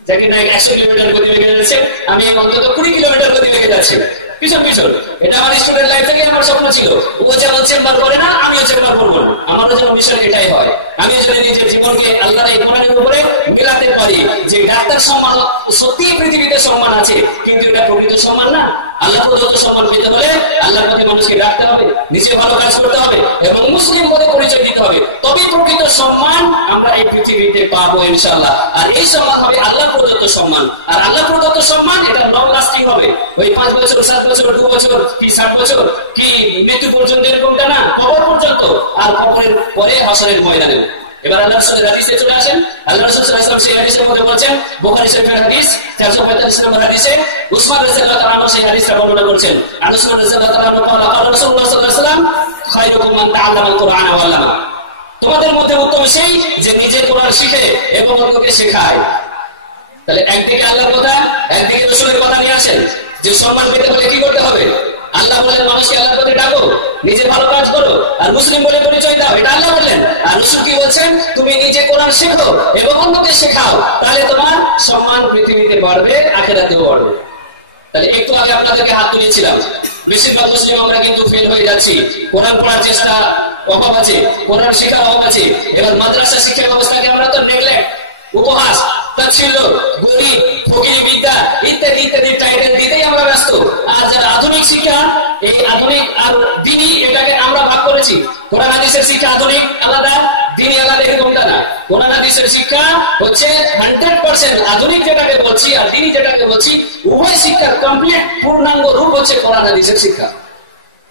জাকির নায়েক 100 কিলোমিটার গতি লেগে যাচ্ছে, আমি অন্তত 20 কিলোমিটার গতি লেগে যাচ্ছি পিছন পিছন। এটা আমার স্টুডেন্ট লাইফ থেকে আমার স্বপ্ন ছিল। ও যেমন চেম্বার করে না, আমিও চেম্বার করবো না। আমারও যেন বিষয় এটাই হয়। আমি যদি নিজের জীবনকে আল্লাহর এই কোরআনের উপরে মেলাতে পারি যে ডাক্তার সম্মান সত্যি পৃথিবীতে সম্মান আছে, কিন্তু এটা প্রকৃত সম্মান না। আল্লাহ প্রদত্ত সম্মান পেতে হলে আল্লাহর প্রতি মানুষকে রাখতে হবে, নিজে ভালো কাজ করতে হবে এবং মুসলিম বলে পরিচয় দিতে হবে। তবেই প্রকৃত সম্মান আমরা এই পৃথিবীতে পাবো ইনশাআল্লাহ। আর এই সম্মান হবে আল্লাহ প্রদত্ত সম্মান। আর আল্লাহ প্রদত্ত সম্মান এটা লং লাস্টিং হবে। ওই 5 বছর 7 বছর 2 বছর কি 60 বছর কি মৃত্যু পর্যন্ত এরকমটা না, কবর পর্যন্ত, আর কবরের পরে হাসরের ময়দানে। এবার আল্লাহ রাসূলের হাদিসে চলে আসেন। আল্লাহ রাসূল সাল্লাল্লাহু আলাইহি ওয়াসাল্লাম সেই হাদিসের মধ্যে বলেন, বুখারী শরীফের হাদিস 445 নম্বর হাদিসে উসমান রাদিয়াল্লাহু তাআলা সেই হাদিসটা বর্ণনা করেছেন। আনাস রাদিয়াল্লাহু তাআলা বলেন, রাসূলুল্লাহ সাল্লাল্লাহু আলাইহি ওয়াসাল্লাম খায়রুকুম মান তাআল্লামা আল কুরআন ওয়া আল্লামা। তোমাদের মধ্যে উত্তম সেই যে নিজে কোরআন শিখে এবং অন্যকে শেখায়। তাহলে একদিকে আল্লাহর কথা, একদিকে রাসূলের কথা নিয়ে আসেন যে সম্মান পেতে হলে কি করতে হবে। আল্লাহ বলেন মানুষকে আল্লাহর পথে ডাকো, নিজে ভালো কাজ করো আর মুসলিম বলে পরিচয় দাও, এটা আল্লাহ বললেন। আর রাসূল কি বলছেন, তুমি নিজে কোরআন শেখো এবং অন্যকে শেখাও, তাহলে তোমার সম্মান পৃথিবীতে বাড়বে, আখিরাতেও বাড়বে। তাহলে একটু আগে আপনাদেরকে হাত তুলেছিলাম, বেশিরভাগ মুসলিম আমরা কিন্তু ফেল হয়ে যাচ্ছি। কোরআন পড়ার চেষ্টা অভাব আছে, কোরআন শেখার অভাব আছে। এবার মাদ্রাসা শিক্ষা ব্যবস্থাকে আমরা তো নেগলেক্ট, উপহাস, তাচ্ছিল্য, গরিব, ফকির বিদ্যা ইত্যাদি ইত্যাদি টাইটেল দিতেই আমরা ব্যস্ত। আর যারা আধুনিক শিক্ষা, এই আধুনিক আর দিনী এটাকে আমরা ভাগ করেছি। কোরআন হাদিসের শিক্ষা আধুনিক আলাদা, দিনী আলাদা, এরকমটা না। কোরআন হাদিসের শিক্ষা হচ্ছে 100% আধুনিক যেটাকে বলছি আর দিনী যেটাকে বলছি, উভয় শিক্ষার কমপ্লিট পূর্ণাঙ্গ রূপ হচ্ছে কোরআন হাদিসের শিক্ষা।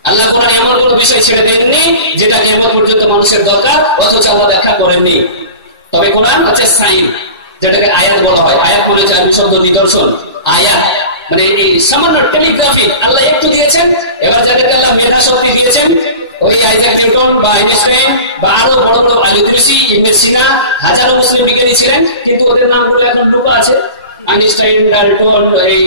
আল্লাহ কোরআনে এমন কোন বিষয় ছেড়ে দেননি যেটা কিয়ামত পর্যন্ত মানুষের দরকার, অথচ আল্লাহ ব্যাখ্যা করেননি। তবে কোরআন হচ্ছে সাইন, যেটাকে আয়াত বলা হয়। আয়াত বলে যে আমি শব্দ নিদর্শন, আয়াত মানে এই সামান্য টেলিগ্রাফি আল্লাহ একটু দিয়েছেন। এবার যাদেরকে আল্লাহ মেধা শক্তি দিয়েছেন, ওই আইজাক নিউটন বা আইনস্টাইন বা আরো বড় বড় আলিদুসি, ইবনে সিনা, হাজারো মুসলিম বিজ্ঞানী ছিলেন, কিন্তু ওদের নামগুলো এখন লুকা আছে। আইনস্টাইন, ডাল্টন, এই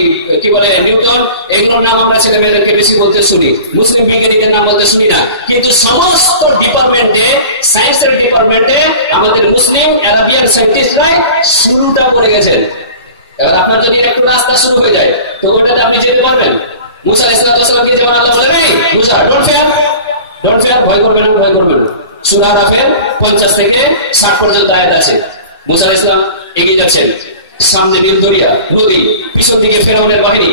কি বলে নিউটন, এগুলোর নাম আমরা ছেলেমেয়েদেরকে বেশি বলতে শুনি, মুসলিম বিজ্ঞানীদের নাম বলতে শুনি না। কিন্তু সমস্ত ডিপার্টমেন্টে, সায়েন্সের ডিপার্টমেন্টে আমাদের মুসলিম আরবিয়ান সায়েন্টিস্টরাই শুরুটা করে গেছেন। এবার আপনার যদি একটু রাস্তা শুরু হয়ে যায় তো ওটাতে আপনি যেতে পারবেন। মুসা আলাইহিস সালামকে যেমন আল্লাহ বলেন, এই মুসা ডোন্ট ফেয়ার, ভয় করবেন না, ভয় করবেন না। সূরা আরাফের 50 থেকে 60 পর্যন্ত আয়াত আছে। মুসা আলাইহিস সালাম এগিয়ে যাচ্ছেন, সামনে নীল দরিয়া, নদী, পিছন দিকে ফেরাউনের বাহিনী,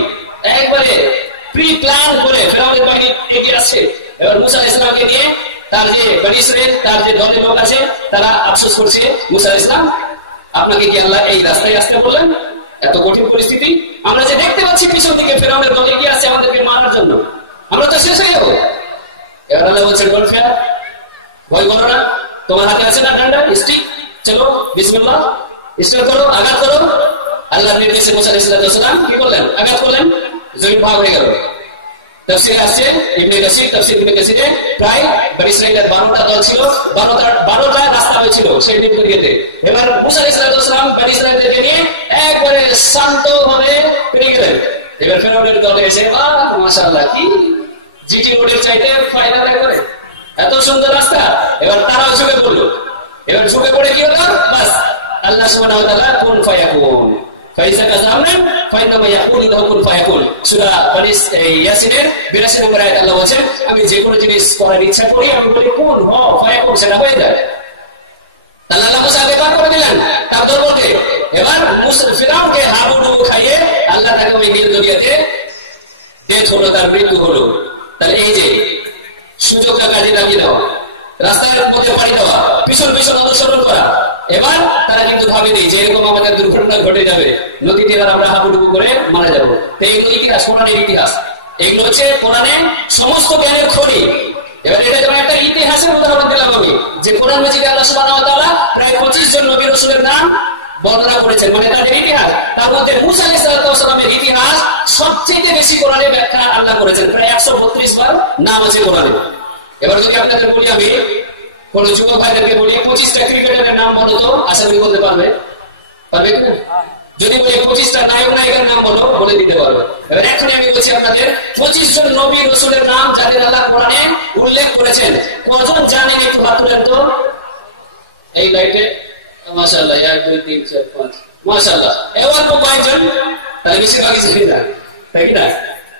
একবারে প্রি প্ল্যান করে ফেরাউনের বাহিনী এগিয়ে আসছে। এবার মুসা আলাইহিস সালামকে নিয়ে তার যে বনী ইসরাইল, তার যে দলের লোক আছে, তারা আফসোস করছে, মুসা আলাইহিস সালাম আপনাকে কি আল্লাহ এই রাস্তায় আসতে বললেন? এত কঠিন পরিস্থিতি, আমরা যে দেখতে পাচ্ছি পিছন দিকে ফেরাউনের দল এগিয়ে আসছে আমাদেরকে মারার জন্য, আমরা তো শেষ হয়ে যাবো। এবার আল্লাহ বলছেন, ডোন্ট ফিয়ার, ভয় করো না, তোমার হাতে আছে না ডান্ডা, স্টিক, চলো বিসমিল্লাহ, স্টার্ট করো, আঘাত করো। আল্লাহর নির্দেশে মুসা আলাইহিস সালাম কি করলেন? আঘাত করলেন, জমিন ভাগ হয়ে গেল। তাফসীরে আসছে, ইবনে কাসির, তাফসীর ইবনে কাসিরে প্রায় বনী ইসরাইলের 12টা দল ছিল, 12টা রাস্তা হয়েছিল সেই নীল দরিয়াতে। এবার মুসা আলাইহিস সালাম বনী ইসরাইলদেরকে নিয়ে একবারে শান্তভাবে পেরিয়ে গেলেন। এবার ফেরাউনের দলে এসে, মাশাআল্লাহ, কি জিটি রোডের চাইতে ফায়দা করে, এত সুন্দর রাস্তা। এবার তারাও ঝুঁকে পড়লো। এবার ঝুঁকে পড়ে কি হলো? বাস আল্লাহ সুবহানাহু ওয়া তাআলা কুন ফায়াকুন, ফাইজা কাযামনা ফাইনামা ইয়াকুলু লাহু কুন ফায়াকুন। সূরা ইয়াসিনের 82 নম্বর আয়াত আল্লাহ বলেন, আমি যে কোনো জিনিস করার ইচ্ছা করি আমি বলি কুন ফায়াকুন, সেটা হয়ে যায়। আল্লাহ মুসাকে বার করে দিলেন তার দরবারে। এবার ফিরাউনকে হাবুডুবু খাইয়ে আল্লাহ তাকে ওই নীল দরিয়াতে ডেথ হলো, তার মৃত্যু হলো। তাহলে এই যে সুযোগটা কাজে লাগিয়ে দেওয়া, রাস্তার মধ্যে পাড়ি দেওয়া, পিছন পিছন অনুসরণ করা। এবার তারা কিন্তু ভাবেনি যে এরকম আমাদের দুর্ঘটনা ঘটে যাবে, নদীতে এবার আমরা হাবুডুবু করে মারা যাবো। তো এইগুলো ইতিহাস, কোরআনের ইতিহাস, এগুলো হচ্ছে কোরআনে সমস্ত জ্ঞানের খনি। এবার এটা যেমন একটা ইতিহাসের উদাহরণ দিলাম আমি, যে কোরআন মাজিদে আল্লাহ সুবহানাহু ওয়া তাআলা প্রায় 25 জন নবী রাসূলের নাম বর্ণনা করেছেন, মানে তাদের ইতিহাস। তার মধ্যে মুসা আলাইহিস সালামের ইতিহাস সবচেয়ে বেশি কোরআনে ব্যাখ্যা আল্লাহ করেছেন, প্রায় 132 বার নাম আছে কোরআনে। এবার যদি আপনাদের বলি, আমি কোন যুবক ভাইদেরকে বলি 25টা ক্রিকেটারের নাম বলো তো, আশা করি বলতে পারবে? পারবে কিনা? যদি বলি 25টা নায়ক নায়িকার নাম বলে দিতে পারবো। এবার এখন আমি বলছি আপনাদের 25 জন নবী রাসূলের নাম যাদের আল্লাহ কোরআনে উল্লেখ করেছেন, কজন জানেন একটু হাত তুলেন তো? এই লাইটে মাশাআল্লাহ 1 2 3 4 5 মাশাআল্লাহ, এবার তো কয়েকজন, তাহলে বেশিরভাগই জানি না, তাই কি না?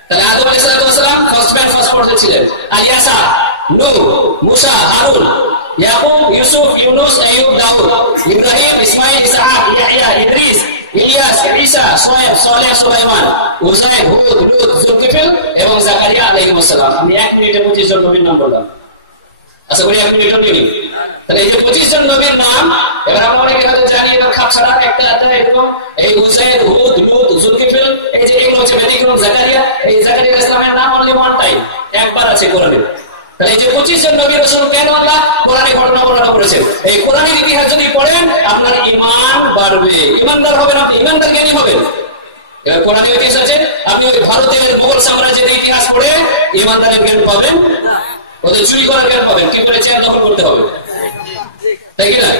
তাহলে আদম আলাইহিস সালাম ফার্স্ট পর্যায়ে ছিলেন, ইয়াসা, নূহ, মুসা, হারুন, ইয়াকুব, ইউসুফ, ইউনুস, আইয়ুব, দাউদ, ইব্রাহিম, ইসমাঈল, ইসহাক, ইয়াহইয়া, ইদ্রিস, ইলিয়াস, ঈসা, সোয়েব, সালেহ, সুলাইমান, উযাইর, হুদ, লূত, যুলকিফল এবং জাকারিয়া আলাইহিস সালাম। আমি 1 মিনিটে 25 জন নবীর নাম বললাম। আচ্ছা করি 1 মিনিট নিই। তাহলে এই যে 25 জন নবীর নাম, এবার আমরা অনেকে হয়তো জানি না, খাপছাড়া একটা এরকম এই উযাইর, হুদ, লূত, যুলকিফল, এই যে এগুলো হচ্ছে ব্যতিক্রম। জাকারিয়া, এই জাকারিয়া ইসলামের নাম অনলি ওয়ান টাইম, একবার আছে কোরআনে। তাহলে এই যে 25 জন নবী রাসূল কেন আল্লাহ কোরআনে ঘটনা বর্ণনা করেছেন? এই কোরআনের ইতিহাস যদি পড়েন আপনার ঈমান বাড়বে, ঈমানদার হবেন, আপনি ঈমানদার জ্ঞানী হবেন। এবার কোরআনের ইতিহাস আছে, আপনি ওই ভারতের মুঘল সাম্রাজ্যের ইতিহাস পড়ে ঈমানদারের জ্ঞান পাবেন, ওদের চুরি করার জ্ঞান পাবেন, কিন্তু চেয়ার দখল করতে হবে, তাই কি না?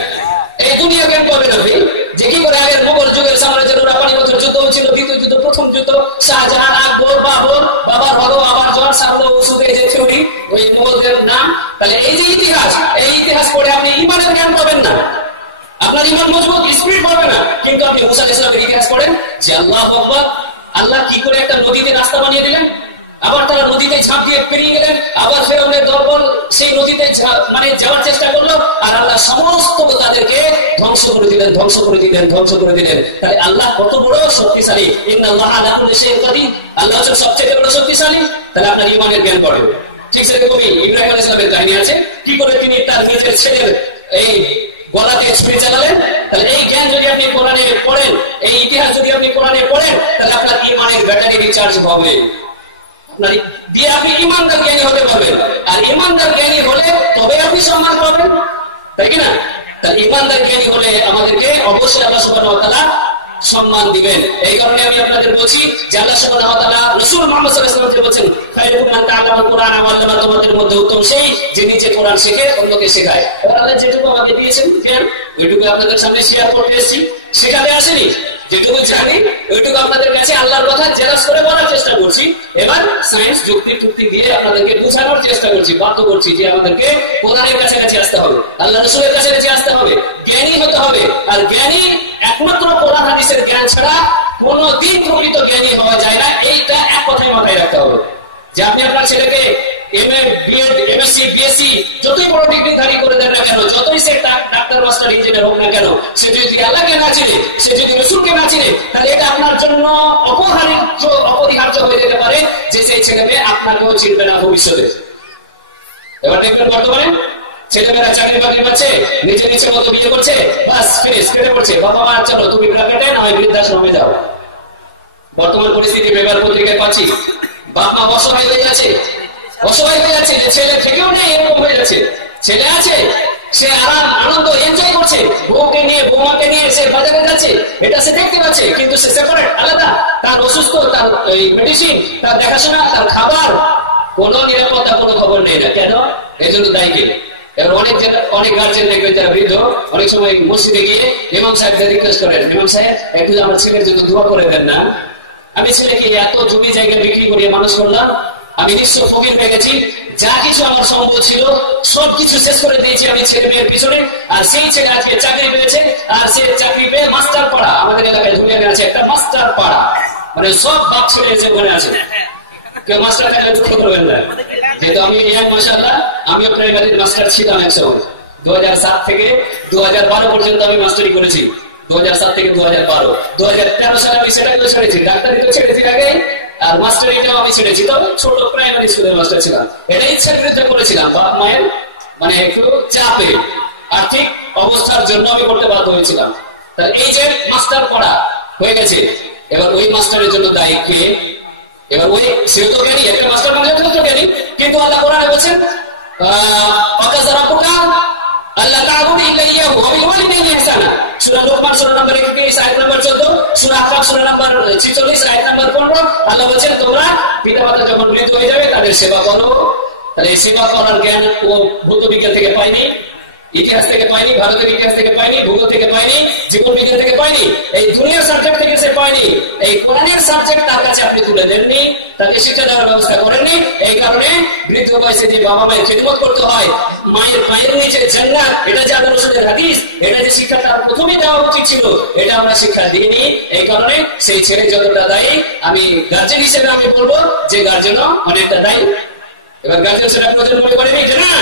এই দুনিয়া জ্ঞান পাবেন আপনি যে কি করে আগের মুঘল যুগের সাম্রাজ্যের ওরা পানিপথের যুদ্ধ হচ্ছিল, দ্বিতীয় যুদ্ধ, প্রথম যুদ্ধ, শাহজাহান, আকবর, বাবর, বাবার হলো আবার জন, সারদা, উসুদে, যে থিওরি ওই মুঘলদের নাম। তাহলে এই যে ইতিহাস, এই ইতিহাস পড়ে আপনি ঈমানের জ্ঞান পাবেন না, আপনার ঈমান মজবুত, স্পিরিট পাবে না। কিন্তু আপনি মুসা আলাইহিস সালামের ইতিহাস পড়েন যে আল্লাহু আকবার, আল্লাহ কি করে একটা নদীতে রাস্তা বানিয়ে দিলেন, আবার তারা নদীতে ঝাঁপ দিয়ে পেরিয়ে গেলেন, আবার ফেরাউনের দরবার সেই নদীতে মানে যাওয়ার চেষ্টা করলো, আর আল্লাহ সমস্ত তাদেরকে ধ্বংস করে দিলেন, ধ্বংস করে দিলেন, ধ্বংস করে দিলেন। তাহলে আল্লাহ কত বড় শক্তিশালী, ইন্নাল্লাহা আলা কুল্লি শাইইন কাদির, আল্লাহ হচ্ছে সবচেয়ে বড় শক্তিশালী। তাহলে আপনার ঈমানের জ্ঞান বাড়বে। ঠিক সেরকমই ইব্রাহিম আলাইহিস সালামের কাহিনী আছে, কি করে তিনি তার নিজের ছেলের এই গলাতে ছুরি চালালেন। তাহলে এই জ্ঞান যদি আপনি কোরআনে পড়েন, এই ইতিহাস যদি আপনি কোরআনে পড়েন, তাহলে আপনার ঈমানের ব্যাটারি রিচার্জ হবে, আপনার দিয়ে আপনি ঈমানদার জ্ঞানী হতে পারবেন। আর ঈমানদার জ্ঞানী হলে তবে আপনি সম্মান পাবেন, তাই কি না? তাহলে ঈমানদার জ্ঞানী হলে আমাদেরকে অবশ্যই আল্লাহ সুবহানাহু ওয়া তাআলা সম্মান দিবেন। এই কারণে আমি আপনাদের বলছি যে আল্লাহ সুবহানাহু ওয়া তাআলা রাসূল মুহাম্মদ সাল্লাল্লাহু আলাইহি ওয়াসাল্লামকে বলেন, খায়রুকুম মান তাআল্লামাল কুরআন ওয়া আল্লামা, তোমাদের মধ্যে উত্তম সেই যে নিজে কোরআন শিখে অন্যকে শেখায়। আল্লাহ যেটুকু আমাকে দিয়েছেন জ্ঞান, ওইটুকু আপনাদের সামনে শেয়ার করতে এসেছি, শেখাতে আসেনি। যেটুকু জানি ওইটুকু আপনাদের কাছে আল্লাহর কথা জেরাস করে বলার চেষ্টা করছি। এবার সায়েন্স যুক্তি দিয়ে আপনাদেরকে বোঝানোর চেষ্টা করছি, বাধ্য করছি যে আমাদেরকে কোরআনের কাছাকাছি আসতে হবে, আল্লাহ রাসূলের কাছাকাছি আসতে হবে, জ্ঞানী হতে হবে। আর জ্ঞানী একমাত্র কোরআন হাদিসের জ্ঞান ছাড়া কোনদিন প্রকৃত জ্ঞানী হওয়া যায় না। এইটা এক কথায় মাথায় রাখতে হবে যে আপনি আপনার ছেলেকে এমএ, বিএড, এমএসসি, বিএসসি যতই বড় ডিগ্রিধারী করে দেন না কেন, যতই সে ডাক্তার, মাস্টার, ইঞ্জিনিয়ার হোক না কেন, সে যদি আল্লাহকে না চিনে, সে যদি রাসূলকে না চিনে, তাহলে এটা আপনার জন্য অপরিহার্য হয়ে যেতে পারে যে সেই ছেলে মেয়ে আপনাকেও চিনবে না ভবিষ্যতে। এবার দেখবেন বর্তমানে ছেলেমেয়েরা চাকরি বাকরি পাচ্ছে, নিচে মতো বিয়ে করছে, বাস ফিনিশ, কেটে পড়ছে, বাবা মা চলো তুমি ব্র্যাকেটে না হয় বৃদ্ধাশ্রমে যাও। বর্তমান পরিস্থিতি পেপার পত্রিকায় পাচ্ছি, বাপ মা অসহায় হয়ে যাচ্ছে, ছেলে থেকেও নেই, এরকম হয়ে যাচ্ছে। ছেলে আছে, সে আনন্দ এনজয় করছে, বউকে নিয়ে, বৌমাকে নিয়ে সে বাজারে যাচ্ছে, এটা সে দেখতে পাচ্ছে, কিন্তু সে সেপারেট, আলাদা। তার অসুস্থ, তার মেডিসিন, তার দেখাশোনা, তার খাবার, কোন নিরাপত্তা, কোনো খবর নেই না। কেন? এই জন্য দায়ী কে? এবার অনেক গার্জেন দেখবেন যারা বৃদ্ধ, অনেক সময় মসজিদে গিয়ে ইমাম সাহেবকে রিকোয়েস্ট করেন, ইমাম সাহেব একটু আমার ছেলের জন্য দোয়া করে দেন না, আমি ছেলেকে এত জমি জায়গা বিক্রি করিয়ে মানুষ করলাম, আমি নিশ্চয় ফকির হয়ে গেছি, যা কিছু আমার সম্পদ ছিল সবকিছু শেষ করে দিয়েছি আমি ছেলে মেয়ের পিছনে, আর সেই ছেলে আজকে চাকরি পেয়েছে, আর সে চাকরি পেয়ে মাস্টার পাড়া, আমাদের এলাকায় ধুলিয়ানে আছে একটা মাস্টার পাড়া, মানে সব বাপ ছেলে এসে ওখানে আছে, কেউ মাস্টার থাকলে দুঃখ করবেন না। যেহেতু আমি মাশাআল্লাহ আমিও প্রাইমারির মাস্টার ছিলাম একসময়, 2007 থেকে 2012 পর্যন্ত আমি মাস্টারি করেছি। 2007 থেকে 2012, 2013 সালে আমি সেটাকেও ছেড়েছি, ডাক্তারি তো ছেড়েছি আগে, আর মাস্টারিটাও আমি ছেড়েছি। তবে ছোট প্রাইমারি স্কুলের মাস্টার ছিলাম, এটা ইচ্ছার বিরুদ্ধে করেছিলাম, বাবা মায়ের মানে একটু চাপে, আর্থিক অবস্থার জন্য আমি করতে বাধ্য হয়েছিলাম। তাহলে এই যে মাস্টার পড়া হয়ে গেছে, এবার ওই মাস্টারের জন্য দায়ী কে? এবার ওই সেও তো জ্ঞানী, একটা মাস্টার বাংলা তো জ্ঞানী, কিন্তু আল্লাহ কোরআনে বলেছেন আল্লাহ তা'বুদু ইল্লা ইয়াহু ওয়া বিল ওয়ালিদাইনি ইহসানা, সূরা লোকমান সূরা নম্বর 21 আয়াত নম্বর 14, সূরা আহকাফ সূরা নম্বর 46 আয়াত নম্বর 15, আল্লাহ বলেছেন তোমরা পিতামাতা যখন মৃত হয়ে যাবে তাদের সেবা করো। তাহলে এই সেবা করার জ্ঞান ও ভূত বিজ্ঞান থেকে পাইনি, ইতিহাস থেকে পাইনি, ভারতের ইতিহাস থেকে পাইনি, ভূগোল থেকে পাইনি, জীবন বিজ্ঞান থেকে পায়নি, এই দুনিয়ার সাবজেক্ট থেকে সে পায়নি, এই কোরআনের সাবজেক্ট তার কাছে আপনি তুলে দেননি, তাকে শিক্ষা দেওয়ার ব্যবস্থা করেননি। এই কারণে বৃদ্ধ বয়সে যে বাবা মায়ের খেদমত করতে হয়, মায়ের পায়ের নিচে জান্নাত, এটা যে আল্লাহর রাসূলের হাদিস, এটা যে শিক্ষা তার প্রথমেই দেওয়া উচিত ছিল, এটা আমরা শিক্ষা দিইনি। এই কারণে সেই ছেলে যতটা দায়ী, আমি গার্জেন হিসেবে আমি বলবো যে গার্জেনও অনেকটা দায়ী। এবার গার্জেন সেটা প্রয়োজন মনে করেনি যে না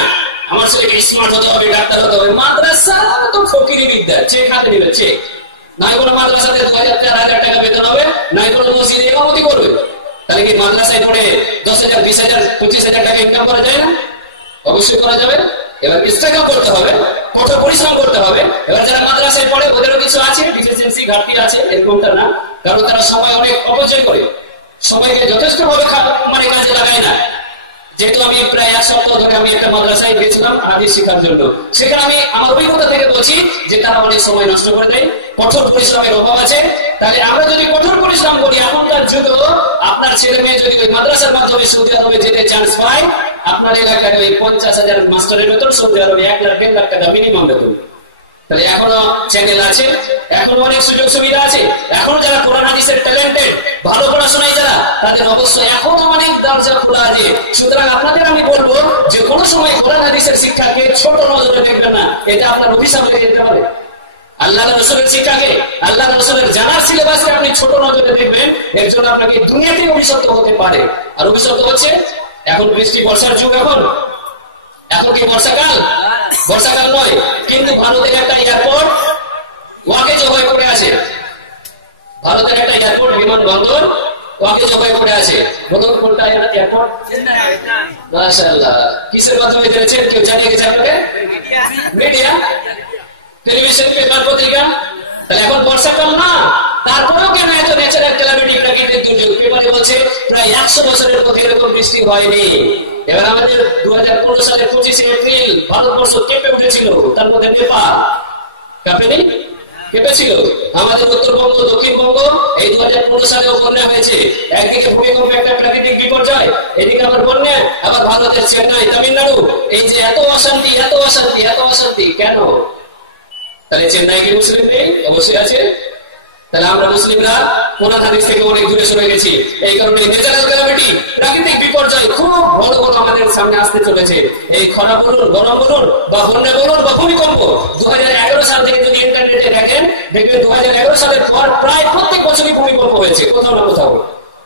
আমার ছেলেকে স্মার্ট হতে হবে, ডাক্তার হতে হবে। মাদ্রাসা তো ফকিরি বিদ্যা, চেক হাতে দিবে, চেক নাই কোনো মাদ্রাসাতে 2,000-4,000 টাকা বেতন হবে, নাই কোনো মসজিদে ইমামতি করবে। তাহলে কি মাদ্রাসায় পড়ে 10,000, 20,000, 25,000 টাকা ইনকাম করা যায় না? অবশ্যই করা যাবে। এবার স্ট্রাগল করতে হবে, কঠোর পরিশ্রম করতে হবে। এবার যারা মাদ্রাসায় পড়ে ওদেরও কিছু আছে, ডিফিসিয়েন্সি, ঘাটতি আছে, এরকমটা না, কারণ তারা সময় অনেক অপচয় করে, সময়কে যথেষ্ট ভাবে মানে কাজে লাগায় না। যেহেতু আমি প্রায় 1 সপ্তাহ ধরে আমি একটা মাদ্রাসায় গিয়েছিলাম হাদিস শেখার জন্য, সেখানে আমি আমার অভিজ্ঞতা থেকে বলছি যে তারা অনেক সময় নষ্ট করে দেয়, কঠোর পরিশ্রমের অভাব আছে। তাহলে আমরা যদি কঠোর পরিশ্রম করি, এখনকার যুগে আপনার ছেলে মেয়ে যদি ওই মাদ্রাসার মাধ্যমে সৌদি আরবে যেতে চান্স পায়, আপনার এলাকায় ওই 50,000 মাস্টারের বেতন, সৌদি আরবে 1,00,000-1,50,000 টাকা মিনিমাম বেতন। তাহলে এখনো চ্যানেল আছে, এখনো অনেক সুযোগ সুবিধা আছে, এখনো যারা কোরআন হাদিসের ট্যালেন্টেড, ভালো পড়াশোনায় যারা, তাদের অবশ্যই এখনো অনেক দরজা খোলা আছে। সুতরাং আপনাদের আমি বলবো যে কোনো সময় কোরআন হাদিসের শিক্ষাকে ছোট নজরে দেখবে না, এটা আপনার অভিশাপ হয়ে যেতে পারে। আল্লাহ রাসূলের শিক্ষাকে, আল্লাহ রাসূলের জানার সিলেবাসকে আপনি ছোট নজরে দেখবেন, এর জন্য আপনাকে দুনিয়াতে অভিশপ্ত হতে পারে। আর অভিশপ্ত হচ্ছে এখন বৃষ্টি বর্ষার যুগ, এখন কি বর্ষাকাল? বর্ষাকাল নয়, কিন্তু ভারতের একটা এয়ারপোর্ট ওয়াকেজ হয়ে পড়ে আছে, ভারতের একটা এয়ারপোর্ট, বিমানবন্দর ওয়াকেজ হয়ে পড়ে আছে। বলুন কোনটা এয়ারপোর্ট? মাশাআল্লাহ। কিসের মাধ্যমে জেনেছেন? কেউ জানিয়ে গেছে আপনাকে? মিডিয়া, টেলিভিশন, পেপার, পত্রিকা। তাহলে এখন বর্ষাকাল না, তারপরেও কেন এত ন্যাচারাল ক্যালামিটি, প্রাকৃতিক দুর্যোগ? পেপারে বলছে প্রায় 100 বছরের মধ্যে এরকম বৃষ্টি হয়নি। এবার আমাদের 2015 সালের 25শে এপ্রিল ভারতবর্ষ কেঁপে উঠেছিল, তার মধ্যে নেপাল কাঁপেনি? কেঁপেছিল। আমাদের উত্তরবঙ্গ, দক্ষিণবঙ্গ এই 2015 সালেও বন্যা হয়েছে। একদিকে ভূমিকম্প, একটা প্রাকৃতিক বিপর্যয়, এদিকে আবার বন্যা, আবার ভারতের চেন্নাই, তামিলনাড়ু, এই যে এত অশান্তি, এত অশান্তি, এত অশান্তি কেন? তাহলে চেন্নাই কি মুসলিম নেই? অবশ্যই আছে। তাহলে আমরা মুসলিমরা কোরআন হাদিস থেকে অনেক দূরে সরে গেছি। এই কারণে ন্যাচারাল ক্যালামিটি, প্রাকৃতিক বিপর্যয় খুব বড় বড় আমাদের সামনে আসতে চলেছে। এই খরা বলুন, গরম বলুন, বা বন্যা বলুন, বা ভূমিকম্প। 2011 সাল থেকে যদি ইন্টারনেটে দেখেন, দেখবেন 2011 সালের পর প্রায় প্রত্যেক বছরই ভূমিকম্প হয়েছে কোথাও না কোথাও,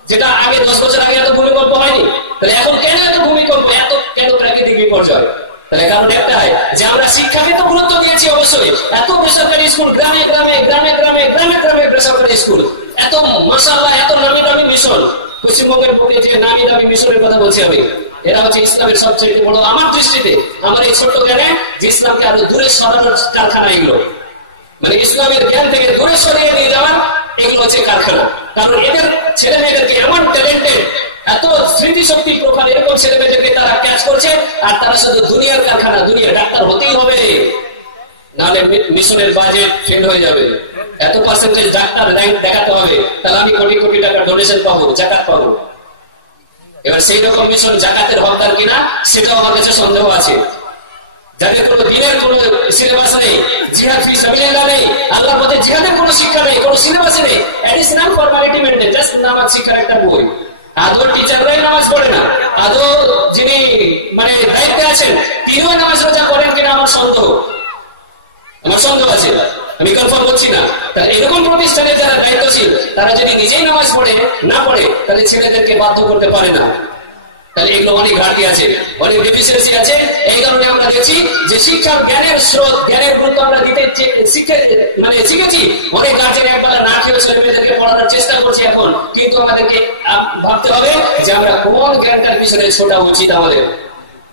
যেটা আগে 10 বছর আগে এত ভূমিকম্প হয়নি। তাহলে এখন কেন এত ভূমিকম্প, এত কেন প্রাকৃতিক বিপর্যয়? তাহলে কারণ একটাই যে আমরা শিক্ষাকে তো গুরুত্ব দিয়েছি অবশ্যই। এত বেসরকারি স্কুল, গ্রামে গ্রামে গ্রামে গ্রামে গ্রামে গ্রামে বেসরকারি স্কুল, এত মাশাআল্লাহ, এত নামি দামি মিশন। পশ্চিমবঙ্গের প্রতি যে নামি দামি মিশনের কথা বলছি আমি, এরা হচ্ছে ইসলামের সবচেয়ে বড়, আমার দৃষ্টিতে, আমার এই ছোট্ট জ্ঞানে, যে ইসলামকে আরো দূরে সরানোর কারখানা এগুলো, মানে ইসলামের জ্ঞান থেকে দূরে সরিয়ে নিয়ে যাওয়ার এগুলো হচ্ছে কারখানা। কারণ এদের ছেলে মেয়েদেরকে এমন ট্যালেন্টেড, এত স্মৃতিশক্তি প্রোফাইল, এরকম ছেলে মেয়েদেরকে তারা ক্যাচ করছে, আর তারা শুধু দুনিয়ার কারখানা, দুনিয়া ডাক্তার হতেই হবে, নাহলে মিশনের বাজেট ফেল হয়ে যাবে। এত পার্সেন্টেজ ডাক্তার র্যাঙ্ক দেখাতে হবে, তাহলে আমি কোটি কোটি টাকা ডোনেশন পাবো, জাকাত পাবো। এবার সেই রকম মিশন জাকাতের হকদার কিনা সেটাও আমার কাছে সন্দেহ আছে। যাদের কোনো দিনের কোনো সিলেবাস নেই, জিহাদ ফি সাবিলিল্লাহ নেই, আল্লাহর পথে জিহাদের কোনো শিক্ষা নেই, কোনো সিলেবাস নেই, অ্যাডিশনাল ফর্মালিটি মেনটেন, জাস্ট নামাজ শিক্ষার একটা বই। আদৌ টিচাররাই নামাজ পড়ে না, আদৌ যিনি মানে দায়িত্বে আছেন তিনিও নামাজ রোজা করেন কিনা আমার সন্দেহ আছে, আমি কনফার্ম করছি না। তাহলে এরকম প্রতিষ্ঠানে যারা দায়িত্বশীল, তারা যদি নিজেই নামাজ না পড়ে, তাহলে ছেলেদেরকে বাধ্য করতে পারে না। তাহলে এগুলো অনেক ঘাটতি আছে, অনেক ডেফিসিয়েন্সি আছে। এই কারণে আমরা দেখছি যে শিক্ষার জ্ঞানের স্রোত, জ্ঞানের গুরুত্ব আমরা দিতে শিখেছি। অনেক গার্জেন একবেলা না খেয়ে ছেলে মেয়েদেরকে পড়ানোর চেষ্টা করছি এখন, কিন্তু আমাদেরকে ভাবতে হবে যে আমরা কোন জ্ঞানটার পিছনে ছোটা উচিত আমাদের।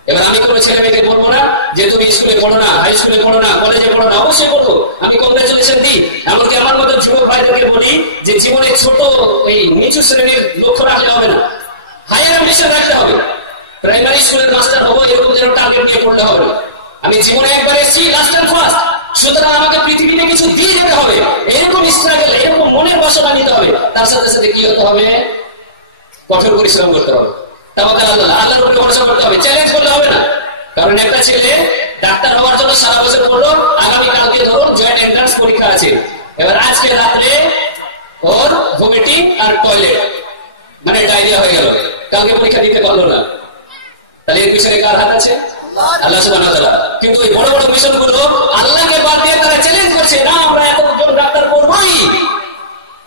এবার আমি কোনো ছেলে মেয়েকে বলবো না যে তুমি স্কুলে পড়ো না, হাই স্কুলে পড়ো না, কলেজে পড়ো না, অবশ্যই পড়ো, আমি কংগ্রেচুলেশন দিই। এমনকি আমার মতো যুবক ভাইদেরকে বলি যে জীবনে ছোট এই নিচু শ্রেণীর লক্ষ্য রাখলে হবে না, হায়ার অ্যাম্বিশন রাখতে হবে। প্রাইমারি স্কুলের মাস্টার হবো এরকম যেন টার্গেট নিয়ে পড়লে হবে। আমি জীবনে একবার এসেছি লাস্ট এন্ড ফার্স্ট, সুতরাং আমাকে পৃথিবীতে কিছু দিয়ে যেতে হবে, এরকম স্ট্রাগল, এরকম মনের বাসনা নিতে হবে। তার সাথে সাথে কি হতে হবে? কঠোর পরিশ্রম করতে হবে, তাওয়াক্কুল আল্লাহ, আল্লাহর উপরে ভরসা করতে হবে, চ্যালেঞ্জ করলে হবে না। কারণ একটা ছেলে ডাক্তার হওয়ার জন্য সারা বছর পড়লো, আগামী কালকে ধরুন জয়েন্ট এন্ট্রান্স পরীক্ষা আছে, এবার আজকে রাত্রে ওর ভমিটিং আর টয়লেট মানে ডায়রিয়া হয়ে গেল, কালকে পরীক্ষা দিতে পারলো না, তাহলে এর পিছনে কার হাত আছে? আল্লাহ সুবহানাহু ওয়া তাআলা। কিন্তু এই বড় বড় মিশন গুলো আল্লাহকে বাদ দিয়ে তারা চ্যালেঞ্জ করছে, না আমরা এতজন ডাক্তার করবোই।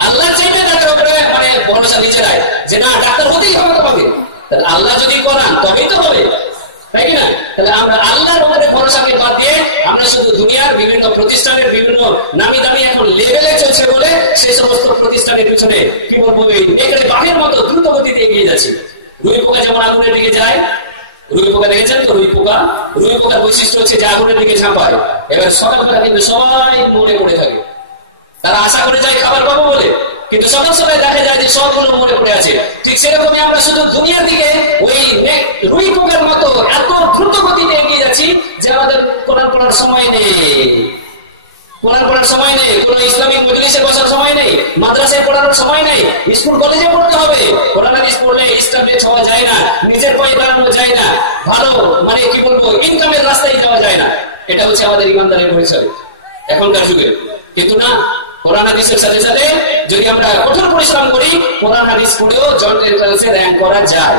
আল্লাহ চাইলে তাদের উপরে মানে ভরসা নিজেরাই যে না ডাক্তার হতেই হবে তোমাকে, তাহলে আল্লাহ যদি করান তবেই তো হবে, তাই না? তাহলে আমরা আল্লাহর উপরে ভরসাকে বাদ দিয়ে আমরা শুধু দুনিয়ার বিভিন্ন প্রতিষ্ঠানের বিভিন্ন নামি দামি এখন লেভেলে চলছে বলে সেই সমস্ত প্রতিষ্ঠানের পিছনে কি বলবো এখানে বাঘের মতো দ্রুত গতিতে এগিয়ে যাচ্ছে। রুই পোকা যেমন আগুনের দিকে যায়, রুই পোকা দেখেছেন তো? রুই পোকার বৈশিষ্ট্য হচ্ছে যে আগুনের দিকে ঝাঁপায়। এবার সকালবেলা কিন্তু সবাই মরে পড়ে থাকে, তারা আশা করে যায় খাবার পাবো বলে, কিন্তু সকাল সকাল দেখা যায় যে সবগুলো মরে পড়ে আছে। ঠিক সেরকমই আমরা শুধু দুনিয়ার দিকে ওই রুই পোকার মতো এত দ্রুত গতিতে এগিয়ে যাচ্ছি যে আমাদের কোরআন পড়ার সময় নেই, কোরআন পড়ার সময় নেই, কোন ইসলামিক মজলিসে বসার সময় নেই, মাদ্রাসায় পড়ানোর সময় নেই, স্কুল কলেজে পড়তে হবে। কোরআন হাদিস পড়লে এস্টাবলিশ হওয়া যায় না, নিজের পায়ে দাঁড়ানো যায় না, ভালো মানে কি বলবো ইনকামের রাস্তায় যাওয়া যায় না। এটা হচ্ছে আমাদের ইমানদারের পরিচয় এখনকার যুগে। কিন্তু না, কোরআন হাদিসের সাথে সাথে যদি আমরা কঠোর পরিশ্রম করি, কোরআন হাদিস পড়েও জয়েন্ট এন্ট্রান্সে র্যাঙ্ক করা যায়,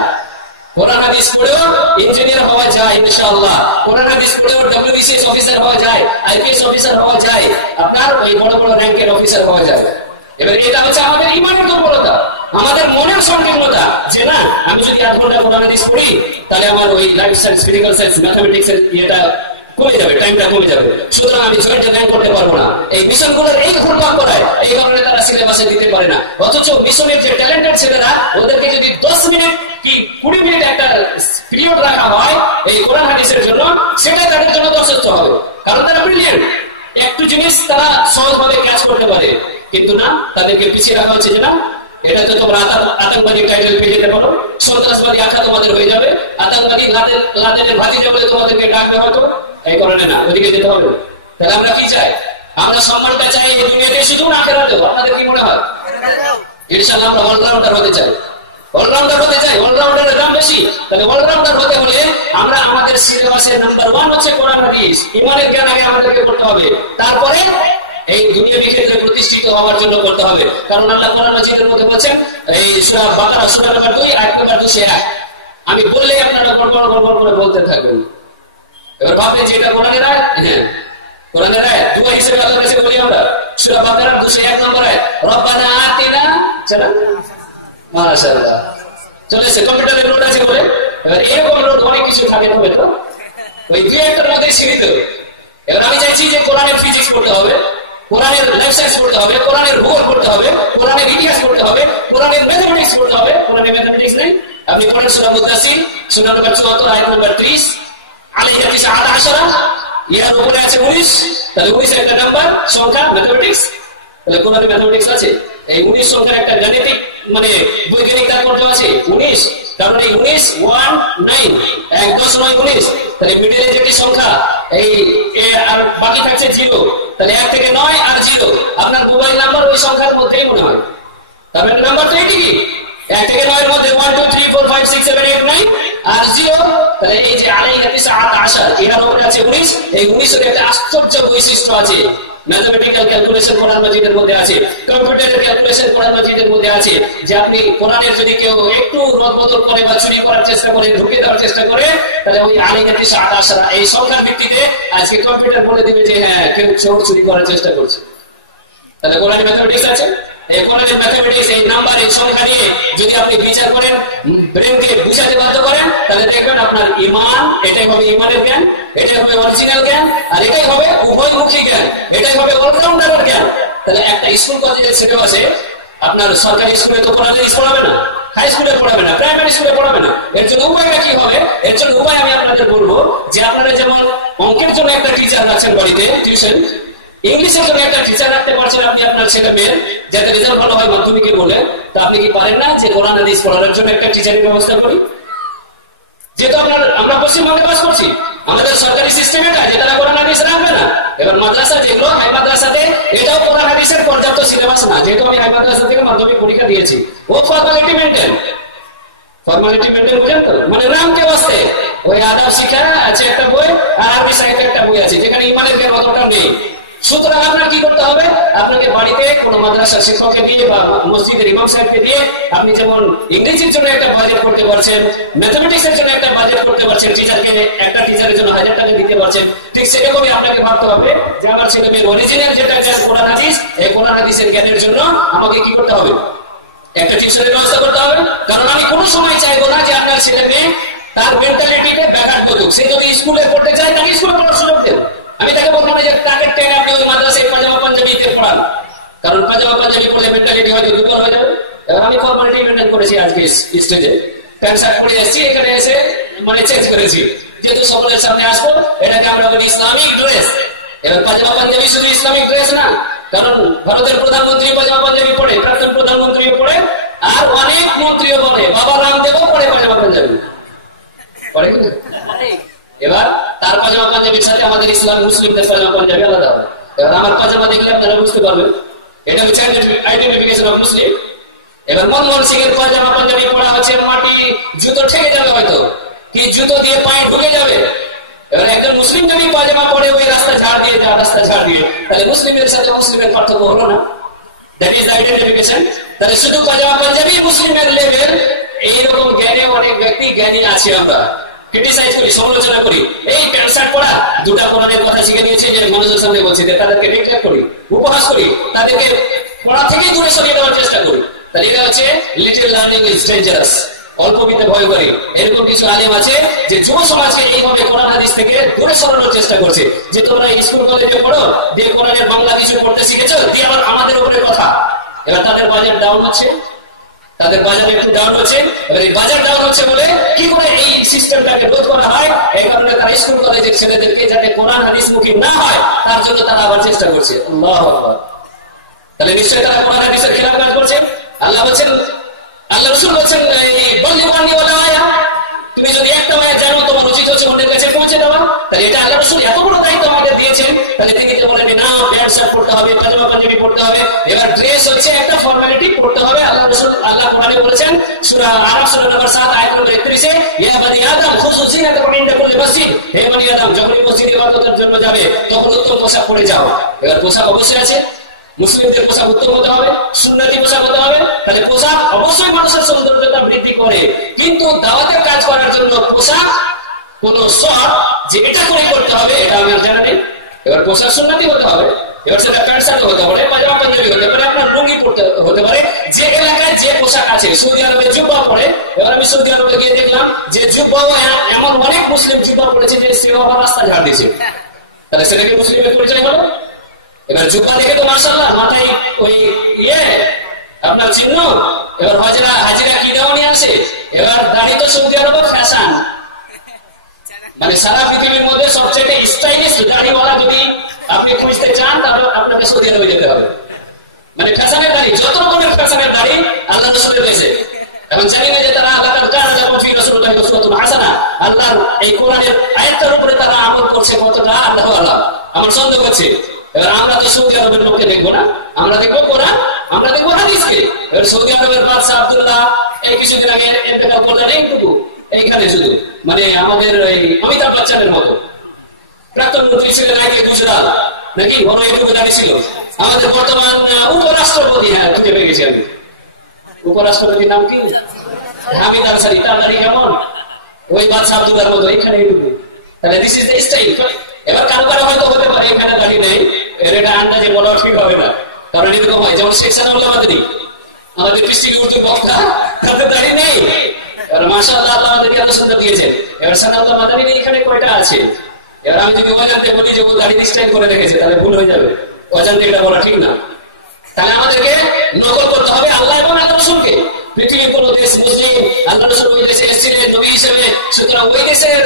কোরআন হাদিস পড়েও ইঞ্জিনিয়ার হওয়া যায় ইনশাআল্লাহ, কোরআন হাদিস পড়েও ডব্লিউবিসিএস অফিসার হওয়া যায়, আইপিএস অফিসার হওয়া যায়, আপনার ওই বড় বড় র্যাঙ্কের অফিসার হওয়া যায়। এবার এটা হচ্ছে আমাদের ইমানের দুর্বলতা, আমাদের মনের সংকীর্ণতা যে না আমি যদি 8 ঘন্টা কোরআন হাদিস পড়ি তাহলে আমার ওই life science, physical science, mathematics এর ইয়েটা কমে যাবে, টাইমটা কমে যাবে, সুতরাং আমি জয়েন্টে র্যাঙ্ক করতে পারবো না। এই মিশনগুলোর এই ঘুরপাক করায় এই কারণে তারা সিলেবাসে দিতে পারে না। অথচ মিশনের যে ট্যালেন্টেড ছেলেরা ওদেরকে যদি 10 মিনিট কি 20 মিনিট একটা পিরিয়ড রাখা হয় এই কোরআন হাদিসের জন্য, সেটা তাদের জন্য যথেষ্ট হবে, কারণ তারা ব্রিলিয়েন্ট, একটু জিনিস তারা সহজভাবে ক্যাচ করতে পারে। কিন্তু না, তাদেরকে পিছিয়ে রাখা হচ্ছে যে না এটা তো তোমরা আতঙ্কবাদী টাইটেল পেয়ে যেতে পারো, সন্ত্রাসবাদী আখ্যা তোমাদের হয়ে যাবে, আতঙ্কবাদী লাদেনের ভাতিজা বলে তোমাদেরকে ডাকবে হয়তো, এই কারণে না ওদিকে যেতে হবে। তাহলে আমরা কি চাই? আমরা সম্মানটা চাই এই দুনিয়াতে শুধু না আখিরাতেও। আপনাদের কি মনে হয়? ইনশাআল্লাহ আমরা অলরাউন্ডার হতে চাই, অলরাউন্ডার হতে চাই, অলরাউন্ডারের দাম বেশি। তাহলে অলরাউন্ডার হতে হলে আমরা আমাদের সিলেবাসের নাম্বার 1 হচ্ছে কোরআন হাদিস, ইমানের জ্ঞান আগে আমাদেরকে করতে হবে, তারপরে এই দুনিয়াবি ক্ষেত্রে প্রতিষ্ঠিত হওয়ার জন্য করতে হবে। কারণ আল্লাহ কোরআন মাজিদের মধ্যে বলেছেন এই সূরা বাকারা সূরা নম্বর 2 আয়াত নম্বর 201, আমি বললেই আপনারা গড়গড় করে বলতে থাকবেন। এবার ভাববেন যে এটা কোরআনের আয়াত, হ্যাঁ কোরআনের আয়াত, দুয়া হিসেবে আল্লাহ কাছে বলি আমরা সূরা বাকারা 201 নম্বর আয়াত, রব্বানা আতিনা, চলো মাশাআল্লাহ চলে এসে কম্পিউটারের নোট আছে বলে। এবার এরকম নোট অনেক কিছু থাকে তবে তো ওই দুই একটার মধ্যে সীমিত। এবার আমি চাইছি যে কোরআনের ফিজিক্স পড়তে হবে, কোরআনের লাইফ সায়েন্স পড়তে হবে, কোরআনের ভূগোল পড়তে হবে, কোরআনের ইতিহাস পড়তে হবে, কোরআনের ম্যাথমেটিক্স পড়তে হবে। কোরআনের ম্যাথমেটিক্স নেই, আপনি পড়েন সূরা মুদাসসির সূরা নম্বর 74 আয়াত নম্বর 30, আলাইহা 19, ইয়ার উপরে আছে 19, তাহলে 19 এর একটা নাম্বার সংখ্যা ম্যাথমেটিক্স, তাহলে কোরআনের ম্যাথমেটিক্স আছে। এই 19 সংখ্যার একটা গাণিতিক মানে বৈজ্ঞানিক তাৎপর্য আছে 19, কারণ এই 19 1 9 1 10 9 19, তাহলে মিডলে যেটি সংখ্যা এই আর বাকি থাকছে 0, তাহলে 1 থেকে 9 আর 0, আপনার মোবাইল নাম্বার ওই সংখ্যার মধ্যেই মনে হয়, তাহলে নাম্বার তো এটি 1 থেকে 9 এর মধ্যে 1 2 3 4 5 6 7 8 9 আর 0, তাহলে এই যে আলাইহা 19 এর উপরে আছে 19, এই 19 এর একটা আশ্চর্য বৈশিষ্ট্য আছে। ম্যাথমেটিক্যাল ক্যালকুলেশন কোরআন মাজিদের মধ্যে আছে, কম্পিউটারের ক্যালকুলেশন কোরআন মাজিদের মধ্যে আছে, যে আপনি কোরআনের যদি কেউ একটু রদবদল করে বা চুরি করার চেষ্টা করে, ঢুকে দেওয়ার চেষ্টা করে, তাহলে ওই আলাইহা 19 এই সংখ্যার ভিত্তিতে আজকে কম্পিউটার বলে দিবে যে হ্যাঁ কেউ চোর চুরি করার চেষ্টা করছে। তাহলে কোরআনের ম্যাথমেটিক্স আছে, এই কোরআনের ম্যাথমেটিক্স এই নাম্বার এই সংখ্যা নিয়ে যদি আপনি বিচার করেন, ব্রেনকে বুঝাতে বাধ্য করেন, তাহলে দেখবেন আপনার ঈমান, এটাই হবে ঈমানের জ্ঞান, এটাই হবে অরিজিনাল জ্ঞান, আর এটাই হবে উভয়মুখী জ্ঞান, এটাই হবে অলরাউন্ডারের জ্ঞান। তাহলে একটা স্কুল কলেজের ছেলে আছে, আপনার সরকারি স্কুলে তো কোরআন হাদিস পড়াবে না, হাই স্কুলে পড়াবে না, প্রাইমারি স্কুলে পড়াবে না। এর জন্য উপায়টা কি হবে? এর জন্য উপায় আমি আপনাদের বলবো যে আপনারা যেমন অঙ্কের জন্য একটা টিচার রাখছেন বাড়িতে টিউশন, ইংলিশের জন্য একটা টিচার রাখতে পারছেন আপনি আপনার ছেলে মেয়ের, যাতে রেজাল্ট ভালো হয় মাধ্যমিকে বলে, তা আপনি কি পারেন না যে কোরআন হাদিস পড়ানোর জন্য একটা টিচারের ব্যবস্থা করি? যেহেতু আমরা পশ্চিমবঙ্গে বাস করছি, আমাদের সরকারি সিস্টেম এটা যে তারা কোরআন হাদিস রাখবে না। এবার মাদ্রাসা যেগুলো হাই মাদ্রাসাতে এটাও কোরআন হাদিসের পর্যাপ্ত সিলেবাস না, যেহেতু আমি হাই মাদ্রাসা থেকে মাধ্যমিক পরীক্ষা দিয়েছি, ও ফর্মালিটি মেনটেন বুঝেন তো, মানে রামকে বাঁচতে ওই আদাব শিখা আছে একটা বই, আর আরবি সাহিত্যের একটা বই আছে, যেখানে ইমানের জ্ঞান অতটা নেই, সুতরাং আপনার কি করতে হবে, আপনাকে বাড়িতে কোনো মাদ্রাসার শিক্ষককে দিয়ে বা মসজিদের ইমাম সাহেবকে দিয়ে আপনি যেমন ইংরেজির জন্য একটা বাজেট করতে পারছেন, ম্যাথমেটিক্স এর জন্য একটা বাজেট করতে পারছেন, টিচারকে একটা টিচারের জন্য 1000 টাকা দিতে পারছেন, ঠিক সেরকমই আপনাকে ভাবতে হবে যে আমার ছেলে মেয়ের অরিজিনাল যেটা জ্ঞান কোরআন হাদিস, এই কোরআন হাদিসের জ্ঞানের জন্য আমাকে কি করতে হবে, একটা টিউশনের ব্যবস্থা করতে হবে। কারণ আমি কোনো সময় চাইবো না যে আপনার ছেলে মেয়ে তার মেন্টালিটিতে ব্যাঘাত ঘটুক। সে যদি স্কুলে পড়তে চায় তাকে স্কুলে পড়ার সুযোগ দেন। আমি তাকে বলবো না যে তাকে টেনে আপনি ওই মাদ্রাসায় পাজামা পাঞ্জাবিতে পড়ান, কারণ পাজামা পাঞ্জাবি পড়লে মেন্টালিটি হয়তো দুর্বল হয়ে যাবে। এবার আমি ফর্মালিটি মেনটেন করেছি আজকে স্টেজে, প্যান্ট শার্ট পরে এসেছি, এখানে এসে মানে চেঞ্জ করেছি, যেহেতু সকলের সামনে আসবো, এটাকে আমরা বলি ইসলামিক ড্রেস। এবার পাজামা পাঞ্জাবি শুধু ইসলামিক ড্রেস না, কারণ ভারতের প্রধানমন্ত্রী পাজামা পাঞ্জাবি পড়ে, প্রাক্তন প্রধানমন্ত্রীও পড়ে, আর অনেক মন্ত্রীও বলে, বাবা রামদেবও পড়ে পাজামা পাঞ্জাবি পড়ে। এবার তার পাজামা পাঞ্জাবির সাথে আমাদের ইসলাম মুসলিমদের পাজামা পাঞ্জাবি আলাদা হবে। এবার আমার পাজামা দেখলে আপনারা বুঝতে পারবেন এটা হচ্ছে আইডেন্টিফিকেশন অফ মুসলিম। এবার মনমোহন সিং এর পাজামা পাঞ্জাবি পড়া হচ্ছে, মাটি জুতো ঠেকে যাবে, হয়তো কি জুতো দিয়ে পায়ে ঢুকে যাবে। এবার একজন মুসলিম যদি পাজামা পড়ে ওই রাস্তা ঝাড় দিয়ে রাস্তা ঝাড় দিয়ে, তাহলে মুসলিমের সাথে মুসলিমের পার্থক্য হলো না? That is identification. তাহলে শুধু পাজামা পাঞ্জাবি মুসলিমের লেভেল, এইরকম জ্ঞানে অনেক ব্যক্তি জ্ঞানী আছে, আমরা ক্রিটিসাইজ করি, সমালোচনা করি, এই প্যান্ট শার্ট পরা দুটা কোরআনের কথা শিখে নিয়েছে যে মানুষের সামনে বলছি, তাদেরকে ডিক্লেয়ার করি, উপহাস করি, তাদেরকে পড়া থেকেই দূরে সরিয়ে দেওয়ার চেষ্টা করি। তাহলে এটা হচ্ছে লিটল লার্নিং ইজ ডেঞ্জারাস, অল্প বিদ্যে ভয় করে। এরকম কিছু আলেম আছে যে যুব সমাজকে এইভাবে কোরআন হাদিস থেকে দূরে সরানোর চেষ্টা করছে, যে তোমরা স্কুল কলেজে পড়ো, দিয়ে কোরআনের বাংলা কিছু পড়তে শিখেছো, দিয়ে আবার আমাদের উপরে কথা। এবার তাদের বাজেট ডাউন হচ্ছে, তাদের বাজার একটু ডাউন হচ্ছে। এবার এই বাজার ডাউন হচ্ছে বলে কি করে এই সিস্টেমটাকে রোধ করা হয়, এই কারণে তারা স্কুল কলেজের ছেলেদেরকে যাতে কোরআন হাদিস মুখী না হয় তার জন্য তারা আবার চেষ্টা করছে। আল্লাহু আকবার। তাহলে নিশ্চয়ই তারা কোরআন হাদিসের খেলাফ কাজ করছে। আল্লাহ বলছেন, আল্লাহ রাসূল বলছেন, তুমি যদি একটা মায়া জানো তোমার উচিত হচ্ছে অন্যের কাছে পৌঁছে দেওয়া। তাহলে এটা আল্লাহ রাসূল এত বড় দায়িত্ব আমাদের দিয়েছেন, তাহলে তিনি তো বলেন না প্যান্ট শার্ট পড়তে হবে, পাজামা পাঞ্জাবি পড়তে হবে। এবার ড্রেস হচ্ছে একটা ফর্মালিটি, পড়তে হবে। আল্লাহ রাসূল আল্লাহ কোরআনে বলেছেন সূরা আরাফ সূরা নম্বর 7 আয়াত নম্বর 31-এ, ইয়া বানি আদম খুযু যিনাতাকুম ইনদা কুল্লি মাসজিদ, হে বনি আদম যখন মসজিদে ইবাদতের জন্য যাবে তখন উত্তম পোশাক পরে যাও। এবার পোশাক অবশ্যই আছে, মুসলিমদের পোশাক উত্তম হতে হবে, সুন্নতি পোশাক হতে হবে। তাহলে পোশাক অবশ্যই মানুষের সৌন্দর্যতা বৃদ্ধি করে, কিন্তু দাওয়াতের কাজ করার জন্য পোশাক কোন শর্ত যে এটা করে করতে হবে এটা আমার জানা নেই। এবার পোশাক সুন্নতি হতে হবে, এবার সেটা প্যান্ট শার্ট হতে পারে, পাজামা পাঞ্জাবি হতে পারে, আপনার লুঙ্গি পড়তে হতে পারে, যে এলাকায় যে পোশাক আছে। সৌদি আরবে জুব্বা পড়ে, এবার আমি সৌদি আরবে গিয়ে দেখলাম যে জুব্বাও এমন অনেক মুসলিম জুব্বা পড়েছে যে স্ত্রী বাবা রাস্তা ঝাড় দিয়েছে, তাহলে সেটা কি মুসলিমের পরিচয় হলো? এবার জুব্বা দেখে তো মাশাআল্লাহ মাথায় ওই আপনার চিহ্ন, এবার হাজিরা কি দাও নিয়ে আসে। এবার দাড়ি তো সৌদি আরবের ফ্যাশন, মানে সারা পৃথিবীর মধ্যে সবচেয়ে স্টাইলিশ দাড়িওয়ালা যদি আপনি খুঁজতে চান তাহলে আপনাকে সৌদি আরবে যেতে হবে। মানে ফ্যাশনের দাড়ি, যত রকমের ফ্যাশনের দাড়ি আল্লাহ রাসূলের রয়েছে। এখন জানি না যে তারা আল্লাহর কাজ যেমন ফি রাসূলুল্লাহি উসওয়াতুন হাসানাহ, আল্লাহর এই কোরআনের আয়াতের উপরে তারা আমল করছে কতটা আল্লাহু আল্লাহ, আমার সন্দেহ হচ্ছে। এবার আমরা তো সৌদি আরবের লোককে দেখবো না, আমরা দেখবো কোরআন, আমরা দেখবো হাদিসকে। এবার সৌদি আরবের বাদশাহ আব্দুল্লাহ এই কিছুদিন আগে ইন্তেকাল করলেন, এইটুকু এইখানে শুধু মানে আমাদের এই অমিতাভ বচ্চনের মতো প্রাক্তন মন্ত্রী ছিলেন আগে গুজরাট, নাকি বড় এইটুকু দাঁড়িয়ে ছিল। আমাদের বর্তমান উপরাষ্ট্রপতি, হ্যাঁ খুঁজে পেয়ে গেছি আমি, উপরাষ্ট্রপতির নাম কি, হামিদ আনসারী, তার দাঁড়িয়ে কেমন ওই বাদশাহ আব্দুল্লাহর মতো, এখানে এইটুকু। তাহলে দিস ইজ দ্য স্টাইল। এবার কারো কারো হয়তো হতে পারে এখানে দাঁড়িয়ে নেই, এটা আন্দাজে বলা ঠিক হবে না, কারণ এরকম হয়। যেমন শেখ সানাউল্লাহ মাদানী আমাদের পৃষ্টির উর্দু বক্তা, তাদের দাঁড়িয়ে নেই। এবার মাশাআল্লাহ আল্লাহ আমাদেরকে এত সুন্দর দিয়েছে। এবার সানাউল্লাহ মাদানী এখানে কয়টা আছে? এবার আমি যদি অজান্তে বলি যে ও দাঁড়িয়ে স্টাইল করে রেখেছে তাহলে ভুল হয়ে যাবে, অজান্তে এটা বলা ঠিক না। তাহলে আমাদেরকে নকল করতে হবে আল্লাহ এবং আল্লাহ রাসূলকে। পৃথিবীর কোন দেশ মুসলিম, আল্লাহ রাসূল ওই দেশে এসেছিলেন নবী হিসেবে, সুতরাং ওই দেশের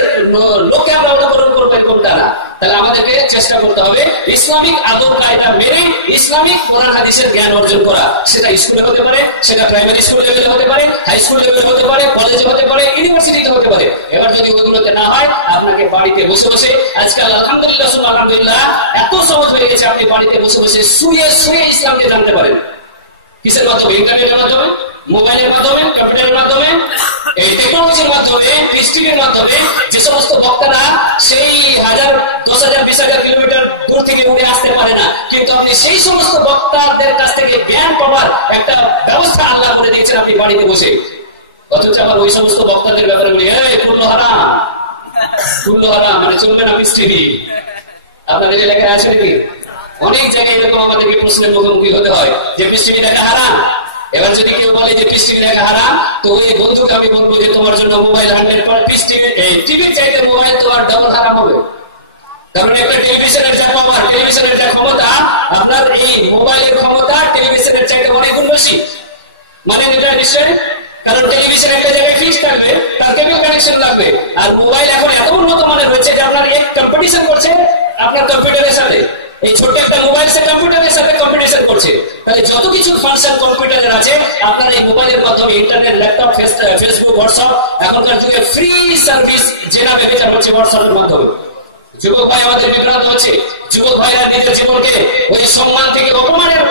লোককে আমরা অনুকরণ করবো কোনটা না। তাহলে আমাদেরকে চেষ্টা করতে হবে ইসলামিক আদব কায়দা মেনে ইসলামিক কোরআন হাদিসের জ্ঞান অর্জন করা। সেটা স্কুলে হতে পারে, সেটা প্রাইমারি স্কুল লেভেলে হতে পারে, হাই স্কুল লেভেলে হতে পারে, কলেজে হতে পারে, ইউনিভার্সিটিতে হতে পারে। এবার যদি ওইগুলোতে না হয়, আপনাকে বাড়িতে বসে বসে, আজকাল আলহামদুলিল্লাহ আলহামদুলিল্লাহ এত সহজ হয়ে গেছে, আপনি বাড়িতে বসে বসে শুয়ে শুয়ে ইসলামকে জানতে পারেন। কিসের মাধ্যমে? ইন্টারনেটের মাধ্যমে, মোবাইলের মাধ্যমে, কম্পিউটারের মাধ্যমে, এই টেকনোলজির মাধ্যমে, পৃষ্টির মাধ্যমে যে সমস্ত বক্তারা সেই 1000, 10,000, 20,000 কিলোমিটার দূর থেকে উঠে আসতে পারে না, কিন্তু আপনি সেই সমস্ত বক্তাদের কাছ থেকে জ্ঞান পাওয়ার একটা ব্যবস্থা আল্লাহ করে দিয়েছেন আপনি বাড়িতে বসে। অথচ আবার ওই সমস্ত বক্তাদের ব্যাপারে বলি, কুল্লহারা মানে চলবে না পৃষ্টি। আপনাদের এলাকায় আছে নাকি? অনেক জায়গায় এরকম আমাদেরকে প্রশ্নের মুখোমুখি হতে হয় যে পৃষ্টি দেখা হারাম। এবার যদি কেউ বলে যে পৃষ্টি দেখা হারাম, তো ওই বন্ধুকে আমি বলবো যে তোমার জন্য মোবাইল 100 পৃষ্টি টিভির চাইতে মোবাইল তো আর ডাবল হারাম হবে। কারণ একটা টেলিভিশনের যা পাওয়ার, টেলিভিশনের যা ক্ষমতা, আপনার এই মোবাইলের ক্ষমতা টেলিভিশনের চাইতে অনেক গুণ বেশি। মানে এটা নিশ্চয়, কারণ টেলিভিশন একটা জায়গায় ফিক্স থাকবে, তার কেবল কানেকশন লাগবে। আর মোবাইল এখন এত উন্নত মানের হয়েছে যে আপনার এক কম্পিটিশন করছে আপনার কম্পিউটারের সাথে। এই ছোট্ট একটা মোবাইল সে কম্পিউটারের সাথে কম্পিটিশন করছে। তাহলে যত কিছু ফাংশন কম্পিউটারের আছে আপনার এই মোবাইলের মাধ্যমে, ইন্টারনেট, ল্যাপটপ, ফেসবুক, হোয়াটসঅ্যাপ, এখনকার যুগে ফ্রি সার্ভিস যেটা ব্যবহার হচ্ছে হোয়াটসঅ্যাপের মাধ্যমে। যুবক ভাই আমাদের বিভ্রান্ত হচ্ছে। যুবক ভাইরা নিজের জীবনকে ওই সম্মান থেকে অপমানের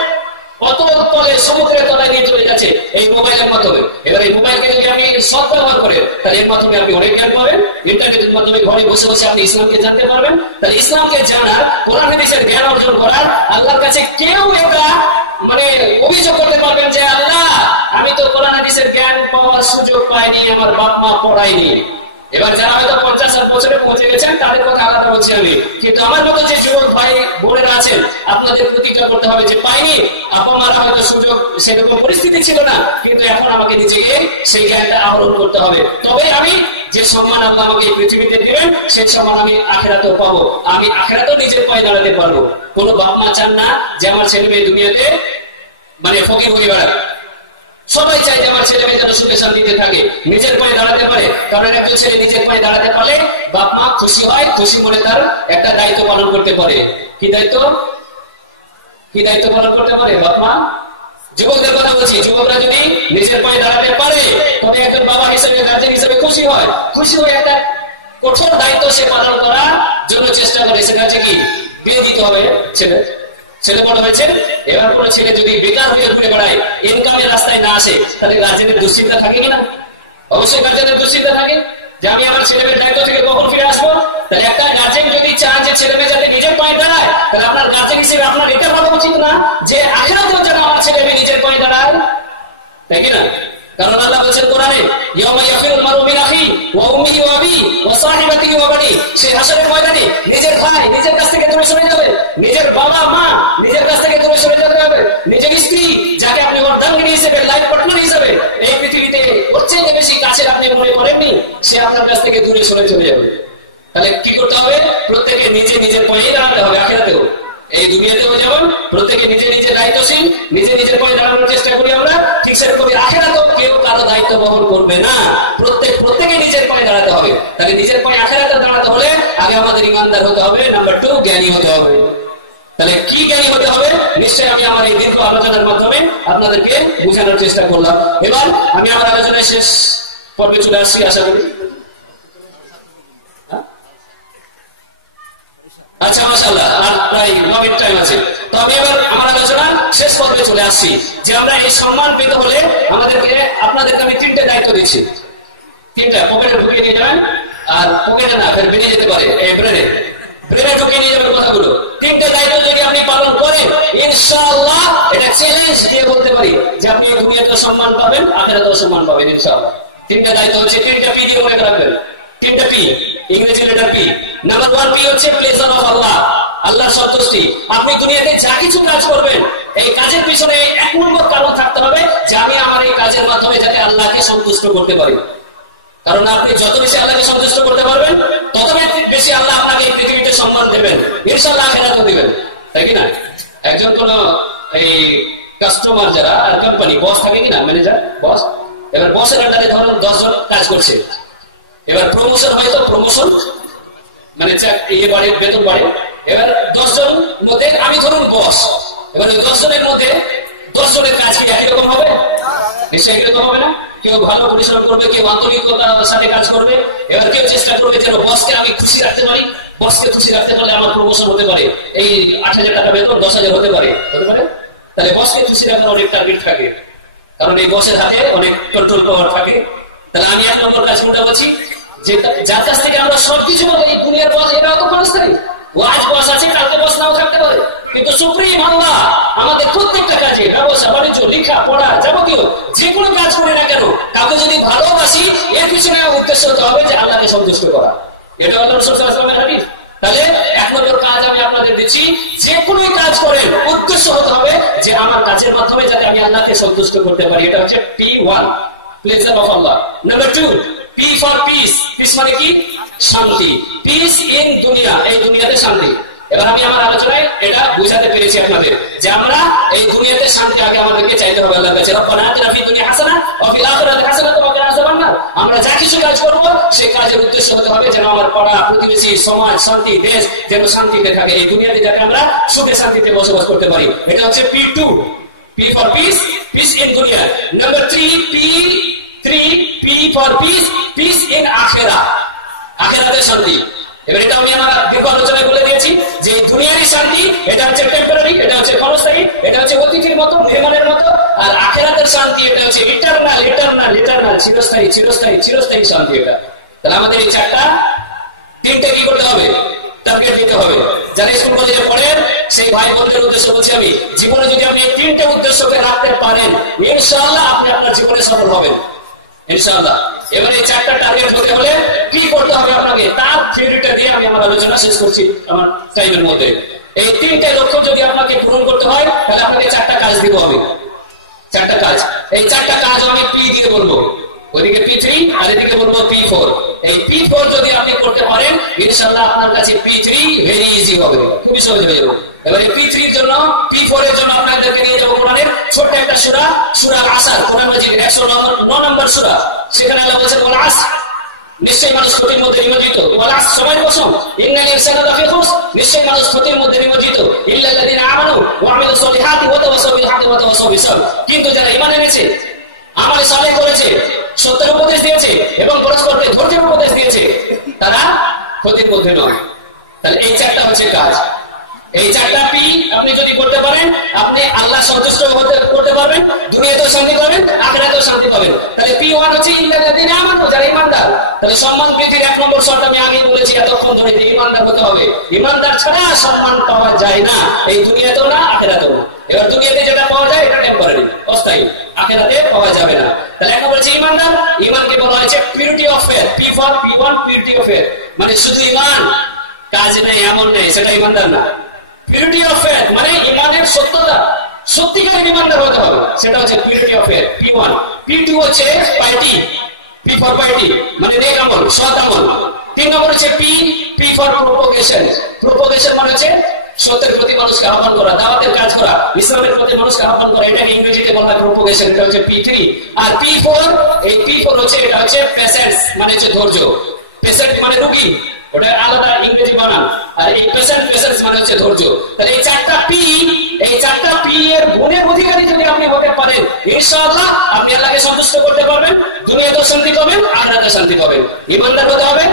অতলে সমুদ্রের তলায় নিয়ে চলে যাচ্ছে এই মোবাইলের মাধ্যমে। এবার এই মোবাইলকে যদি আপনি সদ্ব্যবহার করেন, তাহলে এর মাধ্যমে আপনি অনেক জ্ঞান পাবেন। ইন্টারনেটের মাধ্যমে ঘরে বসে বসে আপনি ইসলামকে জানতে পারবেন। তাহলে ইসলামকে জানার, কোরআন হাদিসের জ্ঞান অর্জন করার আল্লাহর কাছে কেউ এটা মানে অভিযোগ করতে পারবেন যে আল্লাহ আমি তো কোরআন হাদিসের জ্ঞান পাওয়ার সুযোগ পাইনি, আমার বাপ মা পড়ায়নি। এবার যারা হয়তো 50 বছরে পৌঁছে গেছেন তাদের কথা আলাদা বলছি আমি, কিন্তু আমার মতো যে যুবক ভাই বোনেরা আছেন আপনাদের প্রতিজ্ঞা করতে হবে যে পাইনি, আপনারা হয়তো সুযোগ সেরকম পরিস্থিতি ছিল না, কিন্তু এখন আমাকে নিজেকে সেই জ্ঞানটা আহরণ করতে হবে। তবে আমি যে সম্মান আল্লাহ আমাকে এই পৃথিবীতে দিবেন সেই সম্মান আমি আখিরাতেও পাবো। আমি আখিরাতেও নিজের পায়ে দাঁড়াতে পারবো। কোনো বাপ মা চান না যে আমার ছেলে মেয়ে দুনিয়াতে মানে ফকির হয়ে বেড়াক। সবাই চাই আমার ছেলে মেয়ে যেন সুখে শান্তিতে থাকে, নিজের পায়ে দাঁড়াতে পারে। কারণ একটা ছেলে নিজের পায়ে দাঁড়াতে পারলে বাপ মা খুশি হয়, খুশি মনে তার একটা দায়িত্ব পালন করতে পারে। কি দায়িত্ব পালন করতে পারে বাপ মা? যুবকদের কথা বলছি, যুবকরা যদি নিজের পায়ে দাঁড়াতে পারে তবে একজন বাবা হিসেবে, গার্জেন হিসেবে খুশি হয়। খুশি হয়ে একটা কঠোর দায়িত্ব সে পালন করার জন্য চেষ্টা করে। সেটা হচ্ছে কি, বিয়ে দিতে হবে ছেলে বড় হয়েছে। এবার কোনো ছেলে যদি বেকার হয়ে ঘুরে বেড়ায়, ইনকামের রাস্তায় না আসে, তাহলে গার্জেনের দুশ্চিন্তা থাকে কিনা? অবশ্যই গার্জেনের দুশ্চিন্তা থাকে যে আমি আমার ছেলে মেয়ের দায়িত্ব থেকে কখন ফিরে আসবো। তাহলে একটা গার্জেন যদি চান যে ছেলে মেয়ে যাতে নিজের পায়ে দাঁড়ায়, তাহলে আপনার গার্জেন হিসেবে আপনার এটা ভাবা উচিত না যে আখিরাতেও যেন আমার ছেলে মেয়ে নিজের পায়ে দাঁড়ায়, তাই কিনা? কারণ আল্লাহ বলেছেন কোরআনে, ইয়াউমা ইয়াফিরুল মারউ মিন আখিহি ওয়া উম্মিহি ওয়া আবিহি ওয়া সাহিবাতিহি ওয়া বানিহি। সেই হাসরের ময়দানে নিজের ভাই নিজের কাছ থেকে দূরে সরে যাবে, নিজের বাবা মা নিজের কাছ থেকে দূরে সরে যেতে হবে, নিজের স্ত্রী যাকে আপনি অর্ধাঙ্গিনী হিসেবে, লাইফ পার্টনার হিসেবে এই পৃথিবীতে সবচেয়ে বেশি কাছের আপনি মনে করেননি, সে আপনার কাছ থেকে দূরে সরে চলে যাবে। তাহলে কি করতে হবে? প্রত্যেকে নিজের পায়ে দাঁড়াতে হবে আখিরাতেও। এই দুনিয়াতেও যেমন প্রত্যেকে নিজের দায়িত্বশীল, নিজের পায়ে দাঁড়ানোর চেষ্টা করি আমরা, ঠিক সেরকম আখিরাতেও কেউ কারো দায়িত্ব বহন করবে না। প্রত্যেকে নিজের পায়ে দাঁড়াতে হবে। তাহলে নিজের পায়ে আখিরাতে দাঁড়াতে হলে আগে আমাদের ইমানদার হতে হবে, নাম্বার 2 জ্ঞানী হতে হবে। তাহলে কি জ্ঞানী হতে হবে? নিশ্চয়ই আমি আমার এই দীর্ঘ আলোচনার মাধ্যমে আপনাদেরকে বোঝানোর চেষ্টা করলাম। এবার আমি আমার আলোচনায় শেষ পর্বে চলে আসছি আশা করি। আচ্ছা মাশাআল্লাহ, আর প্রায় 9 মিনিট টাইম আছে। তো আমি এবার আমার আলোচনা শেষ পর্বে চলে আসছি যে আমরা এই সম্মান পেতে হলে আমাদেরকে, আপনাদেরকে আমি 3টে দায়িত্ব দিচ্ছি। 3টা পকেটে ঢুকিয়ে নিয়ে যাবেন, আর পকেটে না ফের বেরিয়ে যেতে পারে, এই ব্রেনে ঢুকিয়ে নিয়ে যাবেন কথাগুলো। 3টে দায়িত্ব যদি আপনি পালন করেন ইনশাআল্লাহ, এটা চ্যালেঞ্জ দিয়ে বলতে পারি যে আপনি দুনিয়াতে সম্মান পাবেন, আখিরাতেও সম্মান পাবেন ইনশাআল্লাহ। 3টে দায়িত্ব হচ্ছে, 3টা পি দিয়ে মনে রাখবেন। 3টা পি, ইংরেজি লেটার পি। নাম্বার 1 পি হচ্ছে প্লেজার অফ আল্লাহ, আল্লাহর সন্তুষ্টি। আপনি দুনিয়াতে যা কিছু কাজ করবেন এই কাজের পিছনে 1 নম্বর কারণ থাকতে হবে যে আমি আমার এই কাজের মাধ্যমে যাতে আল্লাহকে সন্তুষ্ট করতে পারি। কারণ আপনি যত বেশি আল্লাহকে সন্তুষ্ট করতে পারবেন তত বেশি আল্লাহ আপনাকে এই পৃথিবীতে সম্মান দেবেন, ইনশাআল্লাহ আখিরাতেও দিবেন, তাই কিনা? একজন কোন এই কাস্টমার যারা আর কোম্পানি বস থাকে কিনা, ম্যানেজার বস, এবার বসের আন্ডারে ধরুন 10 জন কাজ করছে। এবার প্রমোশন হয়, তো প্রমোশন মানে বাড়ে, বেতন বাড়ে। এবার 10 জন মধ্যে আমি ধরুন বস, এবার 10 জনের মধ্যে 10 জনের কাজ কি একই রকম হবে? নিশ্চয়ই একরকম হবে না। কেউ ভালো পরিশ্রম করবে, কেউ আন্তরিকতার সাথে কাজ করবে। এবার কেউ চেষ্টা করবে যেন বসকে আমি খুশি রাখতে পারি, বসকে খুশি রাখতে পারলে আমার প্রমোশন হতে পারে, এই 8,000 টাকা বেতন 10,000 হতে পারে। তাহলে বসকে খুশি রাখার অনেক টার্গেট থাকে, কারণ এই বসের হাতে অনেক কন্ট্রোল পাওয়ার থাকে। তাহলে আমি এক নম্বর কাজ কোনটা বলছি, যে যার কাছ থেকে আমরা সবকিছু পাবো এই দুনিয়ার বস, এটাও তো ক্ষণস্থায়ী। ও আজ বস আছে, কালকে বস নাও থাকতে পারে, কিন্তু সুপ্রিম আল্লাহ আমাদের প্রত্যেকটা কাজে, ব্যবসা বাণিজ্য, লেখা পড়া, যাবতীয় যে কোনো কাজ করি না কেন, কাউকে যদি ভালোবাসি এর পিছনে উদ্দেশ্য হতে হবে যে আল্লাহকে সন্তুষ্ট করা। এটা আল্লাহ রাসূল সাল্লাল্লাহু আলাইহি ওয়াসাল্লামের হাদিস। তাহলে এক নম্বর কাজ আমি আপনাদের দিচ্ছি, যে কোনো কাজ করেন উদ্দেশ্য হতে হবে যে আমার কাজের মাধ্যমে যাতে আমি আল্লাহকে সন্তুষ্ট করতে পারি। এটা হচ্ছে P1, pleasure of Allah. Number 2, P for peace. Piece মানে কি? শান্তি। পিস ইন দুনিয়া, এই দুনিয়াতে শান্তি। এবার আমি আমার আলোচনায় এটা বুঝাতে পেরেছি আপনাদের যে আমরা এই দুনিয়াতে শান্তি আগে আমাদেরকে চাইতে হবে আল্লাহর কাছে। রব্বানা আতিনা ফিদ দুনিয়া হাসানা ওয়া ফিল আখিরাতি হাসানাতাও ওয়া কিনা আযাবান্নার। আমরা যা কিছু কাজ করব সেই কাজের উদ্দেশ্য হতে হবে যেন আমার পাড়া, প্রতিবেশী, সমাজ, শান্তি, দেশ যেন শান্তিতে থাকে, এই দুনিয়াতে যাতে আমরা সুখে শান্তিতে বসবাস করতে পারি। এটা হচ্ছে P2, P for peace, peace in দুনিয়া। Number 3, P for peace, peace in আখিরাত, আখিরাতের শান্তি। এবার এটা আমি আমার দীর্ঘ আলোচনায় বলে দিয়েছি যে দুনিয়ারই শান্তি এটা হচ্ছে টেম্পোরারি, এটা হচ্ছে ক্ষণস্থায়ী, এটা হচ্ছে অতিথির মতো, মেহমানের মতো। আর আখিরাতের শান্তি এটা হচ্ছে ইটারনাল, চিরস্থায়ী শান্তি এটা। তাহলে আমাদের এই তিনটে কি করতে হবে? টার্গেট দিতে হবে। যারা স্কুল কলেজে পড়েন সেই ভাই বোনদের উদ্দেশ্য বলছি আমি, জীবনে যদি আপনি এই তিনটে উদ্দেশ্যকে রাখতে পারেন ইনশাআল্লাহ আপনি আপনার জীবনে সফল হবেন ইনশাআল্লাহ। এবার এই 4টা টার্গেট হতে হলে কি করতে হবে আপনাকে, তার থিওরিটা দিয়ে আমি আমার আলোচনা শেষ করছি আমার টাইমের মধ্যে। এই 3টে লক্ষ্য যদি আপনাকে পূরণ করতে হয় তাহলে আপনাকে 4টা কাজ দিতে হবে। 4টা কাজ, এই 4টা কাজ আমি P দিতে বলবো, ওইদিকে P3 আর এদিকে বলবো P4। এই P4 যদি আপনি করতে পারেন ইনশাআল্লাহ আপনার কাছে P3 ভেরি ইজি হবে, খুবই সহজ হয়ে যাবে। এবারে P3 এর জন্য, P4 এর জন্য আপনাদেরকে নিয়ে যাবো কোরআনের ছোট্ট একটা সূরা, সূরা আসর, কোরআন মাজিদ 109 নম্বর সূরা। সেখানে আল্লাহ বলেছেন ওয়াল আসর, নিশ্চয়ই মানুষ ক্ষতির মধ্যে নিমজ্জিত। ওয়াল আসর, সময়ের কসম, ইন্নাল ইনসানা লাফি খুসর, নিশ্চয়ই মানুষ ক্ষতির মধ্যে নিমজ্জিত। ইল্লাল্লাযিনা আমানু ওয়া আমিলুস সলিহাতি ওয়া তাওয়াসাউ বিল হাক্কি ওয়া তাওয়াসাউ বিস সাবর, কিন্তু যারা ঈমান এনেছে, আমল সালেহ করেছে, সত্যের উপদেশ দিয়েছে এবং পরস্পরকে ধৈর্যের উপদেশ দিয়েছে, তারা ক্ষতির মধ্যে নয়। তাহলে এই 4টা হচ্ছে কাজ। এই 4টা P আপনি যদি করতে পারেন আপনি আল্লাহ সন্তুষ্ট করতে পারবেন, দুনিয়াতেও শান্তি পাবেন, আখিরাতেও শান্তি পাবেন। তাহলে P1 হচ্ছে ইল্লাল্লাযিনা আমানু, যারা ঈমানদার। তাহলে সম্মান বৃদ্ধির 1 নম্বর শর্ত আমি আগেই বলেছি এতক্ষণ ধরে, ঈমানদার হতে হবে। ঈমানদার ছাড়া সম্মান পাওয়া যায় না, এই দুনিয়াতেও না, আখিরাতেও না। এবার দুনিয়াতে যেটা পাওয়া যায় এটা টেম্পোরারি, অস্থায়ী, আখিরাতে পাওয়া যাবে না। তাহলে 1 নম্বর হচ্ছে ঈমানদার। ঈমানকে বলা হয়েছে purity of faith, P1 purity of faith, মানে শুধু ঈমান, কাজ নেই এমন নেই, সেটা ঈমানদার না। পিউরিটি অফ ফেথ মানে ঈমানের সত্যতা, সত্যিকারের ঈমানদার হতে হবে, সেটা হচ্ছে purity of faith, P1। P2 হচ্ছে পাইটি, P ফর পাইটি মানে নেক আমল, সৎ আমল। 3 নম্বর হচ্ছে P ফর প্রোপোগেশন। প্রোপোগেশন মানে হচ্ছে সত্যের প্রতি মানুষকে আহ্বান করা, দাওয়াতের কাজ করা, ইসলামের প্রতি মানুষকে আহ্বান করা, এটাকে ইংরেজিতে বলা হয় প্রোপোগেশন, এটা হচ্ছে P3। আর P4, এই P4 হচ্ছে, এটা হচ্ছে পেশেন্স মানে হচ্ছে ধৈর্য। পেশেন্ট মানে রোগী, ওটা আলাদা ইংরেজি বানান। আর এই পেশেন্স মানে হচ্ছে ধৈর্য। তাহলে এই 4টা P এর গুণের অধিকারী যদি আপনি হতে পারেন ইনশাআল্লাহ আপনি আল্লাহকে সন্তুষ্ট করতে পারবেন, দুনিয়াতেও শান্তি পাবেন, আখিরাতেও শান্তি পাবেন। ঈমানদার হতে হবে,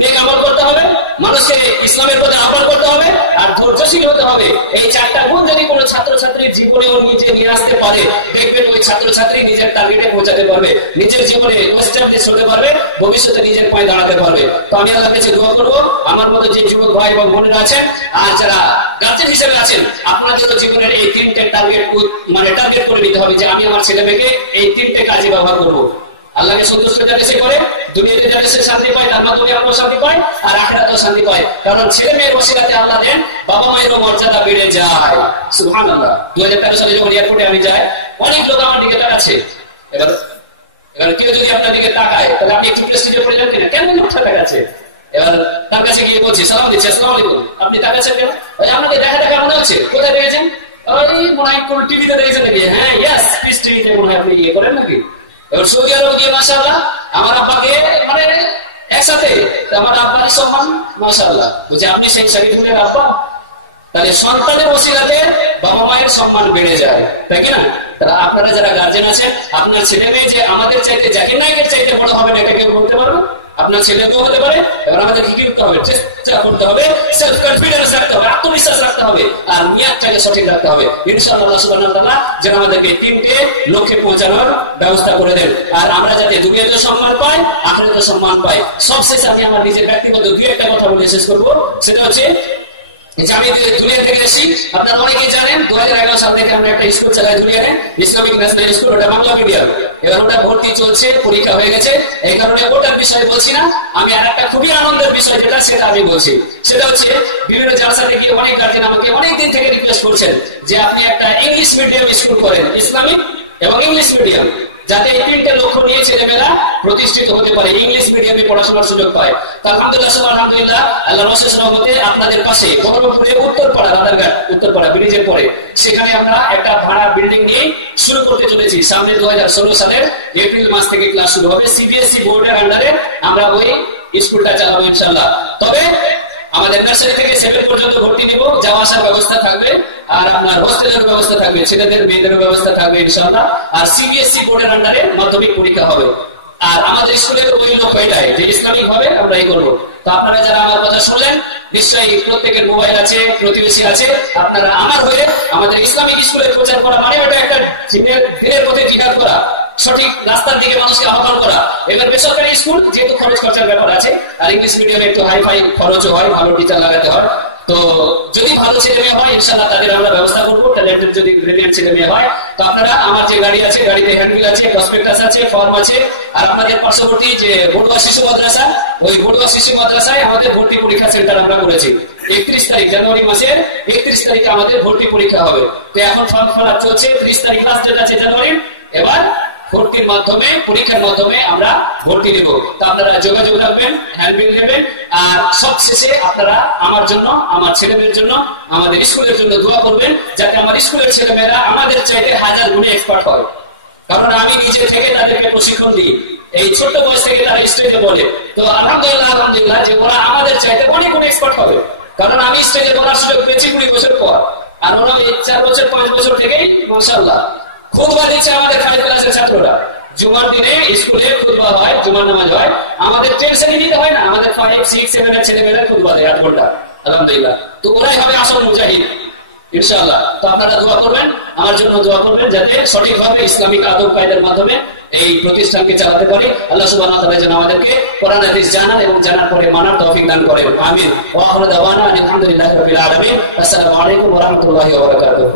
নেক আমল করতে হবে, মানুষকে ইসলামের প্রতি আহ্বান করতে হবে, আর ধৈর্যশীল হতে হবে। এই 4টা গুণ যদি কোনো ছাত্রছাত্রীর জীবনে নিজে নিয়ে আসতে পারে দেখবেন ওই ছাত্রছাত্রী নিজের টার্গেটে পৌঁছাতে পারবে, নিজের জীবনে এস্টাবলিশ হতে পারবে, ভবিষ্যতে নিজের পায়ে দাঁড়াতে পারবে। তো আমি আল্লাহর কাছে দোয়া করবো আমার মতো যে যুবক ভাই এবং বোনেরা আছেন আর যারা গার্জেন হিসেবে আছেন, আপনাদের জীবনের এই 3টে টার্গেট করে নিতে হবে যে আমি আমার ছেলে মেয়েকে এই 3টে কাজে ব্যবহার করবো। আল্লাহকে সন্তুষ্ট যাতে সে করে, দুনিয়াতে যাতে সে শান্তি পায়, তার মাধ্যমে আমরা শান্তি পাই, আর আখিরাতেও শান্তি পায়। কারণ ছেলে মেয়ের ওসিলাতে আল্লাহ দেন বাবা মায়েরও মর্যাদা বেড়ে যায়। সুবহানাল্লাহ। 2013 সালে যখন এয়ারপোর্টে আমি যাই, অনেক লোক আমার দিকে তাকাচ্ছে। এবার কেউ যদি আপনার দিকে তাকায় তাহলে আপনি একটু প্রেস্টিজে পড়ে যান কিনা, কেন লোকটা তাকাচ্ছে? এবার তার কাছে গিয়ে বলছি সালাম দিচ্ছি, আসসালামু আলাইকুম, আপনি তাকাচ্ছেন কেন? আপনাকে দেখা মনে হচ্ছে, কোথায় দেখেছেন? ওই মনে হয় কোন টিভিতে দেখেছেন নাকি? হ্যাঁ, ইয়েস, পিস টিভিতে মনে হয় আপনি ইয়ে করেন নাকি? এবার সৌদি আরব গিয়ে মাশাআল্লাহ আমার আব্বাকে মানে একসাথে আমার আব্বার সম্মান মাশাআল্লাহ বুঝে, আপনি সেই শরীফুলের আব্বা। তাহলে সন্তানের ওসিলাতে বাবা মায়ের সম্মান বেড়ে যায়, তাই কি না? তাহলে আপনারা যারা গার্জেন আছেন, আপনার ছেলে মেয়ে যে আমাদের চাইতে জাকির নায়কের চাইতে বড় হবে না এটা কেউ বলতে পারবে? আপনার ছেলেকেও হতে পারে। এবার আমাদেরকে কি করতে হবে? চেষ্টা করতে হবে, সেলফ কনফিডেন্স রাখতে হবে, আত্মবিশ্বাস রাখতে হবে, আর নিয়তটাকে সঠিক রাখতে হবে। ইনশাআল্লাহ আল্লাহ সুবহানাহু ওয়া তাআলা যেন আমাদেরকে তিনটে লক্ষ্যে পৌঁছানোর ব্যবস্থা করে দেন, আর আমরা যাতে দুনিয়াতে সম্মান পাই, আখিরাতে সম্মান পাই। সবশেষে আমি আমার নিজের ব্যক্তিগত দুই একটা কথা বলে শেষ করবো। সেটা হচ্ছে আমি দুনিয়া থেকে এসেছি, আপনারা অনেকেই জানেন 2011 সাল থেকে আমরা একটা স্কুল চালাই দুনিয়াতে, ইসলামিক ন্যাশনাল স্কুল, ওটা বাংলা মিডিয়াম। এবার ওটা ভর্তি চলছে, পরীক্ষা হয়ে গেছে। এই কারণে ওটার বিষয়ে বলছি না, আমি আর একটা খুবই আনন্দের বিষয় যেটা সেটা আমি বলছি। সেটা হচ্ছে বিভিন্ন জালসা থেকে অনেক গার্জেন আমাকে অনেক দিন থেকে রিকোয়েস্ট করছেন যে আপনি একটা ইংলিশ মিডিয়াম স্কুল করেন, ইসলামিক এবং ইংলিশ মিডিয়াম, যাতে এই তিনটে লক্ষ্য নিয়ে ছেলেমেয়েরা প্রতিষ্ঠিত হতে পারে, ইংলিশ মিডিয়ামে পড়াশোনার সুযোগ পায়। তো আলহামদুলিল্লাহ সুবহানাল্লাহ, আল্লাহর অশেষ রহমতে আপনাদের পাশে বহরমপুরে উত্তরপাড়া, রাধারঘাট উত্তরপাড়া ব্রিজের পরে, সেখানে আমরা একটা ভাড়া বিল্ডিং নিয়ে শুরু করতে চলেছি। সামনে 2016 সালের এপ্রিল মাস থেকে ক্লাস শুরু হবে। সিবিএসই বোর্ডের আন্ডারে আমরা ওই স্কুলটা চালাবো ইনশাআল্লাহ। তবে আমাদের নার্সারি থেকে 7 পর্যন্ত ভর্তি নিব, যাওয়া আসার ব্যবস্থা থাকবে, আর আপনার হোস্টেলের ব্যবস্থা থাকবে, ছেলেদের মেয়েদের ব্যবস্থা থাকবে ইনশাআল্লাহ। আর সিবিএসই বোর্ডের আন্ডারে মাধ্যমিক পরীক্ষা হবে। আর আমাদের স্কুলের ওই লক্ষ্য এটাই যে ইসলামিক ভাবে আমরা এই করবো। তো আপনারা যারা আমার কথা শুনলেন, নিশ্চয়ই প্রত্যেকের মোবাইল আছে, প্রতিবেশী আছে, আপনারা আমার হয়ে আমাদের ইসলামিক স্কুলে প্রচার করা মানে ওটা একটা দিনের পথে জিহাদ করা, সঠিক রাস্তার দিকে মানুষকে আহ্বান করা। এবার বেসরকারি স্কুল যেহেতু খরচ খরচার ব্যাপার আছে, আর ইংলিশ মিডিয়ামে একটু হাইফাই খরচও হয়, ভালো টিচার লাগাতে হয়। তো যদি ভালো ছেলে মেয়ে হয় ইনশাআল্লাহ তাদের আমরা ব্যবস্থা করবো। ট্যালেন্টেড যদি ব্রিলিয়ান্ট ছেলে মেয়ে হয়, তো আপনারা আমার যে গাড়ি আছে, গাড়িতে হ্যান্ডবিল আছে, প্রসপেক্টাস আছে, ফর্ম আছে, আর আপনাদের পার্শ্ববর্তী যে বড়ুয়া শিশু মাদ্রাসা, ওই বড়ুয়া শিশু মাদ্রাসায় আমাদের ভর্তি পরীক্ষা সেন্টার আমরা করেছি। 31 তারিখ, জানুয়ারি মাসের 31 তারিখে আমাদের ভর্তি পরীক্ষা হবে। তো এখন ফর্ম ফিল আপ চলছে, 30 তারিখ লাস্ট ডেট আছে জানুয়ারির। এবার ভর্তির মাধ্যমে, পরীক্ষার মাধ্যমে আমরা ভর্তি দেব। তো আপনারা যোগাযোগ রাখবেন, হ্যান্ডবিল নেবেন, আর সবশেষে আপনারা আমার জন্য, আমার ছেলেমেয়ের জন্য, আমাদের স্কুলের জন্য দোয়া করবেন, যাতে আমার স্কুলের ছেলেমেয়েরা আমাদের চাইতে 1000 গুণে এক্সপার্ট হয়। কারণ আমি নিজে থেকে তাদেরকে প্রশিক্ষণ দিই, এই ছোট্ট বয়স থেকে তারা স্টেজে বলে। তো আলহামদুলিল্লাহ যে ওরা আমাদের চাইতে অনেক গুণ এক্সপার্ট হবে। কারণ আমি স্টেজে বলার সুযোগ পেয়েছি 20 বছর পর, আর ওরা 4 বছর 5 বছর থেকেই মাশাআল্লাহ খুতবা দিচ্ছে আমাদের খালি ক্লাসের ছাত্ররা। জুমার দিনে স্কুলে খুতবা হয়, জুমার নামাজ হয়, আমাদের টেনশনই নিতে হয় না, আমাদের 5, 6, 7 এর ছেলেমেয়েরা খুতবা দেয় 8 ঘন্টা আলহামদুলিল্লাহ। তো ওরাই হবে আসল মুজাহিদ ইনশাআল্লাহ। তো আপনারা দোয়া করবেন, আমার জন্য দোয়া করবেন, যাতে সঠিকভাবে ইসলামিক আদব কায়দার মাধ্যমে এই প্রতিষ্ঠানকে চালাতে পারি। আল্লাহ সুবহানাহু ওয়া তাআলা যেন আমাদেরকে কোরআন হাদিস জানার এবং জানার পরে মানার তৌফিক দান করেন। আমিন। ওয়া আখিরু দাওয়ানা আলহামদুলিল্লাহি রাব্বিল আলামিন। আসসালামু আলাইকুম ওয়া রাহমাতুল্লাহি ওয়া বারাকাতুহু।